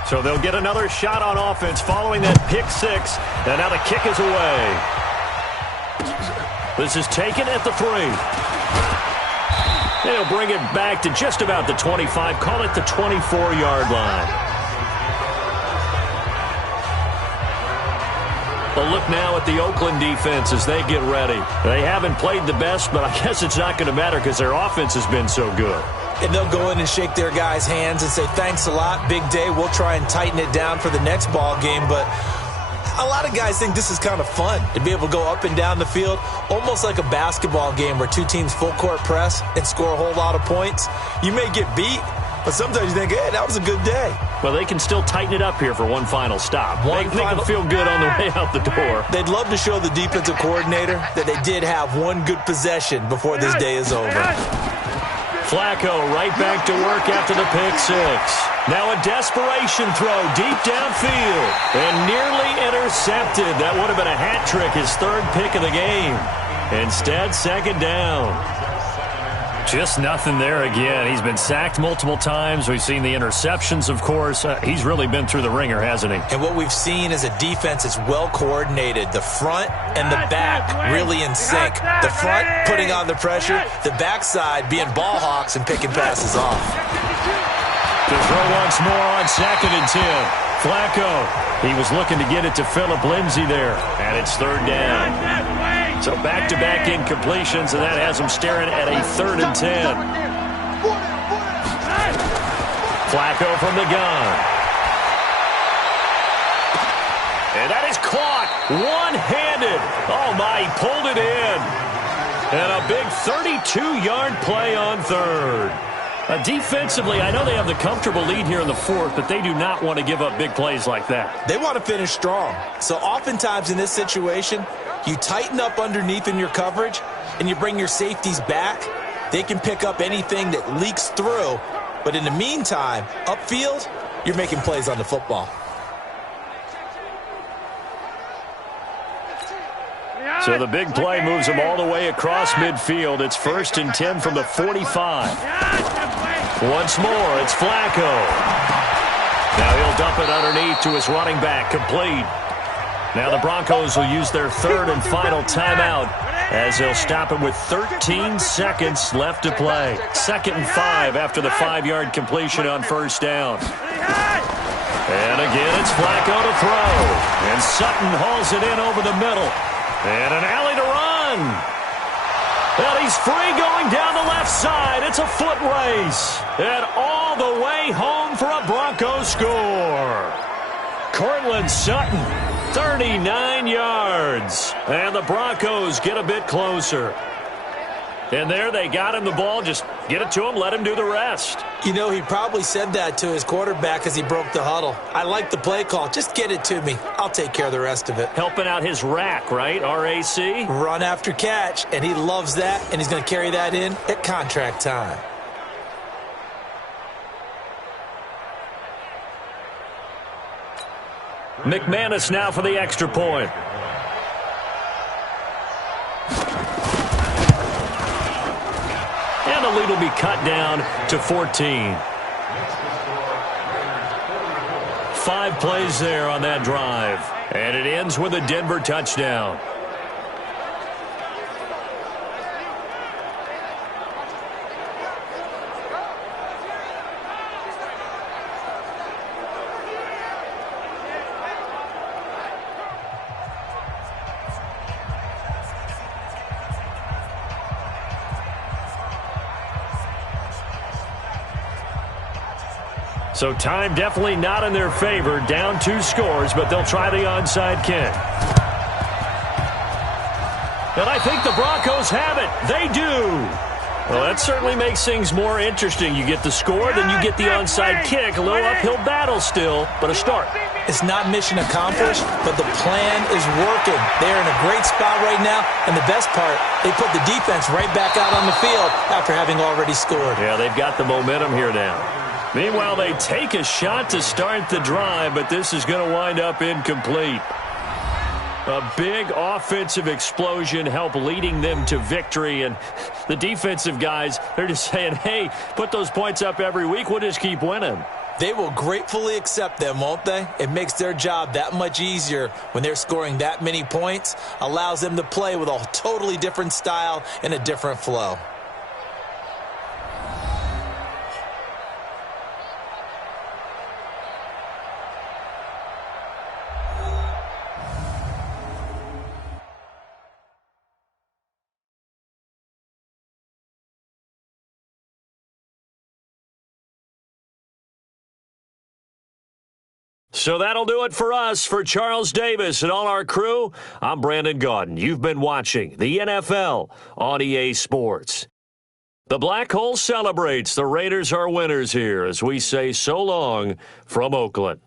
So they'll get another shot on offense following that pick six. And now the kick is away. This is taken at the 3. They'll bring it back to just about the 25. Call it the 24-yard line. A look now at the Oakland defense as they get ready. They haven't played the best, but I guess it's not going to matter because their offense has been so good. And they'll go in and shake their guys' hands and say, thanks a lot, big day. We'll try and tighten it down for the next ball game. But a lot of guys think this is kind of fun to be able to go up and down the field, almost like a basketball game where two teams full court press and score a whole lot of points. You may get beat, but sometimes you think, hey, that was a good day. Well, they can still tighten it up here for one final stop. Make them feel good on the way out the door. They'd love to show the defensive coordinator that they did have one good possession before this day is over. Flacco right back to work after the pick six. Now a desperation throw deep downfield and nearly intercepted. That would have been a hat trick, his third pick of the game. Instead, second down. Just nothing there again. He's been sacked multiple times. We've seen the interceptions, of course. He's really been through the ringer, hasn't he? And what we've seen is a defense is well coordinated. The front and the back really in sync. The front putting on the pressure. The backside being ball hawks and picking passes off. To throw once more on 2nd and 10. Flacco, he was looking to get it to Phillip Lindsay there. And it's third down. So back-to-back incompletions, and that has him staring at a 3rd and 10. Flacco from the gun. And that is caught one-handed. Oh, my, he pulled it in. And a big 32-yard play on 3rd. Defensively, I know they have the comfortable lead here in the 4th, but they do not want to give up big plays like that. They want to finish strong. So oftentimes in this situation, you tighten up underneath in your coverage, and you bring your safeties back. They can pick up anything that leaks through. But in the meantime, upfield, you're making plays on the football. So the big play moves them all the way across midfield. It's 1st and 10 from the 45. Once more, it's Flacco. Now he'll dump it underneath to his running back, complete. Now the Broncos will use their 3rd and final timeout as they'll stop it with 13 seconds left to play. 2nd and 5 after the 5-yard completion on 1st down. And again, it's Flacco to throw. And Sutton hauls it in over the middle. And an alley to run. Well, he's free going down the left side. It's a foot race. And all the way home for a Broncos score. Cortland Sutton, 39 yards. And the Broncos get a bit closer. And there they got him the ball. Just get it to him, let him do the rest. You know, he probably said that to his quarterback as he broke the huddle. I like the play call. Just get it to me. I'll take care of the rest of it. Helping out his rack, right? RAC? Run after catch, and he loves that, and he's going to carry that in at contract time. McManus now for the extra point. And the lead will be cut down to 14. 5 plays there on that drive. And it ends with a Denver touchdown. So time definitely not in their favor. Down 2 scores, but they'll try the onside kick. And I think the Broncos have it. They do. Well, that certainly makes things more interesting. You get the score, then you get the onside kick. A little uphill battle still, but a start. It's not mission accomplished, but the plan is working. They're in a great spot right now, and the best part, they put the defense right back out on the field after having already scored. Yeah, they've got the momentum here now. Meanwhile, they take a shot to start the drive, but this is going to wind up incomplete. A big offensive explosion helped leading them to victory, and the defensive guys, they're just saying, hey, put those points up every week, we'll just keep winning. They will gratefully accept them, won't they? It makes their job that much easier when they're scoring that many points, allows them to play with a totally different style and a different flow. So that'll do it for us. For Charles Davis and all our crew, I'm Brandon Gaudin. You've been watching the NFL on EA Sports. The Black Hole celebrates. The Raiders are winners here as we say so long from Oakland.